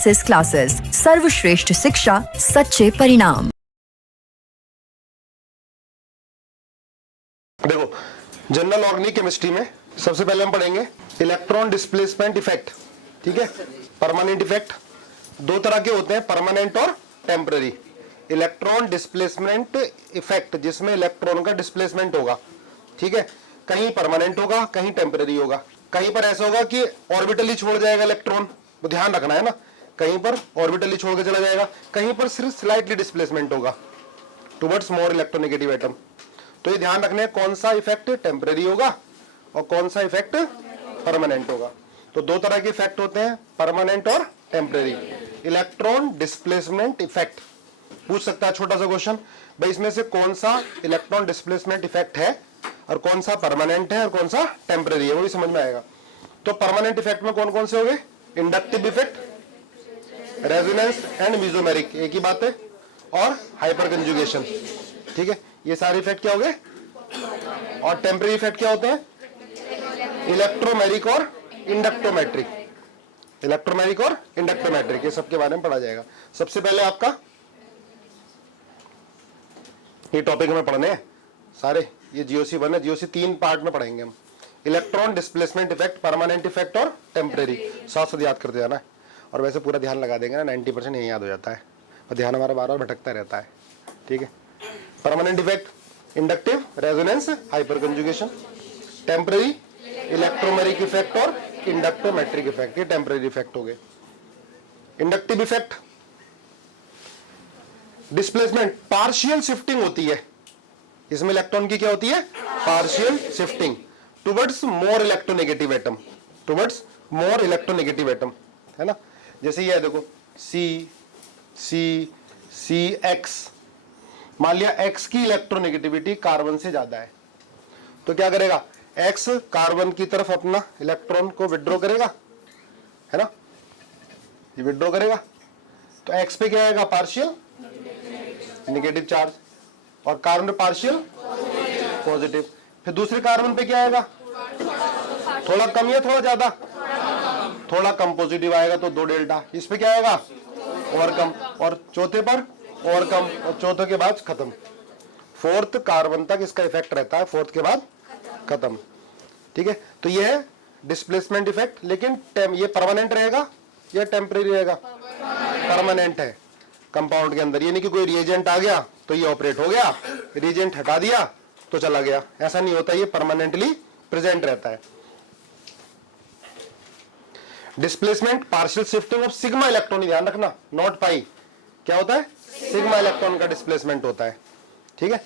Analysis classes, सर्वश्रेष्ठ शिक्षा, सच्चे परिणाम। देखो, जनरल ऑर्गेनिक केमिस्ट्री में सबसे पहले हम पढ़ेंगे इलेक्ट्रॉन डिस्प्लेसमेंट इफेक्ट। ठीक है, परमानेंट इफेक्ट दो तरह के होते हैं, परमानेंट और टेम्पररी। इलेक्ट्रॉन डिस्प्लेसमेंट इफेक्ट जिसमें इलेक्ट्रॉन का डिस्प्लेसमेंट होगा, ठीक है, कहीं परमानेंट होगा, कहीं टेम्पररी होगा। कहीं पर ऐसा होगा कि ऑर्बिटली छोड़ जाएगा इलेक्ट्रॉन, वो ध्यान रखना है ना, कहीं पर ऑर्बिटली छोड़ के चला जाएगा, कहीं पर सिर्फ स्लाइटली डिस्प्लेसमेंट होगा टुवर्ड्स मोर इलेक्ट्रोनेगेटिव एटम। तो ये ध्यान रखने कौन सा इफेक्ट टेम्पररी होगा और कौन सा इफेक्ट परमानेंट होगा। तो दो तरह के इफेक्ट होते हैं, परमानेंट और टेम्पररी। इलेक्ट्रॉन डिस्प्लेसमेंट इफेक्ट पूछ सकता है छोटा सा क्वेश्चन, भाई इसमें से कौन सा इलेक्ट्रॉन डिस्प्लेसमेंट इफेक्ट है और कौन सा परमानेंट है और कौन सा टेम्पररी है, वो भी समझ में आएगा। तो परमानेंट इफेक्ट में कौन कौन से हो गए, inductive effect, resonance and mesomeric, एक ही बात है, और हाइपर कंजुगेशन। ठीक है, ये सारे इफेक्ट क्या हो गए। और टेम्पररी इफेक्ट क्या होते हैं, इलेक्ट्रोमेरिक और इंडक्टोमेट्रिक। इलेक्ट्रोमेरिक और इंडक्टोमेट्रिक, ये सबके बारे में पढ़ा जाएगा। सबसे पहले आपका ये टॉपिक में पढ़ने हैं सारे, ये जीओसी 1 है, जीओसी 3 पार्ट में पढ़ेंगे हम। Electron displacement effect, permanent effect और टेम्पररी, साथ साथ याद करते जाना है। और वैसे पूरा ध्यान लगा देंगे ना, 90% यही याद हो जाता है, और ध्यान हमारा बार बार भटकता रहता है। ठीक है, permanent effect, inductive, resonance, hyper conjugation. Temporary, electromeric effect और इंडक्टोमेट्रिक इफेक्ट, ये टेम्पररी इफेक्ट हो गए। Inductive effect, displacement, partial shifting होती है इसमें, इलेक्ट्रॉन की क्या होती है, partial shifting towards more electronegative atom, towards more electronegative atom, है ना। जैसे ये है देखो, सी सी सी एक्स, मान लिया एक्स की इलेक्ट्रोनेगेटिविटी कार्बन से ज्यादा है, तो क्या करेगा, एक्स कार्बन की तरफ अपना इलेक्ट्रॉन को विड्रॉ करेगा, है ना, ये विड्रॉ करेगा, तो एक्स पे क्या आएगा, पार्शियल नेगेटिव चार्ज, और कार्बन पे पार्शियल पॉजिटिव। फिर दूसरे कार्बन पे क्या आएगा, थोड़ा कम या थोड़ा ज्यादा, थोड़ा कम पॉजिटिव आएगा, तो 2 डेल्टा। इस पे क्या आएगा, और कम, और चौथे पर और कम, और चौथे के बाद खत्म। फोर्थ कार्बन तक इसका इफेक्ट रहता है, फोर्थ के बाद खत्म। ठीक है, तो ये है डिस्प्लेसमेंट इफेक्ट। लेकिन ये परमानेंट रहेगा या टेम्परेरी रहेगा, परमानेंट है कंपाउंड के अंदर। ये नहीं कि कोई रिएजेंट आ गया तो ये ऑपरेट हो गया, रिएजेंट हटा दिया तो चला गया, ऐसा नहीं होता, ये परमानेंटली प्रेजेंट रहता है। Displacement, partial shifting of sigma electron, ध्यान रखना, नॉट पाई, क्या होता है, सिग्मा इलेक्ट्रॉन का डिस्प्लेसमेंट होता है। ठीक है,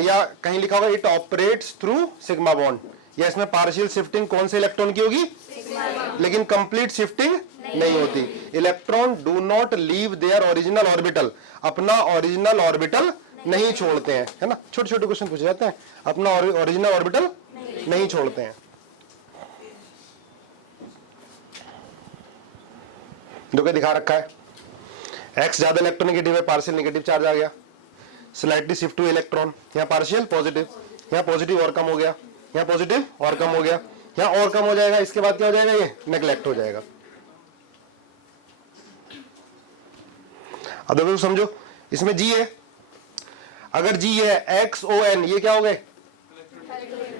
या कहीं लिखा होगा it operates through sigma bond, या इसमें पार्शियल शिफ्टिंग कौन से इलेक्ट्रॉन की होगी, लेकिन कंप्लीट शिफ्टिंग नहीं होती। Electron do not leave their original orbital, अपना ओरिजिनल ऑर्बिटल नहीं छोड़ते हैं, है ना। छोटे छोटे क्वेश्चन पूछे जाते हैं, अपना ओरिजिनल ऑर्बिटल नहीं छोड़ते हैं। जो कि दिखा रखा है, एक्स ज्यादा इलेक्ट्रोनेगेटिव है, पार्शियल नेगेटिव चार्ज आ गया, स्लाइटली शिफ्ट टू इलेक्ट्रॉन, यहाँ पार्शियल पॉजिटिव, यहाँ पॉजिटिव और कम हो गया, यहाँ पॉजिटिव और कम हो गया, यहाँ और कम हो जाएगा, इसके बाद क्या हो जाएगा, ये नेग्लेक्ट हो जाएगा। अब देखो समझो, इसमें जी है, अगर जी है एक्स ओ एन, ये क्या हो गए,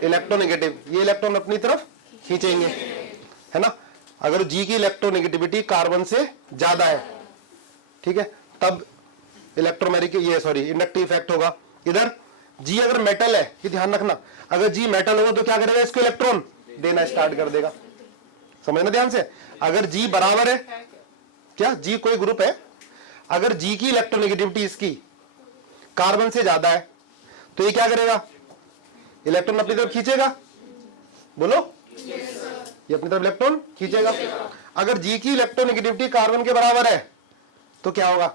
इलेक्ट्रोनेगेटिव, ये इलेक्ट्रॉन अपनी तरफ खींचेंगे, है ना। अगर जी की इलेक्ट्रोनेगेटिविटी कार्बन से ज्यादा है, ठीक है, तब इलेक्ट्रोमेरिक, ये सॉरी इंडक्टिव इफेक्ट होगा। इधर जी अगर मेटल है, ये ध्यान रखना, अगर जी मेटल होगा तो क्या करेगा, इसको इलेक्ट्रॉन देना स्टार्ट कर देगा, समझना ध्यान से। अगर जी बराबर है, क्या जी कोई ग्रुप है, अगर जी की इलेक्ट्रोनेगेटिविटी इसकी कार्बन से ज्यादा है, तो ये क्या करेगा, इलेक्ट्रॉन अपनी तरफ खींचेगा, बोलो, ये अपनी तरफ इलेक्ट्रॉन खींचेगा। अगर जी की इलेक्ट्रोनेगेटिविटी कार्बन के बराबर है तो क्या होगा,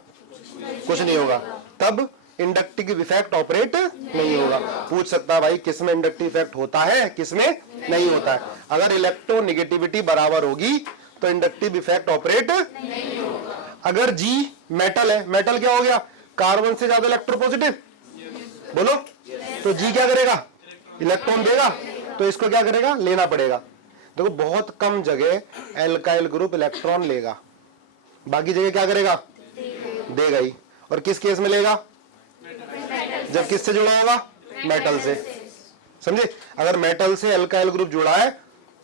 कुछ नहीं होगा, तब इंडक्टिव इफेक्ट ऑपरेट नहीं होगा। पूछ सकता है भाई किसमें इंडक्टिव इफेक्ट होता है, किसमें नहीं होता है। अगर इलेक्ट्रोनेगेटिविटी बराबर होगी तो इंडक्टिव इफेक्ट ऑपरेट नहीं होगा। अगर जी मेटल है, मेटल क्या हो गया, कार्बन से ज्यादा इलेक्ट्रोपॉजिटिव, बोलो, तो जी क्या करेगा, इलेक्ट्रॉन देगा, तो इसको क्या करेगा, लेना पड़ेगा। देखो बहुत कम जगह एल्काइल ग्रुप इलेक्ट्रॉन लेगा, बाकी जगह क्या करेगा, देगा ही। और किस केस में लेगा, जब किससे जुड़ा होगा, मेटल से, समझे। अगर मेटल से अल्काइल ग्रुप जुड़ा है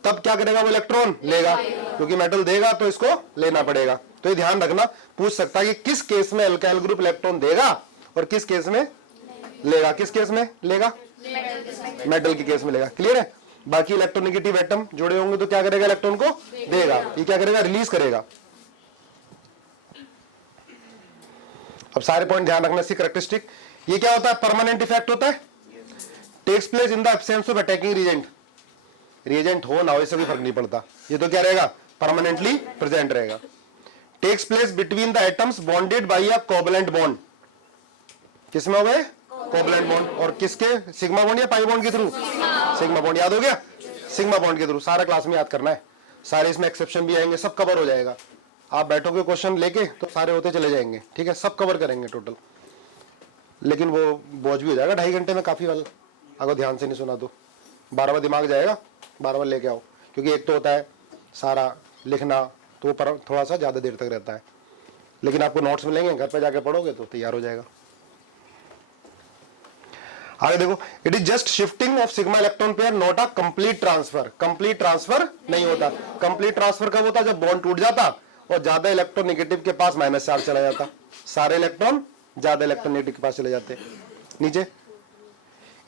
तब क्या करेगा, वो इलेक्ट्रॉन लेगा, क्योंकि मेटल देगा तो इसको लेना पड़ेगा। तो ये ध्यान रखना, पूछ सकता है कि किस केस में अल्काइल ग्रुप इलेक्ट्रॉन देगा और किस केस में लेगा। किस केस में लेगा, मेटल के केस में लेगा। क्लियर है। बाकी इलेक्ट्रोनेगेटिव एटम जुड़े होंगे तो क्या करेगा, इलेक्ट्रॉन को देगा। ये क्या करेगा, रिलीज करेगा। अब सारे पॉइंट ध्यान रखना, इसकी कैरेक्टरिस्टिक। ये क्या होता है, परमानेंट इफेक्ट होता है, takes place in the absence of attacking reagent. Reagent हो ना हो इससे कोई फर्क नहीं पड़ता, ये तो क्या रहेगा, परमानेंटली प्रेजेंट रहेगा। Takes place between the atoms bonded by a covalent bond. किसमें हो गए, कोवलेंट बॉन्ड। और किसके, सिग्मा बॉन्ड या पाई बॉन्ड के थ्रू, सिग्मा बॉन्ड। याद हो गया, सिग्मा बॉन्ड के थ्रू। सारा क्लास में याद करना है, सारे इसमें एक्सेप्शन भी आएंगे, सब कवर हो जाएगा। आप बैठोगे क्वेश्चन लेके तो सारे होते चले जाएंगे, ठीक है, सब कवर करेंगे टोटल। लेकिन वो बोझ भी हो जाएगा 2.5 घंटे में, काफी वाला, अगर ध्यान से नहीं सुना तो। 12 बार दिमाग जाएगा, 12 बार लेके आओ, क्योंकि एक तो होता है सारा लिखना, तो पर थोड़ा सा ज्यादा देर तक रहता है। लेकिन आपको नोट्स मिलेंगे, घर पे जाके पढ़ोगे तो तैयार हो जाएगा। आगे देखो, it is just shifting of sigma electron pair, not a complete transfer. Complete transfer नहीं होता। कंप्लीट ट्रांसफर कब होता, जब बॉन्ड टूट जाता और ज्यादा इलेक्ट्रॉन नेगेटिव के पास माइनस चार्ज चला जाता। सारे इलेक्ट्रॉन ज्यादा इलेक्ट्रॉन नेगेटिव के पास चले जाते। नीचे,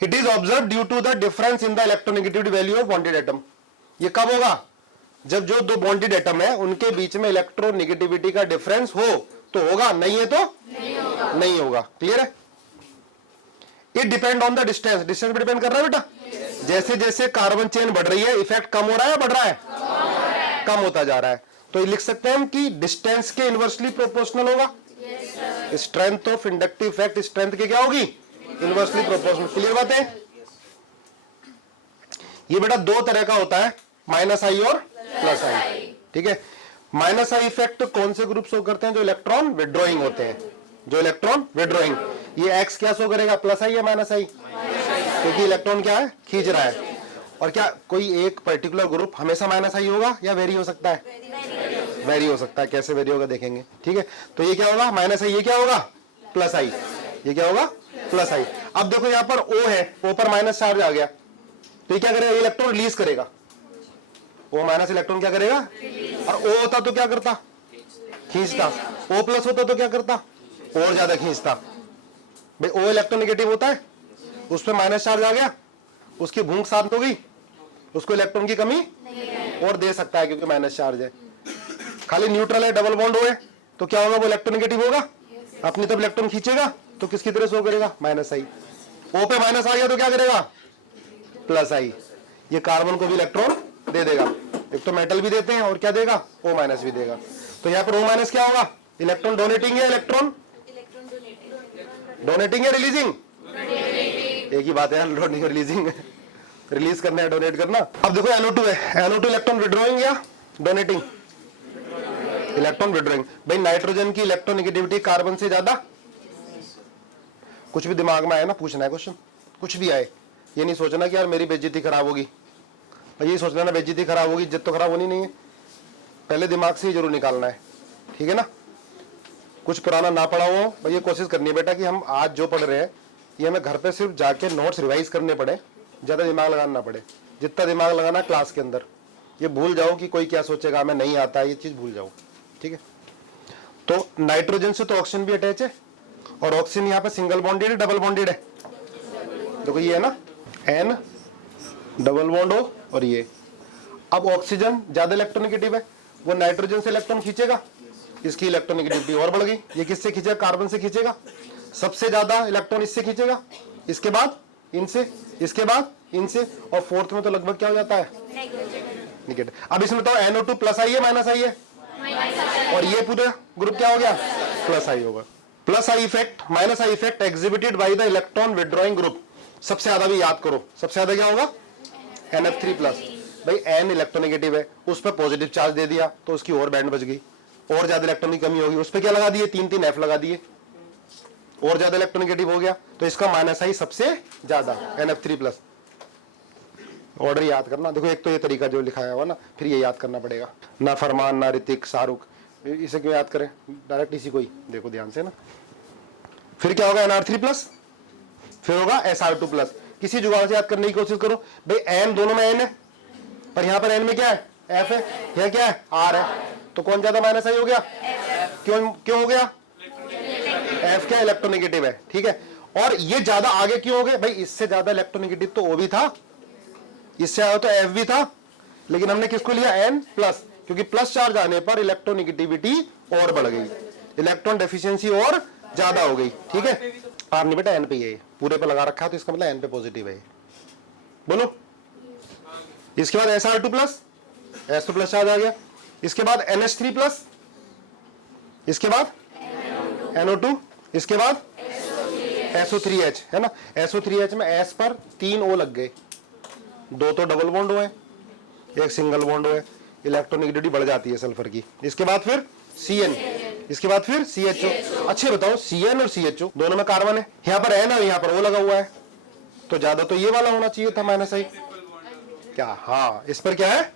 it is observe due to the difference in the electronegativity value of bonded atom. ये कब होगा, जब जो दो बॉन्डेड एटम है उनके बीच में इलेक्ट्रोनेगेटिविटी का डिफरेंस हो तो होगा, नहीं है तो नहीं होगा। क्लियर है। It depend on the distance. Distance पे डिपेंड कर रहा है बेटा। जैसे जैसे कार्बन चेन बढ़ रही है, इफेक्ट कम हो रहा है या बढ़ रहा है, कम होता जा रहा है। तो लिख सकते हैं हम कि डिस्टेंस के इनवर्सली प्रोपोर्शनल होगा। Strength of inductive effect strength के क्या होगी, इनवर्सली प्रोपोर्शनल। क्लियर बात है। ये बेटा दो तरह का होता है, माइनस आई और प्लस आई। ठीक है। माइनस आई इफेक्ट कौन से ग्रुप शो करते हैं, जो इलेक्ट्रॉन विड्रॉइंग होते हैं, जो इलेक्ट्रॉन विड्रॉइंग। ये एक्स क्या शो करेगा, प्लस आई या माइनस आई, क्योंकि इलेक्ट्रॉन क्या है, खींच रहा है। और क्या कोई एक पर्टिकुलर ग्रुप हमेशा माइनस आई होगा या वेरी हो सकता है, वेरी हो सकता है। कैसे वेरी होगा देखेंगे। ठीक है। तो ये क्या होगा, माइनस आई, ये क्या होगा, प्लस आई, ये क्या होगा, प्लस आई। अब देखो यहाँ पर O है, O पर माइनस चार्ज आ गया, तो ये क्या करेगा, इलेक्ट्रॉन रिलीज करेगा। O माइनस इलेक्ट्रॉन क्या करेगा, और O होता तो क्या करता, खींचता। O प्लस होता तो क्या करता, और ज्यादा खींचता। भाई O इलेक्ट्रॉन नेगेटिव होता है, उस पर माइनस चार्ज आ गया, उसकी भूख शांत हो गई, उसको इलेक्ट्रॉन की कमी और दे सकता है क्योंकि माइनस चार्ज है। खाली न्यूट्रल है, डबल बॉन्ड है, तो क्या होगा, वो इलेक्ट्रॉन नेगेटिव होगा, अपनी तरफ इलेक्ट्रॉन खींचेगा, तो किसकी तरह शो करेगा, माइनस आई। O पे माइनस आ गया तो क्या करेगा, प्लस आई। ये कार्बन को भी इलेक्ट्रॉन दे देगा। एक तो मेटल भी देते हैं और क्या देगा, O माइनस भी देगा। तो यहाँ पर O माइनस क्या होगा, इलेक्ट्रॉन डोनेटिंग या इलेक्ट्रॉन डोनेटिंग या रिलीजिंग, एक ही बात है, डोनेटिंग रिलीजिंग, रिलीज करना है, डोनेट करना। अब देखो NO2 है, NO2 इलेक्ट्रॉन विड्रॉइंग या डोनेटिंग, इलेक्ट्रॉन विड्रॉइंग। भाई नाइट्रोजन की इलेक्ट्रॉन नेगेटिविटी कार्बन से ज्यादा। कुछ भी दिमाग में आए ना, पूछना है क्वेश्चन, कुछ भी आए, ये नहीं सोचना कि यार मेरी बेइज्जती खराब होगी, ये सोचना ना बेइज्जती खराब होगी, इज्जत तो खराब होनी नहीं है। पहले दिमाग से ही जरूर निकालना है, ठीक है ना। कुछ पुराना ना पढ़ा हो भाई, ये कोशिश करनी है बेटा कि हम आज जो पढ़ रहे हैं ये हमें घर पे सिर्फ जाके नोट्स रिवाइज करने पड़े, ज्यादा दिमाग लगाना ना पड़े। जितना दिमाग लगाना क्लास के अंदर, ये भूल जाओ कि कोई क्या सोचेगा, हमें नहीं आता है, ये चीज भूल जाओ। ठीक है। तो नाइट्रोजन से तो ऑक्सीजन भी अटैच है, और ऑक्सीजन यहाँ पे सिंगल बॉन्डेड है, डबल बॉन्डेड है। देखो ये है ना, N डबल बॉन्ड हो, और ये। अब ऑक्सीजन ज्यादा इलेक्ट्रोनेगेटिव है, वो नाइट्रोजन से इलेक्ट्रॉन खींचेगा, इसकी इलेक्ट्रोनेगेटिविटी और बढ़ गई। ये किससे खींचेगा, कार्बन से खींचेगा, सबसे ज्यादा इलेक्ट्रॉन इससे खींचेगा, इसके बाद इनसे, इसके बाद इनसे, और फोर्थ में तो लगभग क्या हो जाता है, नेगेटिव। अब इसमें तो NO2 प्लस आई है, माइनस आई है, और ये पूरा ग्रुप क्या हो गया, प्लस आई होगा। Plus I effect, minus I effect exhibited by the electron withdrawing group. सबसे ज्यादा भी याद करो, सबसे ज्यादा क्या होगा, NF3 प्लस। भाई N इलेक्ट्रोनेगेटिव है, उस पर पॉजिटिव चार्ज दे दिया तो उसकी और बैंड बच गई, और ज्यादा इलेक्ट्रॉन की कमी होगी, उस पर क्या लगा दिए, 3 F लगा दिए, और ज्यादा इलेक्ट्रोनेगेटिव हो गया, तो इसका माइनस आई सबसे ज्यादा, NF3 प्लस। ऑर्डर याद करना। देखो एक तो ये तरीका जो लिखाया हुआ ना, फिर ये याद करना पड़ेगा। ना फरमान, ना ऋतिक, शाहरुख, इसे क्यों याद करें, डायरेक्ट इसी को ही देखो ध्यान से ना। फिर क्या होगा Nr3 प्लस, फिर होगा Sr2 प्लस। किसी जुगाड़ से याद करने की कोशिश करो भाई, n दोनों में n है, पर यहां पर n में क्या है, f है, यह क्या है, r है, तो कौन ज्यादा माइनस आई हो गया, क्यों क्यों हो गया, f क्या इलेक्ट्रोनेगेटिव है, ठीक है। और ये ज्यादा आगे क्यों हो गए भाई, इससे ज्यादा इलेक्ट्रोनेगेटिव तो O भी था, इससे आया तो F भी था, लेकिन हमने किसको लिया n प्लस, क्योंकि प्लस चार्ज आने पर इलेक्ट्रोनेगेटिविटी और बढ़ गई, इलेक्ट्रॉन डेफिशिएंसी और ज्यादा हो गई, ठीक है। R नहीं बेटा, n पे है, पूरे पे लगा रखा है तो इसका मतलब n पे पॉजिटिव है, बोलो। इसके बाद Sr2 plus, S2 plus charge आ गया, इसके बाद NH3 प्लस, इसके बाद NO2, इसके बाद SO3H है ना। SO3H में S पर 3 O लग गए, 2 तो डबल बॉन्ड हुए, एक सिंगल बॉन्ड हुए, इलेक्ट्रोनेगेटिविटी बढ़ जाती है सल्फर की। इसके बाद फिर Cn, इसके बाद फिर CHO। अच्छे बताओ, Cn और CHO दोनों में कार्बन है, यहाँ पर N है, यहाँ पर O लगा हुआ है, तो ज्यादा तो ये वाला होना चाहिए था माइनस आई, क्या, हाँ इस पर क्या है,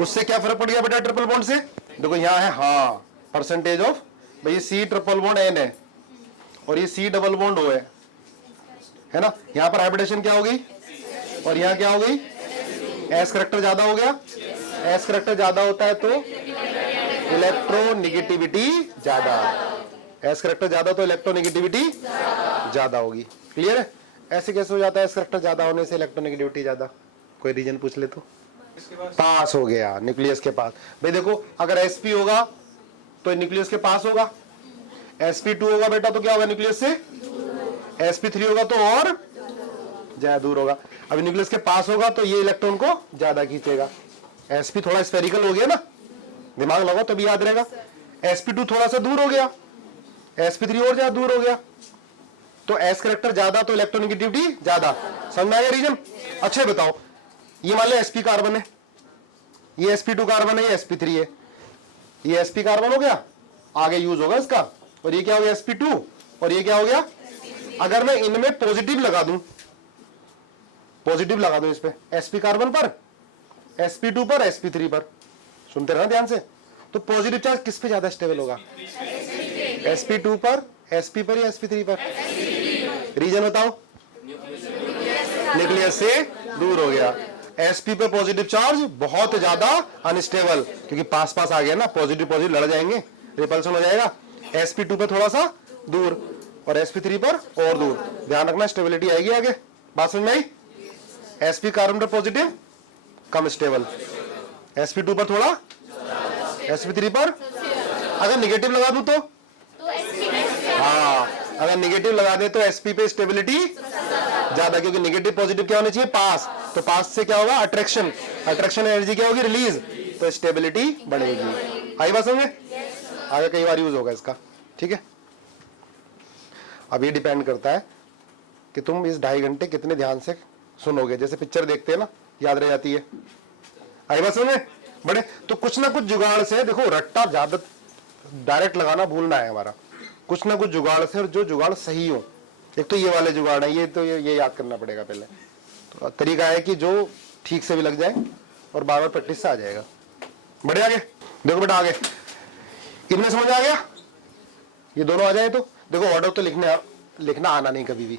उससे क्या फर्क पड़ गया बेटा ट्रिपल बॉन्ड से, देखो यहाँ है हाँ परसेंटेज ऑफ, भाई ये C ट्रिपल बॉन्ड N है और ये C डबल बॉन्ड O है ना। यहाँ पर हाइब्रिडेशन क्या होगी और यहाँ क्या हो गई, S करेक्टर ज्यादा हो गया, S करेक्टर ज्यादा होता है तो इलेक्ट्रोनेगेटिविटी ज्यादा, S करेक्टर ज्यादा तो इलेक्ट्रोनेगेटिविटी ज्यादा होगी, क्लियर है। ऐसे कैसे हो जाता है S करेक्टर ज्यादा होने से इलेक्ट्रोनेगेटिविटी ज्यादा, कोई रीजन पूछ ले तो, पास हो गया न्यूक्लियस के पास। भाई देखो अगर sp होगा तो न्यूक्लियस के पास होगा, sp2 होगा बेटा तो क्या होगा न्यूक्लियस से, sp3 होगा तो और ज्यादा दूर होगा। अभी न्यूक्लियस के पास होगा तो ये इलेक्ट्रॉन को ज्यादा खींचेगा, sp थोड़ा स्फेरिकल हो गया ना, दिमाग लगाओ तभी याद रहेगा। sp2 थोड़ा सा दूर हो गया, sp3 और ज्यादा दूर हो गया, तो s करेक्टर ज्यादा तो इलेक्ट्रोनेगेटिविटी ज्यादा, समझ में आया रीजन। अच्छे बताओ, ये मान लो sp कार्बन है, ये sp2 कार्बन है, ये sp3 है, ये sp कार्बन हो गया, आगे यूज होगा इसका, और ये क्या हो गया sp2 और ये क्या हो गया। अगर मैं इनमें पॉजिटिव लगा दूं, पॉजिटिव लगा दूं इस पे sp कार्बन पर, sp2 पर, sp3 पर, सुनते रहना ध्यान से, तो पॉजिटिव चार्ज किस पे ज्यादा स्टेबल होगा, sp2 पर, sp पर या sp3 पर, रीजन बताओ, न्यूक्लियस से दूर हो गया। sp पे पॉजिटिव चार्ज बहुत ज्यादा अनस्टेबल, क्योंकि पास पास आ गया ना, पॉजिटिव पॉजिटिव लड़ जाएंगे, रिपल्सन हो जाएगा। sp2 पे थोड़ा सा दूर और sp3 पर और दूर, ध्यान रखना स्टेबिलिटी आएगी आगे, बात समझ में आई। sp कार्बन पर पॉजिटिव कम स्टेबल, sp2 पर थोड़ा, sp3 पर अगर निगेटिव लगा दूं तो हाँ, अगर निगेटिव लगा दे तो sp पे स्टेबिलिटी ज्यादा, क्योंकि निगेटिव पॉजिटिव क्या होना चाहिए, पास, तो पास से क्या होगा, अट्रैक्शन, अट्रैक्शन एनर्जी क्या होगी, रिलीज, तो स्टेबिलिटी बढ़ेगी। आई बात समझे, आगे कई बार यूज होगा इसका, ठीक है। अब ये डिपेंड करता है कि तुम इस 2.5 घंटे कितने ध्यान से सुनोगे, जैसे पिक्चर देखते हैं ना याद रह जाती है, आई बात समझे बड़े। तो कुछ ना कुछ जुगाड़ से, देखो रट्टा ज्यादा डायरेक्ट लगाना भूलना है हमारा, कुछ ना कुछ जुगाड़ से, और जो जुगाड़ सही हो, एक तो ये वाले जुगाड़ है, ये तो ये याद करना पड़ेगा पहले, तो तरीका है कि जो ठीक से भी लग जाए और बार बार प्रैक्टिस से आ जाएगा। बढ़े आगे, देखो बेटा आगे, इनमें समझ आ गया, ये दोनों आ जाए तो देखो ऑर्डर तो लिखना आना नहीं कभी भी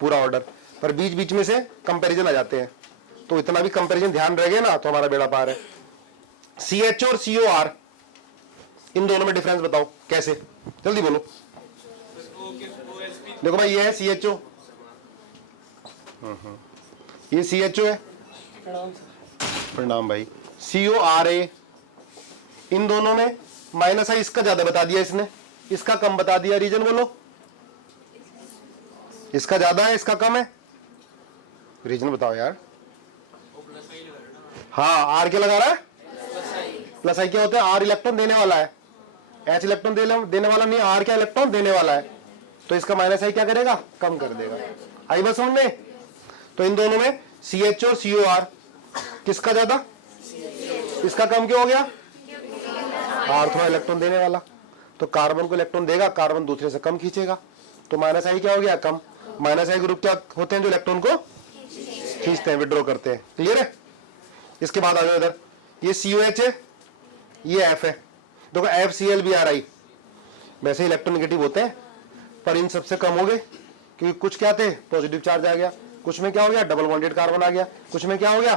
पूरा ऑर्डर, पर बीच बीच में से कंपैरिजन आ जाते हैं, तो इतना भी कंपैरिजन ध्यान रह गया ना तो हमारा बेड़ा पार है। CH और COR, इन दोनों में डिफरेंस बताओ कैसे, जल्दी बोलो। देखो भाई ये है CHO, ये CHO है, प्रणाम भाई, CORA, इन दोनों में माइनस है, इसका ज्यादा बता दिया इसने, इसका कम बता दिया, रीजन बोलो, इसका ज्यादा है इसका कम है, रीजन बताओ यार। हाँ R क्या लगा रहा है, प्लस आई क्या होता है, R इलेक्ट्रॉन देने वाला है, H इलेक्ट्रॉन देने वाला नहीं, R क्या इलेक्ट्रॉन देने वाला है, तो इसका माइनस आई क्या करेगा, कम कर देगा। आई बस समझ में। तो इन दोनों में CH और COR किसका ज्यादा, इसका कम क्यों हो गया, R थोड़ा इलेक्ट्रॉन देने वाला, तो कार्बन को इलेक्ट्रॉन देगा, कार्बन दूसरे से कम खींचेगा, तो माइनस आई क्या हो गया, कम। माइनस आई ग्रुप क्या होते हैं, जो इलेक्ट्रॉन को खींचते हैं, विड्रॉ करते हैं, क्लियर है। इसके बाद आ जाओ इधर, ये COH है, ये F है। देखो FCl Bri वैसे इलेक्ट्रोनेगेटिव होते हैं, पर इन सबसे कम हो गए, क्योंकि कुछ क्या थे पॉजिटिव चार्ज आ गया, कुछ में क्या हो गया डबल बॉन्डेड कार्बन आ गया, कुछ में क्या हो गया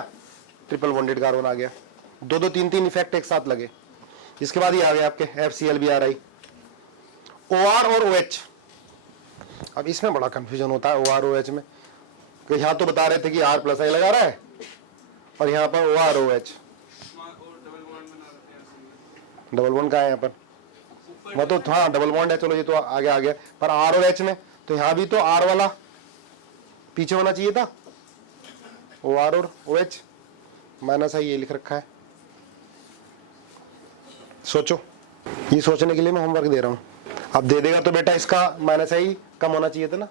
ट्रिपल बॉन्डेड कार्बन आ गया, दो दो तीन तीन इफेक्ट एक साथ लगे। इसके बाद ये आ गया आपके FCl Bri, OR और OH। अब इसमें बड़ा कंफ्यूजन होता है OR OH में, कि यहाँ तो बता रहे थे कि R प्लस आई लगा रहा है और यहाँ पर OR OH, डबल बॉन्ड का है यहाँ पर, वो तो हाँ डबल बॉन्ड है, चलो ये तो आगे आ गया, पर R और H में तो यहाँ भी तो R वाला पीछे होना चाहिए था, OR और OH माइनस आई ये लिख रखा है। सोचो, ये सोचने के लिए मैं होमवर्क दे रहा हूँ। अब दे देगा तो बेटा इसका माइनस आई कम होना चाहिए था ना,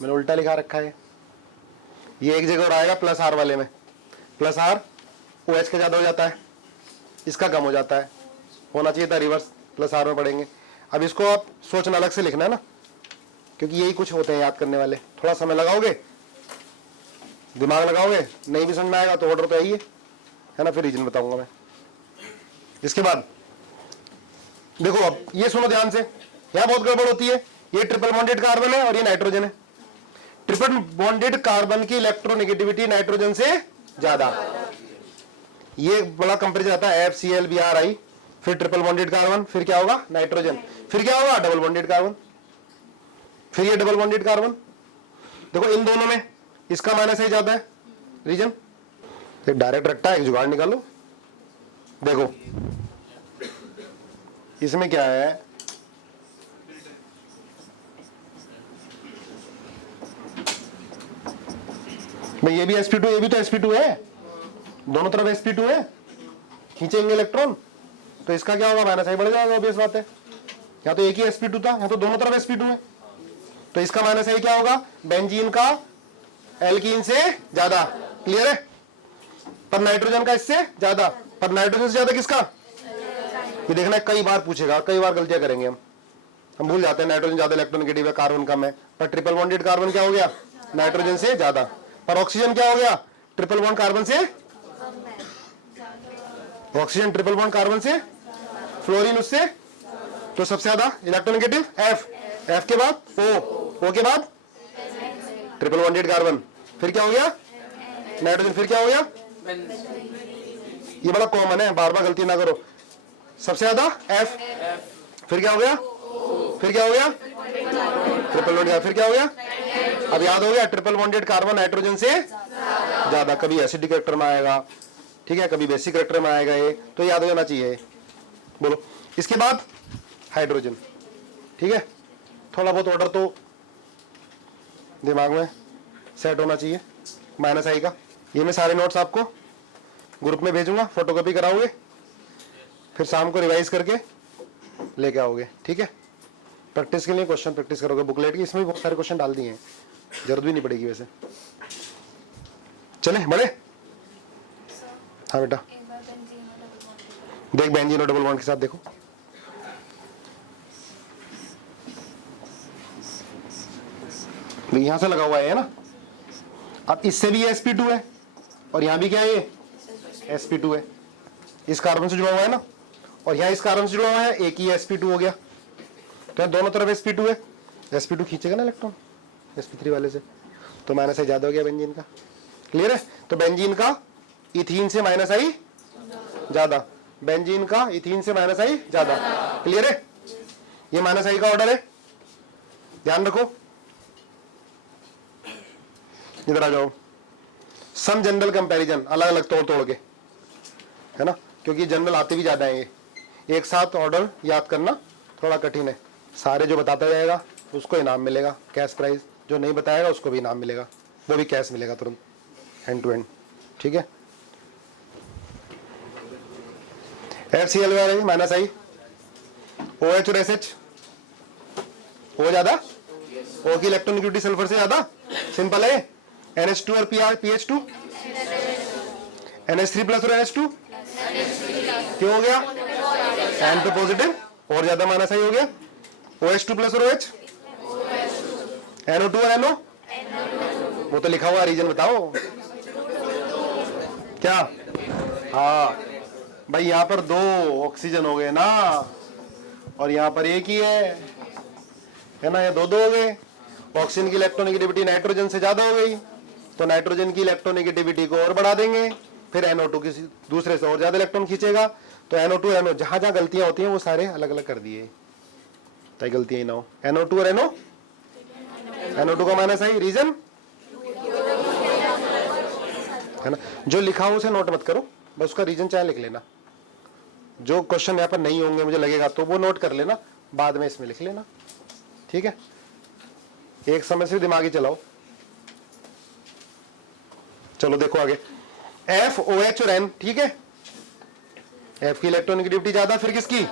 मैंने उल्टा लिखा रखा है। ये एक जगह और आएगा प्लस R वाले में, प्लस R OH का ज्यादा हो जाता है, इसका कम हो जाता है, होना चाहिए था रिवर्स, प्लस R में पढ़ेंगे। अब इसको आप सोचना अलग से लिखना है ना, क्योंकि यही कुछ होते हैं याद करने वाले, थोड़ा समय लगाओगे, दिमाग लगाओगे, नहीं भी समझ में आएगा तो ऑर्डर तो यही है ना, फिर रीजन बताऊंगा मैं। इसके बाद देखो, अब ये सुनो ध्यान से, यहां बहुत गड़बड़ होती है। ये ट्रिपल बॉन्डेड कार्बन है और ये नाइट्रोजन है। ट्रिपल बॉन्डेड कार्बन की इलेक्ट्रोनेगेटिविटी नाइट्रोजन से ज्यादा, ये बड़ा कंपेरिजन आता है FCl Bri, फिर ट्रिपल बॉन्डेड कार्बन, फिर क्या होगा नाइट्रोजन, फिर क्या होगा डबल बॉन्डेड कार्बन, फिर ये डबल बॉन्डेड कार्बन। देखो इन दोनों में इसका माइनस ही ज्यादा है रीजन, एक डायरेक्ट रखता है, एक जुगाड़ निकालो। देखो इसमें क्या है, भाई ये भी sp2, ये भी तो sp2 है, दोनों तरफ sp2 है, खींचेंगे इलेक्ट्रॉन तो इसका क्या होगा माइनस आई बढ़ जाएगा, ऑब्वियस बात है। यहाँ तो एक ही sp2 था, यहाँ तो दोनों तरफ sp2 है, तो इसका माइनस आई क्या होगा बेंजीन का एल्कीन से ज्यादा, क्लियर है, पर नाइट्रोजन का इससे ज्यादा, पर नाइट्रोजन से ज्यादा किसका, ये देखना कई बार पूछेगा, कई बार गलतियां करेंगे हम भूल जाते हैं। नाइट्रोजन ज्यादा इलेक्ट्रोनेगेटिव है, कार्बन कम है, पर ट्रिपल बॉन्डेड कार्बन क्या हो गया नाइट्रोजन से ज्यादा, पर ऑक्सीजन क्या हो गया ट्रिपल बॉन्ड कार्बन से, ऑक्सीजन ट्रिपल बॉन्ड कार्बन से, फ्लोरीन उससे, तो सबसे ज्यादा इलेक्ट्रोनेगेटिव F के बाद O के बाद ट्रिपल बॉन्डेड कार्बन, फिर क्या हो गया नाइट्रोजन, फिर क्या हो गया, ये बड़ा कॉमन है, बार बार गलती ना करो, सबसे ज्यादा F, फिर क्या हो गया, फिर क्या हो गया ट्रिपल बॉन्डेड, फिर क्या हो गया, अब याद हो गया ट्रिपल बॉन्डेड कार्बन नाइट्रोजन से ज्यादा, कभी एसिडिक कैरेक्टर में आएगा, ठीक है, कभी बेसिक कैरेक्टर में आएगा, ये तो याद हो जाना चाहिए। बोलो इसके बाद हाइड्रोजन, ठीक है, थोड़ा बहुत ऑर्डर तो दिमाग में सेट होना चाहिए। माइनस आई का ये मैं सारे नोट्स आपको ग्रुप में भेजूंगा, फोटोकॉपी कराओगे, फिर शाम को रिवाइज करके लेके आओगे, ठीक है। प्रैक्टिस के लिए क्वेश्चन प्रैक्टिस करोगे बुकलेट की, इसमें भी बहुत सारे क्वेश्चन डाल दिए हैं, जरूरत भी नहीं पड़ेगी वैसे। चले बड़े, हाँ बेटा देख बेंजीन और डबल बॉन्ड के साथ देखो, यहां से लगा हुआ है ना, अब इससे भी sp2 है और यहां भी क्या है ये sp2 है, इस कार्बन से जुड़ा हुआ है ना, और यहाँ इस कार्बन से जुड़ा हुआ है, एक ही sp2 हो गया, तो दोनों तरफ sp2 है, sp2 खींचेगा ना इलेक्ट्रॉन sp3 वाले से, तो माइनस आई ज्यादा हो गया बेंजीन का, क्लियर है। तो बेंजीन का इथीन से माइनस आई ज्यादा, बेंजीन का इथीन से माइनस आई ज्यादा, क्लियर है, ये माइनस आई का ऑर्डर है, ध्यान रखो। इधर आ जाओ, सम जनरल कंपैरिजन, अलग अलग तोड़ तोड़ के, है ना, क्योंकि जनरल आते भी ज्यादा हैं, ये एक साथ ऑर्डर याद करना थोड़ा कठिन है। सारे जो बताता जाएगा उसको इनाम मिलेगा, कैश प्राइज, जो नहीं बताएगा उसको भी इनाम मिलेगा, वो भी कैश मिलेगा तुरंत, हैंड टू हैंड, ठीक है। FCl माइनस आई, OH और SH, O ज्यादा, O की इलेक्ट्रोनेगेटिविटी सल्फर से ज्यादा, सिंपल है। NH2 और PH2, NH3 प्लस और NH2 क्यों हो गया, N पे पॉजिटिव और ज्यादा माइनस आई हो गया, OH2 प्लस और OH, NO2 और NO, वो तो लिखा हुआ रीजन बताओ क्या, हाँ भाई यहाँ पर 2 ऑक्सीजन हो गए ना, और यहाँ पर एक ही है ना, ये 2 हो गए। ऑक्सीजन की इलेक्ट्रोनेगेटिविटी नाइट्रोजन से ज्यादा हो गई, तो नाइट्रोजन की इलेक्ट्रोनेगेटिविटी को और बढ़ा देंगे, फिर NO2 किसी दूसरे से और ज्यादा इलेक्ट्रॉन खींचेगा, तो NO2 NO जहां जहां गलतियां होती हैं वो सारे अलग अलग कर दिए, ताकि गलतियां ही ना हो। NO2 और NO2 का माइनस है, रीजन है ना। जो लिखा हो उसे नोट मत करो, बस उसका रीजन चाहे लिख लेना। जो क्वेश्चन यहाँ पर नहीं होंगे मुझे लगेगा तो वो नोट कर लेना, बाद में इसमें लिख लेना, ठीक है। एक समय से दिमाग ही चलाओ। चलो देखो आगे, F, OH और N, ठीक है। F की इलेक्ट्रोनेगेटिविटी ज्यादा, फिर किसकी,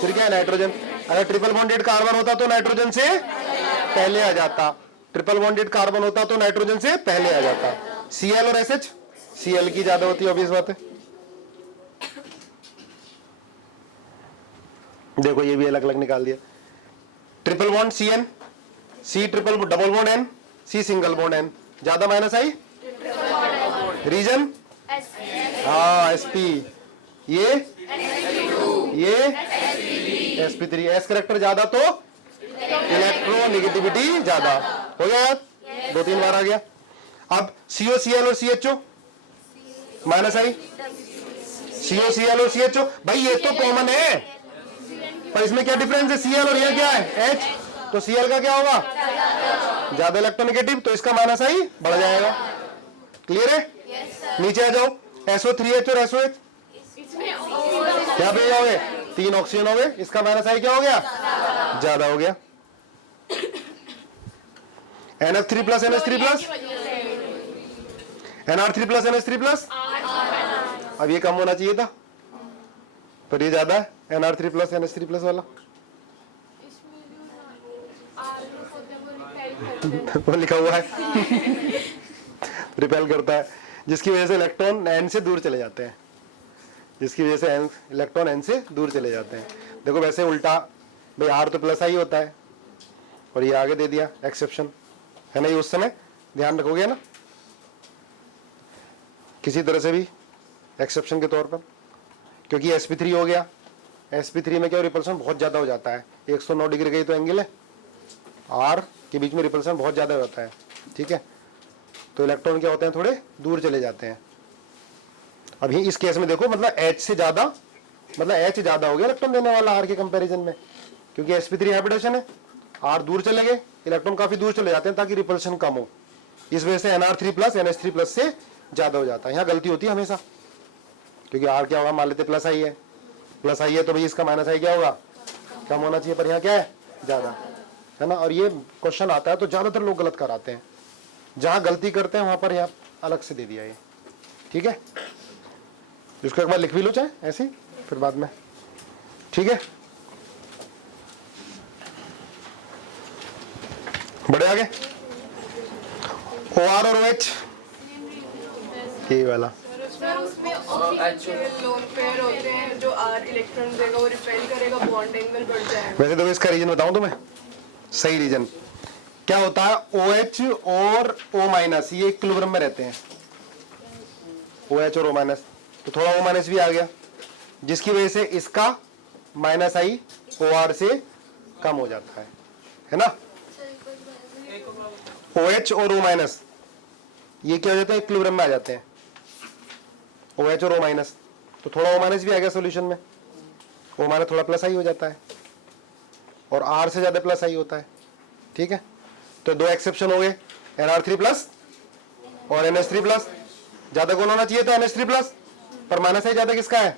फिर क्या है, नाइट्रोजन। अगर ट्रिपल बॉन्डेड कार्बन होता तो नाइट्रोजन से पहले आ जाता, ट्रिपल बॉन्डेड कार्बन होता तो नाइट्रोजन से पहले आ जाता। Cl और SH, Cl की ज्यादा होती है, ऑब्वियस बात है। देखो ये भी अलग अलग निकाल दिया। Triple bond CN, C triple double bond N, C single bond N, ज्यादा माइनस आई, रीजन हाँ SP, ये sp3, S करेक्टर ज्यादा तो इलेक्ट्रोनेगेटिविटी ज्यादा हो गया यार, 2-3 बार आ गया। अब CO Cl और CHO माइनस आई, CO Cl और CHO, भाई ये तो कॉमन है, पर इसमें क्या डिफरेंस है, Cl और ये क्या है H, तो Cl का क्या होगा, ज्यादा इलेक्ट्रोनेगेटिव, तो इसका माइनस आई बढ़ जाएगा। क्लियर है? नीचे आ जाओ, SO3H और SOH क्या पे जाओगे, 3 ऑक्सीजन हो गए, इसका माइनस आई क्या हो गया, ज्यादा हो गया। NF3 plus NH3 plus NR3 plus NH3 plus, अब ये कम होना चाहिए था, पर ये ज्यादा है, NR3 प्लस NH3 प्लस वाला वो लिखा हुआ है रिपेल करता है, जिसकी वजह से इलेक्ट्रॉन N से दूर चले जाते हैं, जिसकी वजह से इलेक्ट्रॉन N से दूर चले जाते हैं। देखो वैसे उल्टा, भाई R तो प्लस आई होता है, और ये आगे दे दिया एक्सेप्शन, है ना, ये उस समय ध्यान रखोगे ना किसी तरह से भी एक्सेप्शन के तौर पर, क्योंकि sp3 हो गया, sp3 में क्या रिपल्सन बहुत ज्यादा हो जाता है, 109 डिग्री का ही तो एंगल है, R के बीच में रिपल्सन बहुत ज्यादा होता है, ठीक है, तो इलेक्ट्रॉन क्या होते हैं, थोड़े दूर चले जाते हैं। अब ये इस केस में देखो, मतलब H से ज्यादा, मतलब H ज्यादा हो गया इलेक्ट्रॉन देने वाला R के कंपैरिजन में, क्योंकि sp3 हाइब्रिडेशन है, R दूर चले गए, इलेक्ट्रॉन काफी दूर चले जाते हैं ताकि रिपल्शन कम हो, इस वजह से NR3 प्लस NH3 प्लस से ज्यादा हो जाता है। यहाँ गलती होती है हमेशा, क्योंकि R क्या होगा, मान लेते प्लस आई है, प्लस आई है तो भाई इसका माइनस आई क्या होगा, कम होना चाहिए, पर यहाँ क्या है, ज्यादा है ना। और ये क्वेश्चन आता है तो ज्यादातर लोग गलत कराते हैं, जहां गलती करते हैं वहां पर यहाँ अलग से दे दिया ये, ठीक है। इसको एक बार लिख भी लो चाहे ऐसे, फिर बाद में, ठीक है। बढ़े आगे, OR और OH, ये वाला उसमें लोन पेयर होते हैं, जो R इलेक्ट्रॉन देगा वो रिपेल करेगा, बॉन्ड एंगल बढ़ जाएगा। वैसे देखो इसका रीजन बताऊं तुम्हें, सही रीजन क्या होता है, OH और O माइनस ये इक्विलिब्रियम में रहते हैं, OH और O माइनस, तो थोड़ा O माइनस भी आ गया, जिसकी वजह से इसका माइनस आई OR से कम हो जाता है ना। OH और O माइनस ये क्या हो जाता है, इक्विलिब्रियम में आ जाते हैं, OH और O माइनस, तो थोड़ा O माइनस भी आ गया सोल्यूशन में, O माइनस थोड़ा प्लस आई हो जाता है, और R से ज्यादा प्लस आई होता है, ठीक है। तो 2 एक्सेप्शन हो गए, NR3 प्लस और NH3 प्लस, ज्यादा कौन होना चाहिए था, NH3 प्लस, पर माइनस आई ज्यादा किसका है,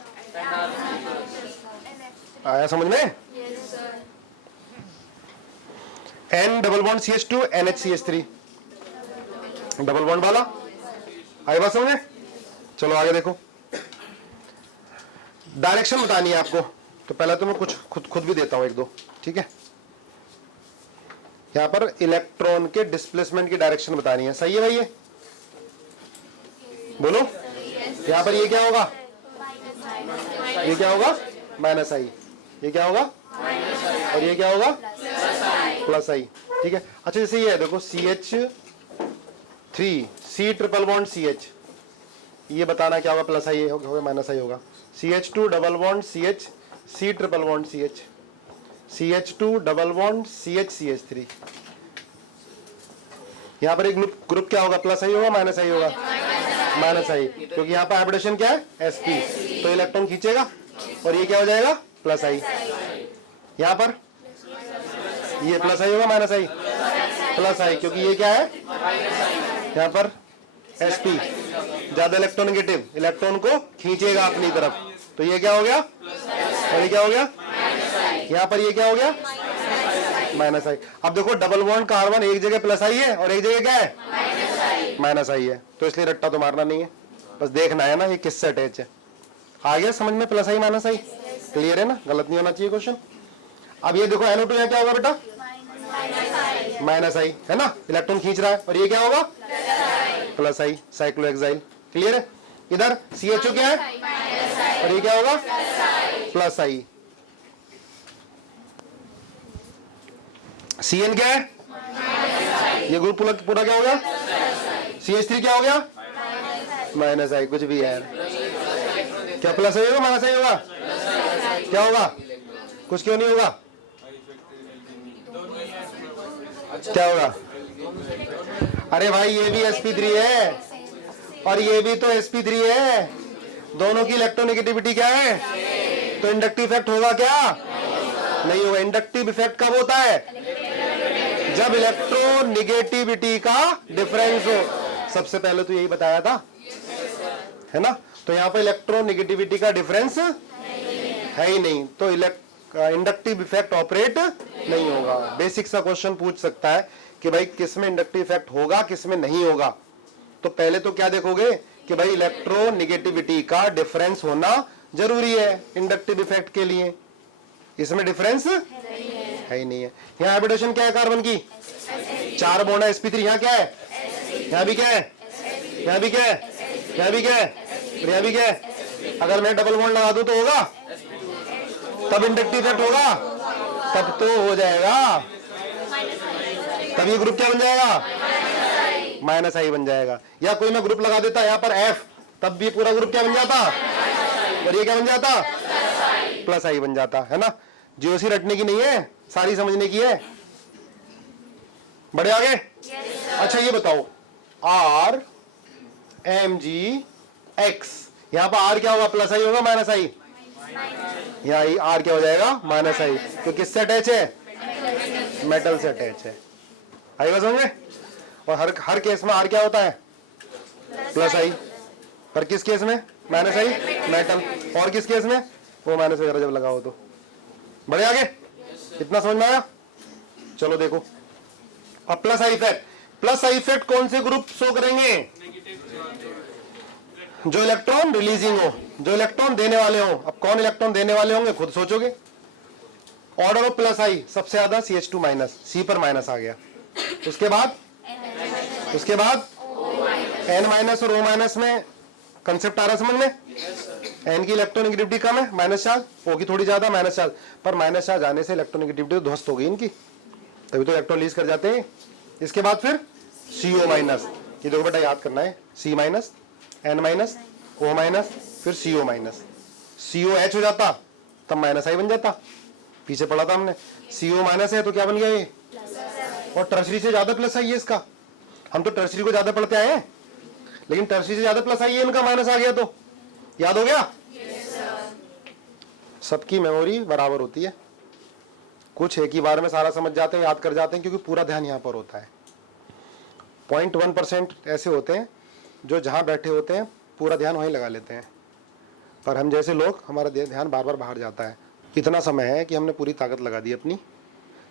आया समझ में। N double bond CH2 NHCH3 double bond वाला, आई बात समझ में। चलो आगे देखो, डायरेक्शन बतानी है आपको, तो पहले तो मैं कुछ खुद भी देता हूं 1-2, ठीक है। यहां पर इलेक्ट्रॉन के डिस्प्लेसमेंट की डायरेक्शन बतानी है, सही है भाई, ये बोलो। यहां पर ये क्या होगा, ये क्या होगा, माइनस आई, ये क्या होगा, और ये क्या होगा, प्लस आई, ठीक है। अच्छा जैसे ये है देखो, CH3 C triple bond CH, ये बताना क्या होगा, प्लस आई होगा माइनस आई होगा, CH2 double bond CH, C triple bond CH, CH2 double bond CH CH3। यहाँ पर एक ग्रुप क्या होगा, प्लस आई होगा माइनस आई होगा, माइनस आई, क्योंकि यहाँ पर हाइब्रिडेशन क्या है sp, तो इलेक्ट्रॉन खींचेगा और ये क्या हो जाएगा प्लस आई। यहाँ पर ये प्लस आई होगा माइनस आई, प्लस आई, क्योंकि ये क्या है यहाँ पर sp, ज्यादा इलेक्ट्रोनेगेटिव, इलेक्ट्रॉन को खींचेगा अपनी तरफ, तो ये क्या हो गया और ये क्या हो गया, यहाँ पर ये क्या हो गया माइनस आई। अब देखो डबल बॉन्ड कार्बन एक जगह प्लस आई है और एक जगह क्या है माइनस आई है, तो इसलिए रट्टा तो मारना नहीं है, बस देखना है ना ये किससे अटैच है। आ गया समझ में, plus I minus I, clear है ना, गलत नहीं होना चाहिए क्वेश्चन। अब ये देखो NO2 यहाँ क्या होगा बेटा माइनस आई है ना, इलेक्ट्रॉन खींच रहा है, और ये क्या होगा प्लस आई, साइक्लोहेक्साइल, क्लियर है। इधर CHO क्या है और ये क्या होगा प्लस आई, CN क्या है, ये ग्रुप पूरा क्या हो गया, CH3 क्या हो गया माइनस आई, कुछ भी है क्या, प्लस आई होगा माइनस आई होगा, क्या होगा, कुछ क्यों नहीं होगा, क्या होगा, अरे भाई ये भी sp3 है और ये भी तो sp3 है, दोनों की इलेक्ट्रोनेगेटिविटी क्या है, तो इंडक्टिव इफेक्ट होगा क्या, नहीं होगा। इंडक्टिव इफेक्ट कब होता है, जब इलेक्ट्रोनेगेटिविटी का डिफरेंस हो, सबसे पहले तो यही बताया था है ना, तो यहाँ पर इलेक्ट्रोनेगेटिविटी का डिफरेंस है ही नहीं, तो इंडक्टिव इफेक्ट ऑपरेट नहीं होगा। बेसिक सा क्वेश्चन पूछ सकता है कि भाई किस में इंडक्टिव इफेक्ट होगा किस में नहीं होगा, तो पहले तो क्या देखोगे कि भाई इलेक्ट्रोनेगेटिविटी का डिफरेंस होना जरूरी है इंडक्टिव इफेक्ट के लिए, इसमें डिफरेंस है ही नहीं है। यहाँ हाइब्रिडेशन क्या है कार्बन की, 4 बॉन्ड है sp3, यहाँ क्या है, यहाँ भी क्या है, यहाँ भी क्या है, यहाँ भी क्या है, यहाँ भी क्या है, अगर मैं डबल बॉन्ड लगा दूं तो होगा, तब इंडक्टिव इफेक्ट होगा, तब तो हो जाएगा, तब ये ग्रुप क्या बन जाएगा माइनस आई बन जाएगा। या कोई मैं ग्रुप लगा देता यहाँ पर F, तब भी पूरा ग्रुप क्या बन जाता, और ये क्या बन जाता प्लस आई बन जाता है ना। जीओसी रटने की नहीं है, सारी समझने की है। बढ़े आगे। अच्छा ये बताओ R Mg X, यहाँ पर R क्या होगा, प्लस आई होगा माइनस आई, यहाँ R क्या हो जाएगा माइनस आई, तो किससे अटैच है, मेटल से अटैच है। आएगा समझ में। और हर केस में R क्या होता है प्लस आई, पर किस केस में माइनस आई मेटल, और किस केस में वो माइनस वगैरह जब लगाओ तो। बढ़े आगे, इतना समझ में आया। चलो देखो अब plus I effect, plus I effect कौन से ग्रुप शो करेंगे, जो इलेक्ट्रॉन रिलीजिंग हो, जो इलेक्ट्रॉन देने वाले हो। अब कौन इलेक्ट्रॉन देने वाले होंगे खुद सोचोगे। ऑर्डर ऑफ प्लस आई सबसे ज्यादा CH2 माइनस, C पर माइनस आ गया, उसके बाद N माइनस और O माइनस में कंसेप्ट आ रहा समझ में। N की इलेक्ट्रोनेगेटिविटी कम है, माइनस चार्ज, O की थोड़ी ज्यादा माइनस चार्ज, पर माइनस चार्ज आने से इलेक्ट्रोनेगेटिविटी ध्वस्त हो गई इनकी, तभी तो इलेक्ट्रॉन रिलीज कर जाते हैं। इसके बाद फिर CO माइनस, ये देखो बेटा याद करना है, C minus N minus O minus फिर CO माइनस, COH हो जाता तब माइनस आई बन जाता, पीछे पढ़ा था हमने। CO माइनस है तो क्या बन गया ये, और टर्सरी से ज्यादा प्लस आई है इसका। हम तो टर्सरी को ज्यादा पढ़ते आए हैं, लेकिन टर्सरी से ज्यादा प्लस आई है, इनका माइनस आ गया तो याद हो गया। सबकी मेमोरी बराबर होती है, कुछ एक ही बार में सारा समझ जाते हैं, याद कर जाते हैं, क्योंकि पूरा ध्यान यहाँ पर होता है। 0.1% ऐसे होते हैं जो जहाँ बैठे होते हैं पूरा ध्यान वहीं लगा लेते हैं, पर हम जैसे लोग हमारा ध्यान बार बार बाहर जाता है। इतना समय है कि हमने पूरी ताकत लगा दी अपनी,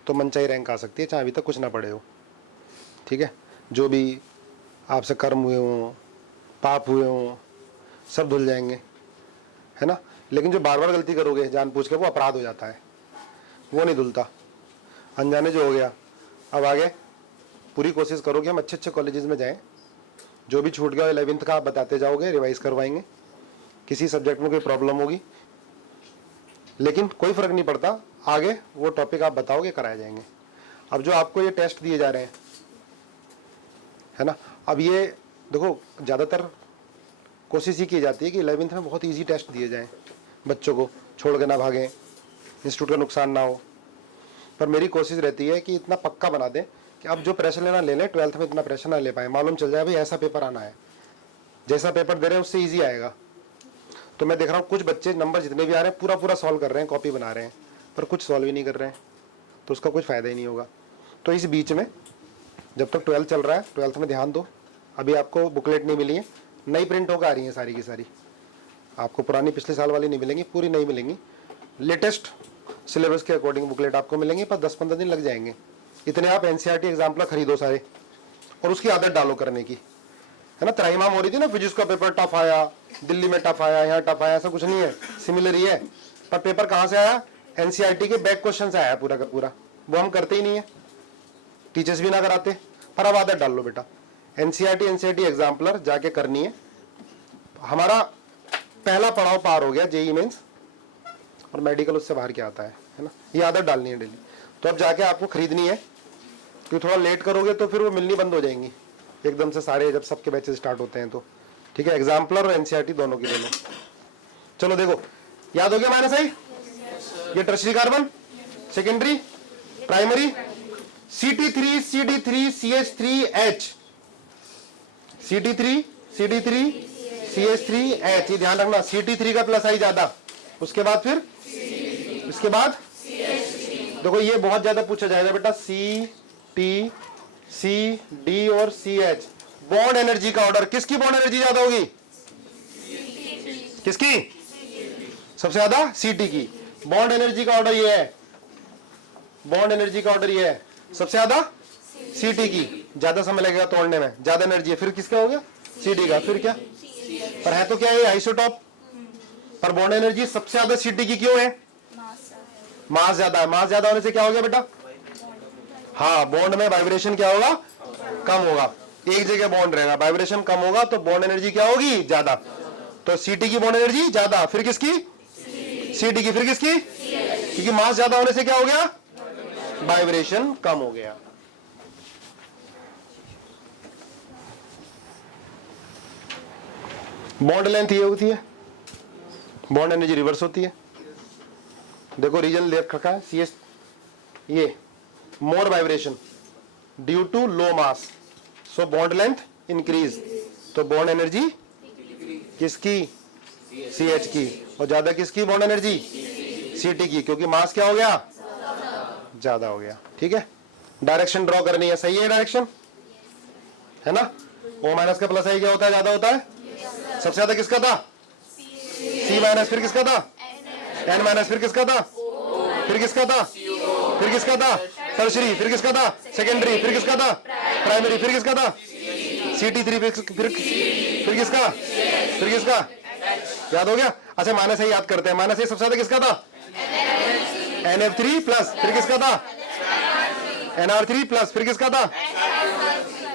तो मनचाही रैंक आ सकती है, चाहे अभी तक कुछ ना पढ़े हो। ठीक है, जो भी आपसे कर्म हुए हों, पाप हुए हों, सब धुल जाएंगे, है ना। लेकिन जो बार बार गलती करोगे जानबूझ के, वो अपराध हो जाता है, वो नहीं धुलता। अनजाने जो हो गया, अब आगे पूरी कोशिश करो कि हम अच्छे अच्छे कॉलेजेस में जाएं। जो भी छूट गया 11th का आप बताते जाओगे, रिवाइज करवाएंगे। किसी सब्जेक्ट में कोई प्रॉब्लम होगी, लेकिन कोई फर्क नहीं पड़ता, आगे वो टॉपिक आप बताओगे, कराए जाएंगे। अब जो आपको ये टेस्ट दिए जा रहे हैं, है ना, अब ये देखो ज़्यादातर कोशिश ही की जाती है कि 11th में बहुत इजी टेस्ट दिए जाएं, बच्चों को छोड़ के ना भागें, इंस्टीट्यूट का नुकसान ना हो। पर मेरी कोशिश रहती है कि इतना पक्का बना दें कि अब जो प्रेशर लेना ले लें, 12th में इतना प्रेशर ना ले पाए। मालूम चल जाए भाई ऐसा पेपर आना है, जैसा पेपर दे रहे हैं उससे ईजी आएगा। तो मैं देख रहा हूँ कुछ बच्चे नंबर जितने भी आ रहे हैं पूरा पूरा सॉल्व कर रहे हैं, कॉपी बना रहे हैं, पर कुछ सॉल्व ही नहीं कर रहे हैं, तो उसका कुछ फ़ायदा ही नहीं होगा। तो इस बीच में जब तक 12th चल रहा है, 12th में ध्यान दो। अभी आपको बुकलेट नहीं मिली है, नई प्रिंट होकर आ रही है सारी की सारी, आपको पुरानी पिछले साल वाली नहीं मिलेंगी, पूरी नहीं मिलेंगी। लेटेस्ट सिलेबस के अकॉर्डिंग बुकलेट आपको मिलेंगे, पर 10-15 दिन लग जाएंगे। इतने आप एनसीईआरटी एग्जाम्पल खरीदो सारे, और उसकी आदत डालो करने की, है ना। त्राहिमाम हो रही थी ना, फिजिक्स का पेपर टफ आया, दिल्ली में टफ आया, यहाँ टफ आया, ऐसा कुछ नहीं है, सिमिलर ही है। पर पेपर कहाँ से आया? एनसीईआरटी के बैक क्वेश्चन से आया पूरा का पूरा। वो हम करते ही नहीं है, टीचर्स भी ना कराते। पर अब आदत डाल लो बेटा, एनसीईआरटी एग्जाम्पलर जाके करनी है। हमारा पहला पड़ाव पार हो गया जेईई मेंस, और मेडिकल उससे बाहर क्या आता है ना। ये आदत डालनी है डेली। तो अब जाके आपको खरीदनी है, क्योंकि थोड़ा लेट करोगे तो फिर वो मिलनी बंद हो जाएंगी एकदम से सारे, जब सबके बैचेस स्टार्ट होते हैं तो। ठीक है, एग्जाम्पलर और एनसीईआरटी दोनों की दोनों। चलो देखो, याद हो गया माइनस आई? ये tertiary carbon, secondary, primary, CT3 CD3 CH3H, CT3 CD3 CH3H। ये ध्यान रखना, CT3 का प्लस आई ज्यादा, उसके बाद फिर इसके बाद देखो ये बहुत ज्यादा पूछा जाएगा बेटा, CT CD और CH। बॉन्ड एनर्जी का ऑर्डर, किसकी बॉन्ड एनर्जी ज्यादा होगी? किसकी? सबसे ज्यादा CT की। बॉन्ड एनर्जी का ऑर्डर ये है, बॉन्ड एनर्जी का ऑर्डर ये है, सबसे ज्यादा CT की। ज्यादा समय लगेगा तोड़ने में, ज्यादा एनर्जी है, फिर किसका हो गया? CD का। फिर क्या? पर है तो क्या है आइसोटॉप, पर बॉन्ड एनर्जी सबसे ज्यादा CT की क्यों है? मास ज्यादा है। मास ज्यादा होने से क्या हो गया बेटा? हाँ, बॉन्ड में वाइब्रेशन क्या होगा? कम होगा। एक जगह बॉन्ड रहेगा, वाइब्रेशन कम होगा, तो बॉन्ड एनर्जी क्या होगी? ज्यादा। तो CT की बॉन्ड एनर्जी ज्यादा, फिर किसकी? CD की। फिर किसकी? क्योंकि मास ज्यादा होने से क्या हो गया? वाइब्रेशन कम हो गया। बॉन्ड लेंथ ये होती है, बॉन्ड एनर्जी रिवर्स होती है। देखो रीजन ले रखा है CS, ये more vibration due to low mass, so bond length increase, तो बॉन्ड एनर्जी किसकी? CH की। और ज्यादा किसकी बॉन्ड एनर्जी? CT की, क्योंकि मास क्या हो गया? ज्यादा हो गया। ठीक है, डायरेक्शन ड्रॉ करनी है, सही है डायरेक्शन, है ना। O माइनस का प्लस आई क्या होता है? ज्यादा होता है। सबसे ज्यादा किसका था? C माइनस, फिर किसका था? N माइनस, फिर किसका था? फिर किसका था? फिर किसका था? टर्शियरी, फिर किसका था? सेकेंडरी, फिर किसका था? प्राइमरी, फिर किसका था? CT3, फिर किसका? फिर किसका? याद हो गया? अच्छा माइनस आई याद करते हैं। माइनस आई सबसे ज्यादा किसका था? NF3 प्लस, फिर किसका था? NR3 प्लस, फिर किसका था?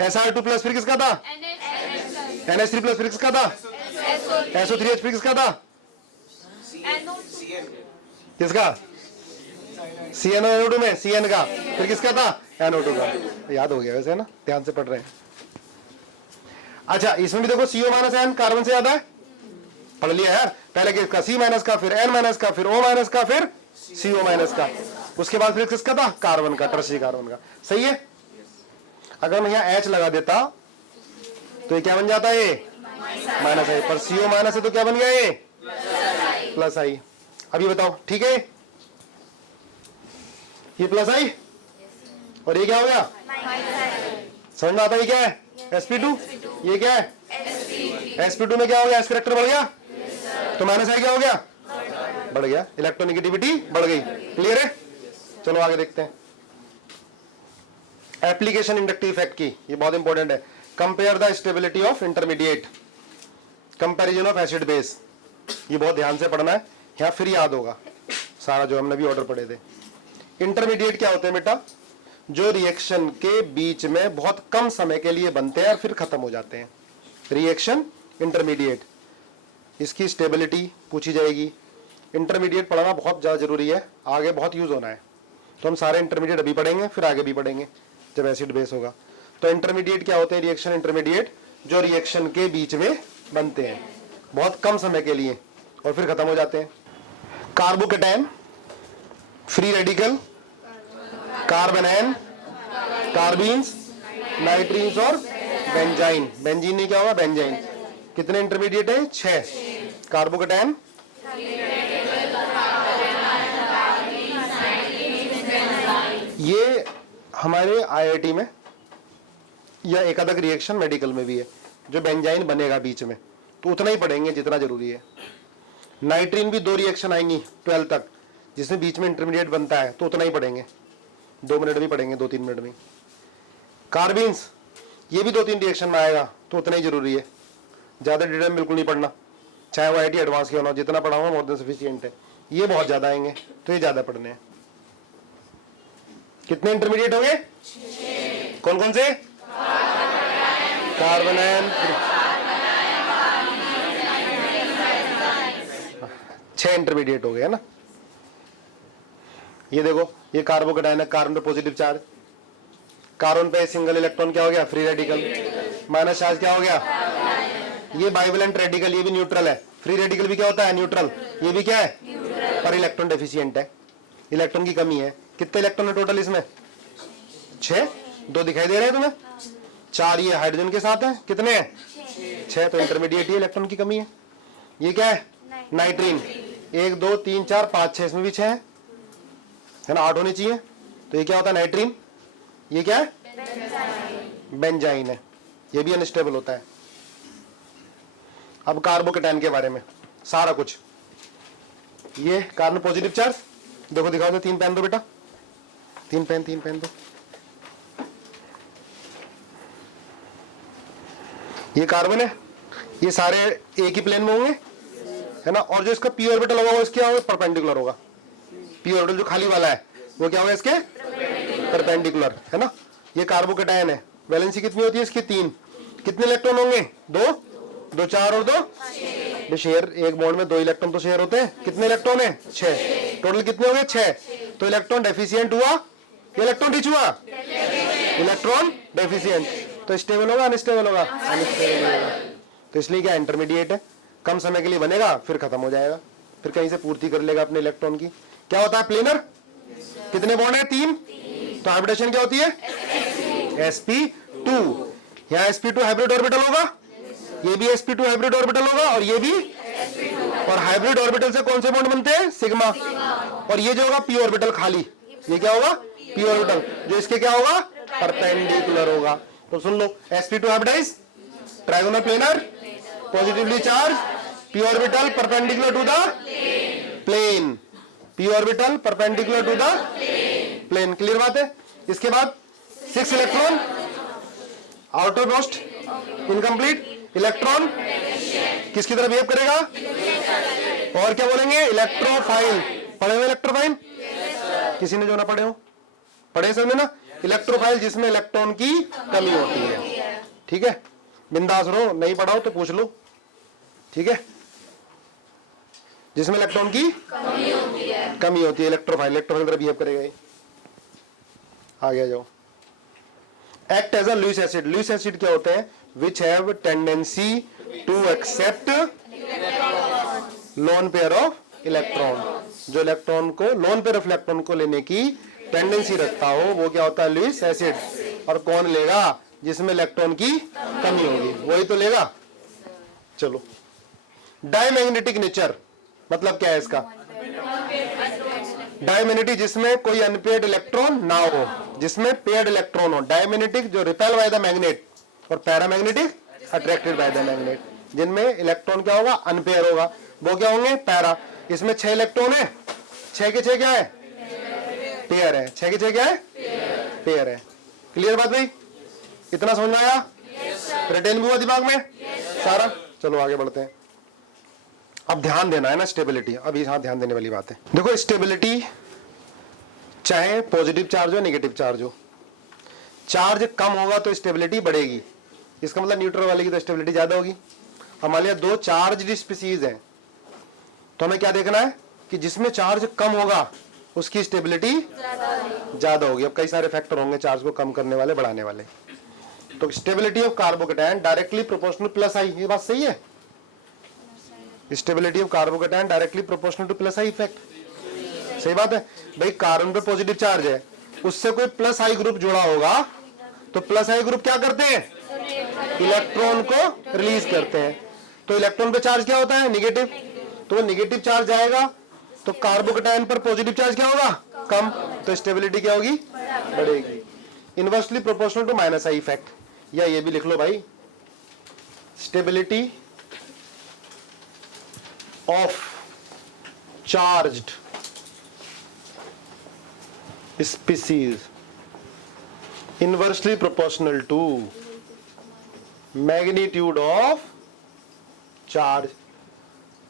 SR2 प्लस, फिर किसका था? NH3 प्लस, फिर किसका था? SO3H, फिर किसका था? किसका? CnO2 में CN का, फिर किसका था? NO2 का। याद हो गया वैसे, है ना, ध्यान से पढ़ रहे हैं। अच्छा इसमें भी देखो CO माइनस N कार्बन से ज्यादा है, पढ़ लिया यार। पहले किसका? C माइनस का, फिर N माइनस का, फिर O माइनस का, फिर CO माइनस का, उसके बाद फिर किसका था? कार्बन का, टर्शियरी कार्बन का। सही है। अगर मैं यहाँ H लगा देता तो ये क्या बन जाता है? माइनस आई। पर CO माइनस है तो क्या बन गया? ये प्लस आई। अभी बताओ ठीक है, ये प्लस आई और ये क्या हो गया? समझ में आता है? ये क्या है? sp2। ये क्या है? sp2 में क्या हो गया? एस करेक्टर बढ़ गया, तो माइनस आई क्या हो गया? बढ़ गया, इलेक्ट्रोनेगेटिविटी बढ़ गई। क्लियर है? चलो आगे देखते हैं एप्लीकेशन इंडक्टिव इफेक्ट की। ये बहुत इंपॉर्टेंट है। Compare the stability of intermediate, comparison of acid base. ये बहुत ध्यान से पढ़ना है, यहाँ फिर याद होगा सारा जो हमने भी ऑर्डर पढ़े थे। इंटरमीडिएट क्या होते हैं बेटा? जो रिएक्शन के बीच में बहुत कम समय के लिए बनते हैं और फिर खत्म हो जाते हैं, रिएक्शन इंटरमीडिएट। इसकी स्टेबिलिटी पूछी जाएगी। इंटरमीडिएट पढ़ना बहुत ज़्यादा जरूरी है, आगे बहुत यूज होना है। तो हम सारे इंटरमीडिएट अभी पढ़ेंगे, फिर आगे भी पढ़ेंगे जब एसिड बेस होगा। तो इंटरमीडिएट क्या होते हैं? रिएक्शन इंटरमीडिएट, जो रिएक्शन के बीच में बनते हैं बहुत कम समय के लिए और फिर खत्म हो जाते हैं। कार्बोकेटायन, फ्री रेडिकल, कार्बेनायन, कार्बीन्स, नाइट्रीन्स और बेंजाइन। बेंजीन नहीं क्या होगा, बेंजाइन। कितने इंटरमीडिएट है? 6। कार्बोकेटायन, ये हमारे आईआईटी में या एक अलग रिएक्शन मेडिकल में भी है, जो बेंजाइन बनेगा बीच में, तो उतना ही पढ़ेंगे जितना जरूरी है। नाइट्रीन भी 2 रिएक्शन आएंगी 12 तक, जिसमें बीच में इंटरमीडिएट बनता है, तो उतना ही पढ़ेंगे, 2 मिनट में पढ़ेंगे, 2-3 मिनट में। कार्बीन्स, ये भी 2-3 रिएक्शन में आएगा, तो उतना ही जरूरी है, ज़्यादा डिटेल में बिल्कुल नहीं पढ़ना, चाहे वो आईटी एडवांस क्यों ना हो, जितना पढ़ाऊंगा मोर देन सफिशिएंट है। ये बहुत ज़्यादा आएंगे, तो ये ज़्यादा पढ़ने हैं। कितने इंटरमीडिएट हो गए? कौन कौन से? कार्बोनायन, 6 इंटरमीडिएट हो गए है ना। ये देखो, ये कार्बोकेटायन है, कार्बन पे पॉजिटिव चार्ज, कार्बन पे सिंगल इलेक्ट्रॉन क्या हो गया? फ्री रेडिकल, माइनस चार्ज क्या हो गया? ये बाइवेलेंट रेडिकल, ये भी न्यूट्रल है। फ्री रेडिकल भी क्या होता है? न्यूट्रल। ये भी क्या है? पर इलेक्ट्रॉन डेफिशिएंट है, इलेक्ट्रॉन की कमी है। कितने इलेक्ट्रॉन है टोटल इसमें? 6। 2 दिखाई दे रहे हैं तुम्हें? 4 ये हाइड्रोजन के साथ है, कितने हैं? 6, तो इंटरमीडिएट ही इलेक्ट्रॉन की कमी है। ये क्या है? नाइट्रीन। 1 2 3 4 5 6, इसमें भी 6 है ना, 8 होनी चाहिए। तो ये क्या होता है? नाइट्रीन। ये क्या है? बेंजाइन है, ये भी अनस्टेबल होता है। अब कार्बोकेटायन के बारे में सारा कुछ, ये कार्बन पॉजिटिव चार्ज, देखो दिखाओ तो, 3 पेन दो बेटा, 3 पेन दो। ये कार्बन है, ये सारे एक ही प्लेन में होंगे है ना, और जो इसका पी ऑर्बिटल होगा वो इसके परपेंडिकुलर होगा। पी ऑर्बिटल जो खाली वाला है वो क्या होगा? इसके परपेंडिकुलर है ना। ये कार्बोकेटायन है, वैलेंसी कितनी होती है इसकी? 3। कितने इलेक्ट्रॉन होंगे? 2 2 4 और 2 शेयर, एक बॉन्ड में 2 इलेक्ट्रॉन तो शेयर होते हैं। कितने इलेक्ट्रॉन है? 6। टोटल कितने हो गए? 6। तो इलेक्ट्रॉन डेफिशिएंट हुआ, इलेक्ट्रॉन रिच हुआ, इलेक्ट्रॉन डेफिशिएंट। तो स्टेबल होगा, अनस्टेबल होगा? अनस्टेबल होगा। तो इसलिए क्या इंटरमीडिएट है, कम समय के लिए बनेगा, फिर खत्म हो जाएगा, फिर कहीं से पूर्ति कर लेगा अपने इलेक्ट्रॉन की। क्या होता है? प्लेनर। कितने बॉन्ड है? 3। तो हाइब्रिडेशन क्या होती है? sp2। यहाँ sp2 हाइब्रिड ऑर्बिटल होगा, ये भी sp2 हाइब्रिड ऑर्बिटल होगा, और ये भी। और हाइब्रिड ऑर्बिटल से कौन से बॉन्ड बनते हैं? सिग्मा। और ये जो होगा पी ऑर्बिटल खाली, ये क्या होगा? पी ऑर्बिटल, जो इसके क्या होगा? परपेंडिकुलर होगा। तो सुन लो, sp2 hybridize, trigonal planar, positively charge, p orbital perpendicular to the plane, p orbital perpendicular to the plane. Clear बात है? इसके बाद 6 electron outer most incomplete, electron किसकी तरह बिहेव करेगा? और क्या बोलेंगे? इलेक्ट्रोफाइल। पढ़े हुए इलेक्ट्रोफाइल? किसी ने जो ना पढ़े हो, पढ़े समझे ना। इलेक्ट्रोफाइल जिसमें इलेक्ट्रॉन की कमी होती है, ठीक है। बिंदास रहो, नहीं पढ़ाओ तो पूछ लो, ठीक है। जिसमें इलेक्ट्रॉन की कमी होती है, इलेक्ट्रोफाइल। इलेक्ट्रोफाइल तरह बिहेव करेगा ये। आगे जाओ। Act as a Lewis acid. Lewis acid क्या होते हैं? Which have tendency to accept lone pair of electron. जो इलेक्ट्रॉन को, लोन पेयर ऑफ इलेक्ट्रॉन को लेने की टेंडेंसी रखता हो, वो क्या होता है? Lewis acid. और कौन लेगा? जिसमें इलेक्ट्रॉन की कमी होगी, वही तो लेगा। चलो, डायमैग्नेटिक नेचर मतलब क्या है इसका? डायमैग्नेटिक, जिसमें कोई अनपेयर्ड इलेक्ट्रॉन ना हो, जिसमें पेयर्ड इलेक्ट्रॉन हो। डायमैग्नेटिक जो रिपेल बाय द मैग्नेट, और paramagnetic attracted by the magnet. जिनमें इलेक्ट्रॉन क्या होगा? अनपेयर होगा, वो क्या होंगे? पैरा। इसमें 6 इलेक्ट्रॉन है, 6 के 6 क्या है? पेयर है। 6 के 6 क्या है? पेयर है। क्लियर बात भाई? इतना समझ में आया? रिटेन भी हुआ दिमाग में सारा? चलो आगे बढ़ते हैं। अब ध्यान देना है ना स्टेबिलिटी। अब यहाँ ध्यान देने वाली बात है। देखो, स्टेबिलिटी चाहे पॉजिटिव चार्ज हो नेगेटिव चार्ज हो, चार्ज कम होगा तो स्टेबिलिटी बढ़ेगी। इसका मतलब न्यूट्रल वाले की तो स्टेबिलिटी ज्यादा होगी। हमारे लिए 2 चार्ज स्पीसीज हैं, तो हमें क्या देखना है कि जिसमें चार्ज कम होगा उसकी स्टेबिलिटी ज्यादा होगी। अब कई सारे फैक्टर होंगे चार्ज को कम करने वाले, बढ़ाने वाले। तो stability of carbocation directly proportional plus I. ये बात सही है? Stability of carbocation directly proportional to plus I effect. सही बात है भाई, कार्बन पे पॉजिटिव चार्ज है, उससे कोई प्लस आई ग्रुप जुड़ा होगा तो प्लस आई ग्रुप क्या करते हैं, इलेक्ट्रॉन को रिलीज करते हैं। तो इलेक्ट्रॉन पे चार्ज क्या होता है, निगेटिव, तो निगेटिव चार्ज आएगा तो कार्बोकैटायन पर पॉजिटिव चार्ज क्या होगा, कम, तो स्टेबिलिटी क्या होगी, बढ़ेगी। Inversely proportional to minus I effect, या ये भी लिख लो भाई, stability of charged species inversely proportional to magnitude of charge.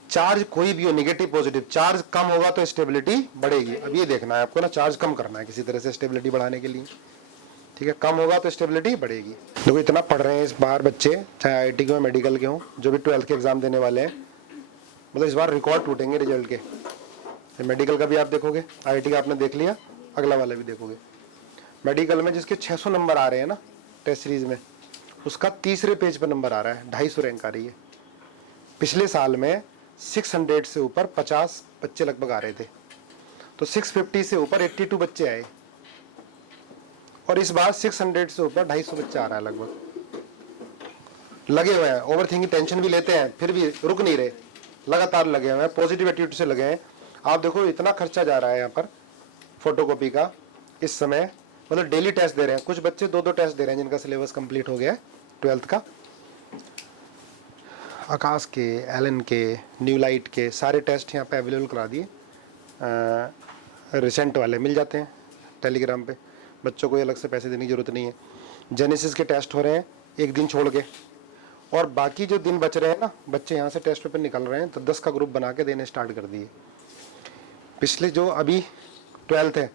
Charge कोई भी हो, नेगेटिव पॉजिटिव, चार्ज कम होगा तो स्टेबिलिटी बढ़ेगी। अब ये देखना है आपको ना, चार्ज कम करना है किसी तरह से स्टेबिलिटी बढ़ाने के लिए, ठीक है, कम होगा तो स्टेबिलिटी बढ़ेगी। देखो इतना पढ़ रहे हैं इस बार बच्चे, चाहे आईआईटी के हो मेडिकल के हो, जो भी 12th के एग्जाम देने वाले हैं, मतलब इस बार रिकॉर्ड टूटेंगे रिजल्ट के। मेडिकल का भी आप देखोगे, आईआईटी का आपने देख लिया, अगला वाला भी देखोगे। मेडिकल में जिसके 600 नंबर आ रहे हैं ना टेस्ट सीरीज में, उसका तीसरे पेज पर नंबर आ रहा है, 250 रैंक आ रही है। पिछले साल में 600 से ऊपर 50 बच्चे लगभग आ रहे थे, तो 650 से ऊपर 82 बच्चे आए, और इस बार 600 से ऊपर 250 बच्चा आ रहा है लगभग। लगे हुए हैं, ओवर थिंकिंग टेंशन भी लेते हैं, फिर भी रुक नहीं रहे, लगातार लगे हुए हैं, पॉजिटिव एटीट्यूड से लगे हैं। आप देखो इतना खर्चा जा रहा है यहाँ पर फोटोकॉपी का इस समय, मतलब डेली टेस्ट दे रहे हैं, कुछ बच्चे 2-2 टेस्ट दे रहे हैं जिनका सिलेबस कंप्लीट हो गया है 12th का। आकाश के, एलन के, न्यू लाइट के सारे टेस्ट यहाँ पे अवेलेबल करा दिए, रिसेंट वाले मिल जाते हैं टेलीग्राम पे, बच्चों को अलग से पैसे देने की जरूरत नहीं है। जेनेसिस के टेस्ट हो रहे हैं एक दिन छोड़ के, और बाकी जो दिन बच रहे हैं ना, बच्चे यहाँ से टेस्ट पेपर निकल रहे हैं, तो 10 का ग्रुप बना के देने स्टार्ट कर दिए। पिछले जो अभी 12th है,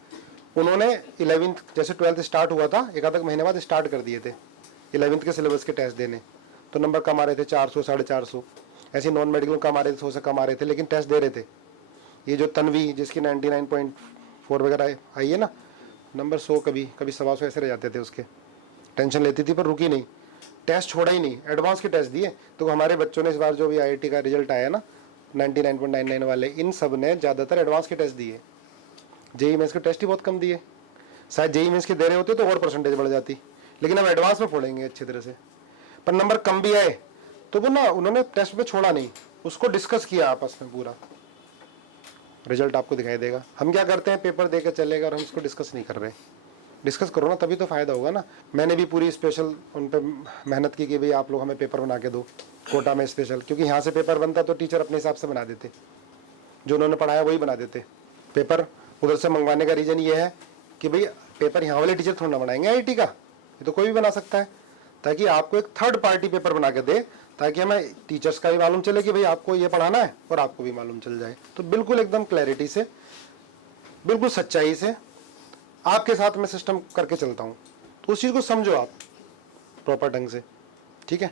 उन्होंने 11th, जैसे 12th स्टार्ट हुआ था एक आध महीने बाद स्टार्ट कर दिए थे 11th के सिलेबस के टेस्ट देने, तो नंबर कम आ रहे थे 400 450, ऐसे नॉन मेडिकल कम आ रहे थे, 100 से कम आ रहे थे, लेकिन टेस्ट दे रहे थे। ये जो तन्वी जिसकी 99.4 वगैरह आई है ना, नंबर 100 कभी 125 ऐसे रह जाते थे उसके, टेंशन लेती थी पर रुकी नहीं, टेस्ट छोड़ा ही नहीं, एडवांस के टेस्ट दिए। तो हमारे बच्चों ने इस बार जो भी आईआईटी का रिजल्ट आया ना 99.99 वाले, इन सब ने ज़्यादातर एडवांस के टेस्ट दिए, जेई मेंस के टेस्ट ही बहुत कम दिए। शायद जेई मेंस के दे रहे होते तो और परसेंटेज बढ़ जाती, लेकिन अब एडवांस में फोड़ेंगे अच्छी तरह से। पर नंबर कम भी आए तो वो ना उन्होंने टेस्ट पे छोड़ा नहीं, उसको डिस्कस किया आपस में, पूरा रिजल्ट आपको दिखाई देगा। हम क्या करते हैं, पेपर दे के चलेगा और हम इसको डिस्कस नहीं कर रहे। डिस्कस करो ना, तभी तो फायदा होगा ना। मैंने भी पूरी स्पेशल उन पर मेहनत की कि भाई आप लोग हमें पेपर बना के दो कोटा में स्पेशल, क्योंकि यहाँ से पेपर बनता तो टीचर अपने हिसाब से बना देते, जो उन्होंने पढ़ाया वही बना देते। पेपर उधर से मंगवाने का रीज़न ये है कि भाई पेपर यहाँ वाले टीचर थोड़ा ना बनाएंगे आईआईटी का, ये तो कोई भी बना सकता है, ताकि आपको एक थर्ड पार्टी पेपर बना के दे, ताकि हमें टीचर्स का भी मालूम चले कि भाई आपको ये पढ़ाना है और आपको भी मालूम चल जाए। तो बिल्कुल एकदम क्लैरिटी से, बिल्कुल सच्चाई से आपके साथ में सिस्टम करके चलता हूँ, तो उस चीज़ को समझो आप प्रॉपर ढंग से, ठीक है।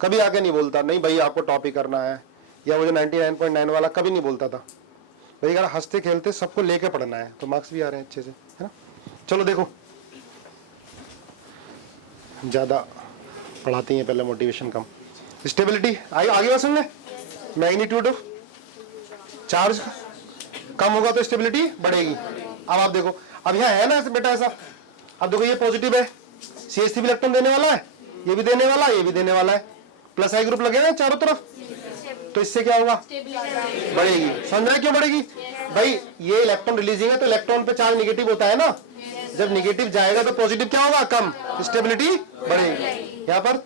कभी आके नहीं बोलता नहीं भाई आपको टॉप ही करना है, या वो जो 99.9 वाला कभी नहीं बोलता था भाई, अगर हंसते खेलते सबको लेके पढ़ना है तो मार्क्स भी आ रहे हैं अच्छे से, है ना। चलो देखो, ज़्यादा पढ़ाती हैं पहले, मोटिवेशन कम। स्टेबिलिटी आगे बात सुन ले, मैग्नीट्यूड ऑफ चार्ज कम होगा तो स्टेबिलिटी बढ़ेगी। अब आप देखो, अब यहाँ है ना बेटा ऐसा, अब देखो ये पॉजिटिव है, CH3 भी इलेक्ट्रॉन देने वाला है, ये भी देने वाला है, ये भी देने वाला है, प्लस आई ग्रुप लगे हैं चारों तरफ, तो इससे क्या होगा, बढ़ेगी। समझ रहे क्यों बढ़ेगी भाई, ये इलेक्ट्रॉन रिलीजिंग है तो इलेक्ट्रॉन पे चार्ज निगेटिव होता है ना, जब निगेटिव जाएगा तो पॉजिटिव क्या होगा, कम, स्टेबिलिटी बढ़ेगी। यहाँ पर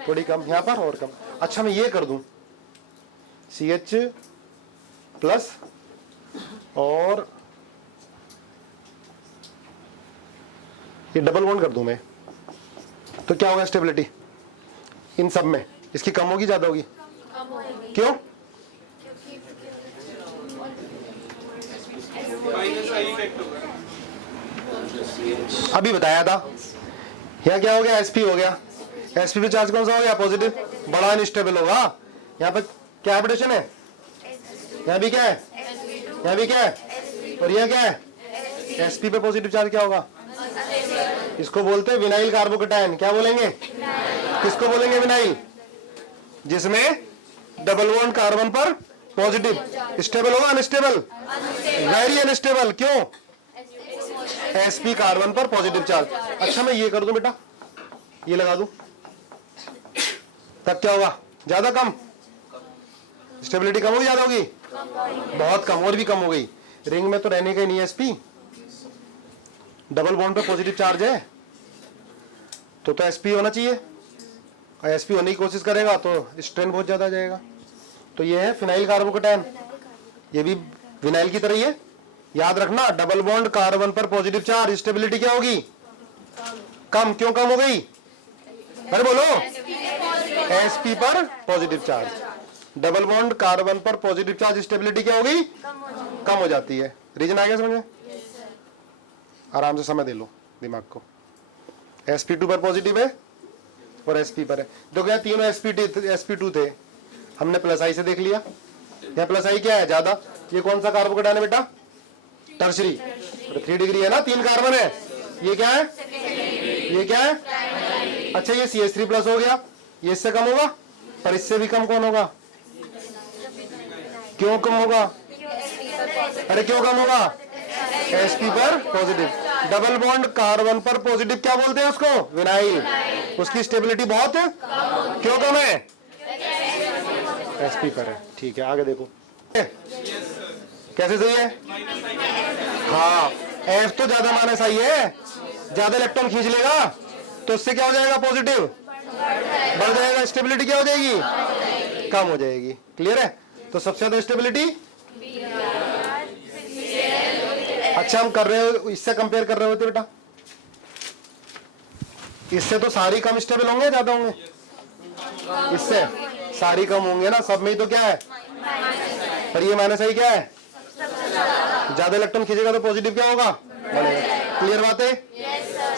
थोड़ी कम, यहाँ पर और कम। अच्छा मैं ये कर दूं CH प्लस और ये डबल बॉन्ड कर दूं मैं, तो क्या होगा स्टेबिलिटी इन सब में, इसकी कम होगी ज्यादा होगी, क्यों, अभी बताया था। यहाँ क्या हो गया, sp हो गया, sp पे चार्ज कौन सा हो गया, पॉजिटिव, बड़ा अनस्टेबल होगा। यहाँ पे क्या हाइब्रिडेशन है, यहाँ भी क्या है, यहाँ भी क्या है, और यहाँ क्या है, sp पे पॉजिटिव चार्ज क्या होगा, इसको बोलते हैं विनाइल कार्बोकैटायन। क्या बोलेंगे, किसको बोलेंगे, विनाइल, जिसमें डबल बॉन्ड कार्बन पर पॉजिटिव, स्टेबल होगा अनस्टेबल? Very unstable. क्यों? sp कार्बन पर पॉजिटिव चार्ज। अच्छा मैं ये कर दूं बेटा, ये लगा दूं, तब क्या होगा? ज्यादा कम? स्टेबिलिटी कम होगी ज्यादा होगी? बहुत कम, और भी कम हो गई। रिंग में तो रहने का ही नहीं है sp, डबल बॉन्ड पे पॉजिटिव चार्ज है तो sp होना चाहिए, और sp होने की कोशिश करेगा तो स्ट्रेन बहुत ज्यादा आ जाएगा। तो ये है फिनाइल कार्बोकेटायन, ये भी विनाइल की तरह ही है। याद रखना, डबल बॉन्ड कार्बन पर पॉजिटिव चार्ज, स्टेबिलिटी क्या होगी? कम। क्यों कम हो गई? अरे बोलो। sp पर positive charge, double bond carbon पर पॉजिटिव चार्ज, स्टेबिलिटी क्या हो गई? कम हो जाती है। रीजन आ गया समझ में? आराम से समय दे लो दिमाग को। sp2 पर पॉजिटिव है और sp पर है। देखो यहाँ तीनों sp2 थे, हमने प्लस आई से देख लिया। यहाँ प्लस आई क्या है? ज्यादा। ये कौन सा कार्बोकेटायन है बेटा? टर्शरी। 3 डिग्री है ना, 3 कार्बन है। ये क्या है? ये क्या है? अच्छा ये CH3 प्लस हो गया, ये इससे कम होगा, पर इससे भी कम कौन होगा? क्यों कम होगा? अरे क्यों कम होगा? sp पर पॉजिटिव। डबल बॉन्ड कार्बन पर पॉजिटिव क्या बोलते हैं उसको? विनाइल। उसकी स्टेबिलिटी बहुत है। क्यों कम है? sp पर है। ठीक है, आगे देखो कैसे सही है? हाँ, F तो ज्यादा माइनस आई है, ज्यादा इलेक्ट्रॉन खींच लेगा तो उससे क्या हो जाएगा? पॉजिटिव बढ़ जाएगा, स्टेबिलिटी क्या हो जाएगी? कम हो जाएगी। क्लियर है? तो सबसे ज्यादा स्टेबिलिटी। अच्छा हम कर रहे हो, इससे कंपेयर कर रहे होते बेटा, इससे तो सारी कम स्टेबल होंगे, ज्यादा होंगे? इससे सारी कम होंगे ना, सब में ही तो क्या है? पर ये माइनस आई क्या है? ज्यादा इलेक्ट्रॉन खींचेगा तो पॉजिटिव क्या होगा? बढ़ेगा। क्लियर बात है?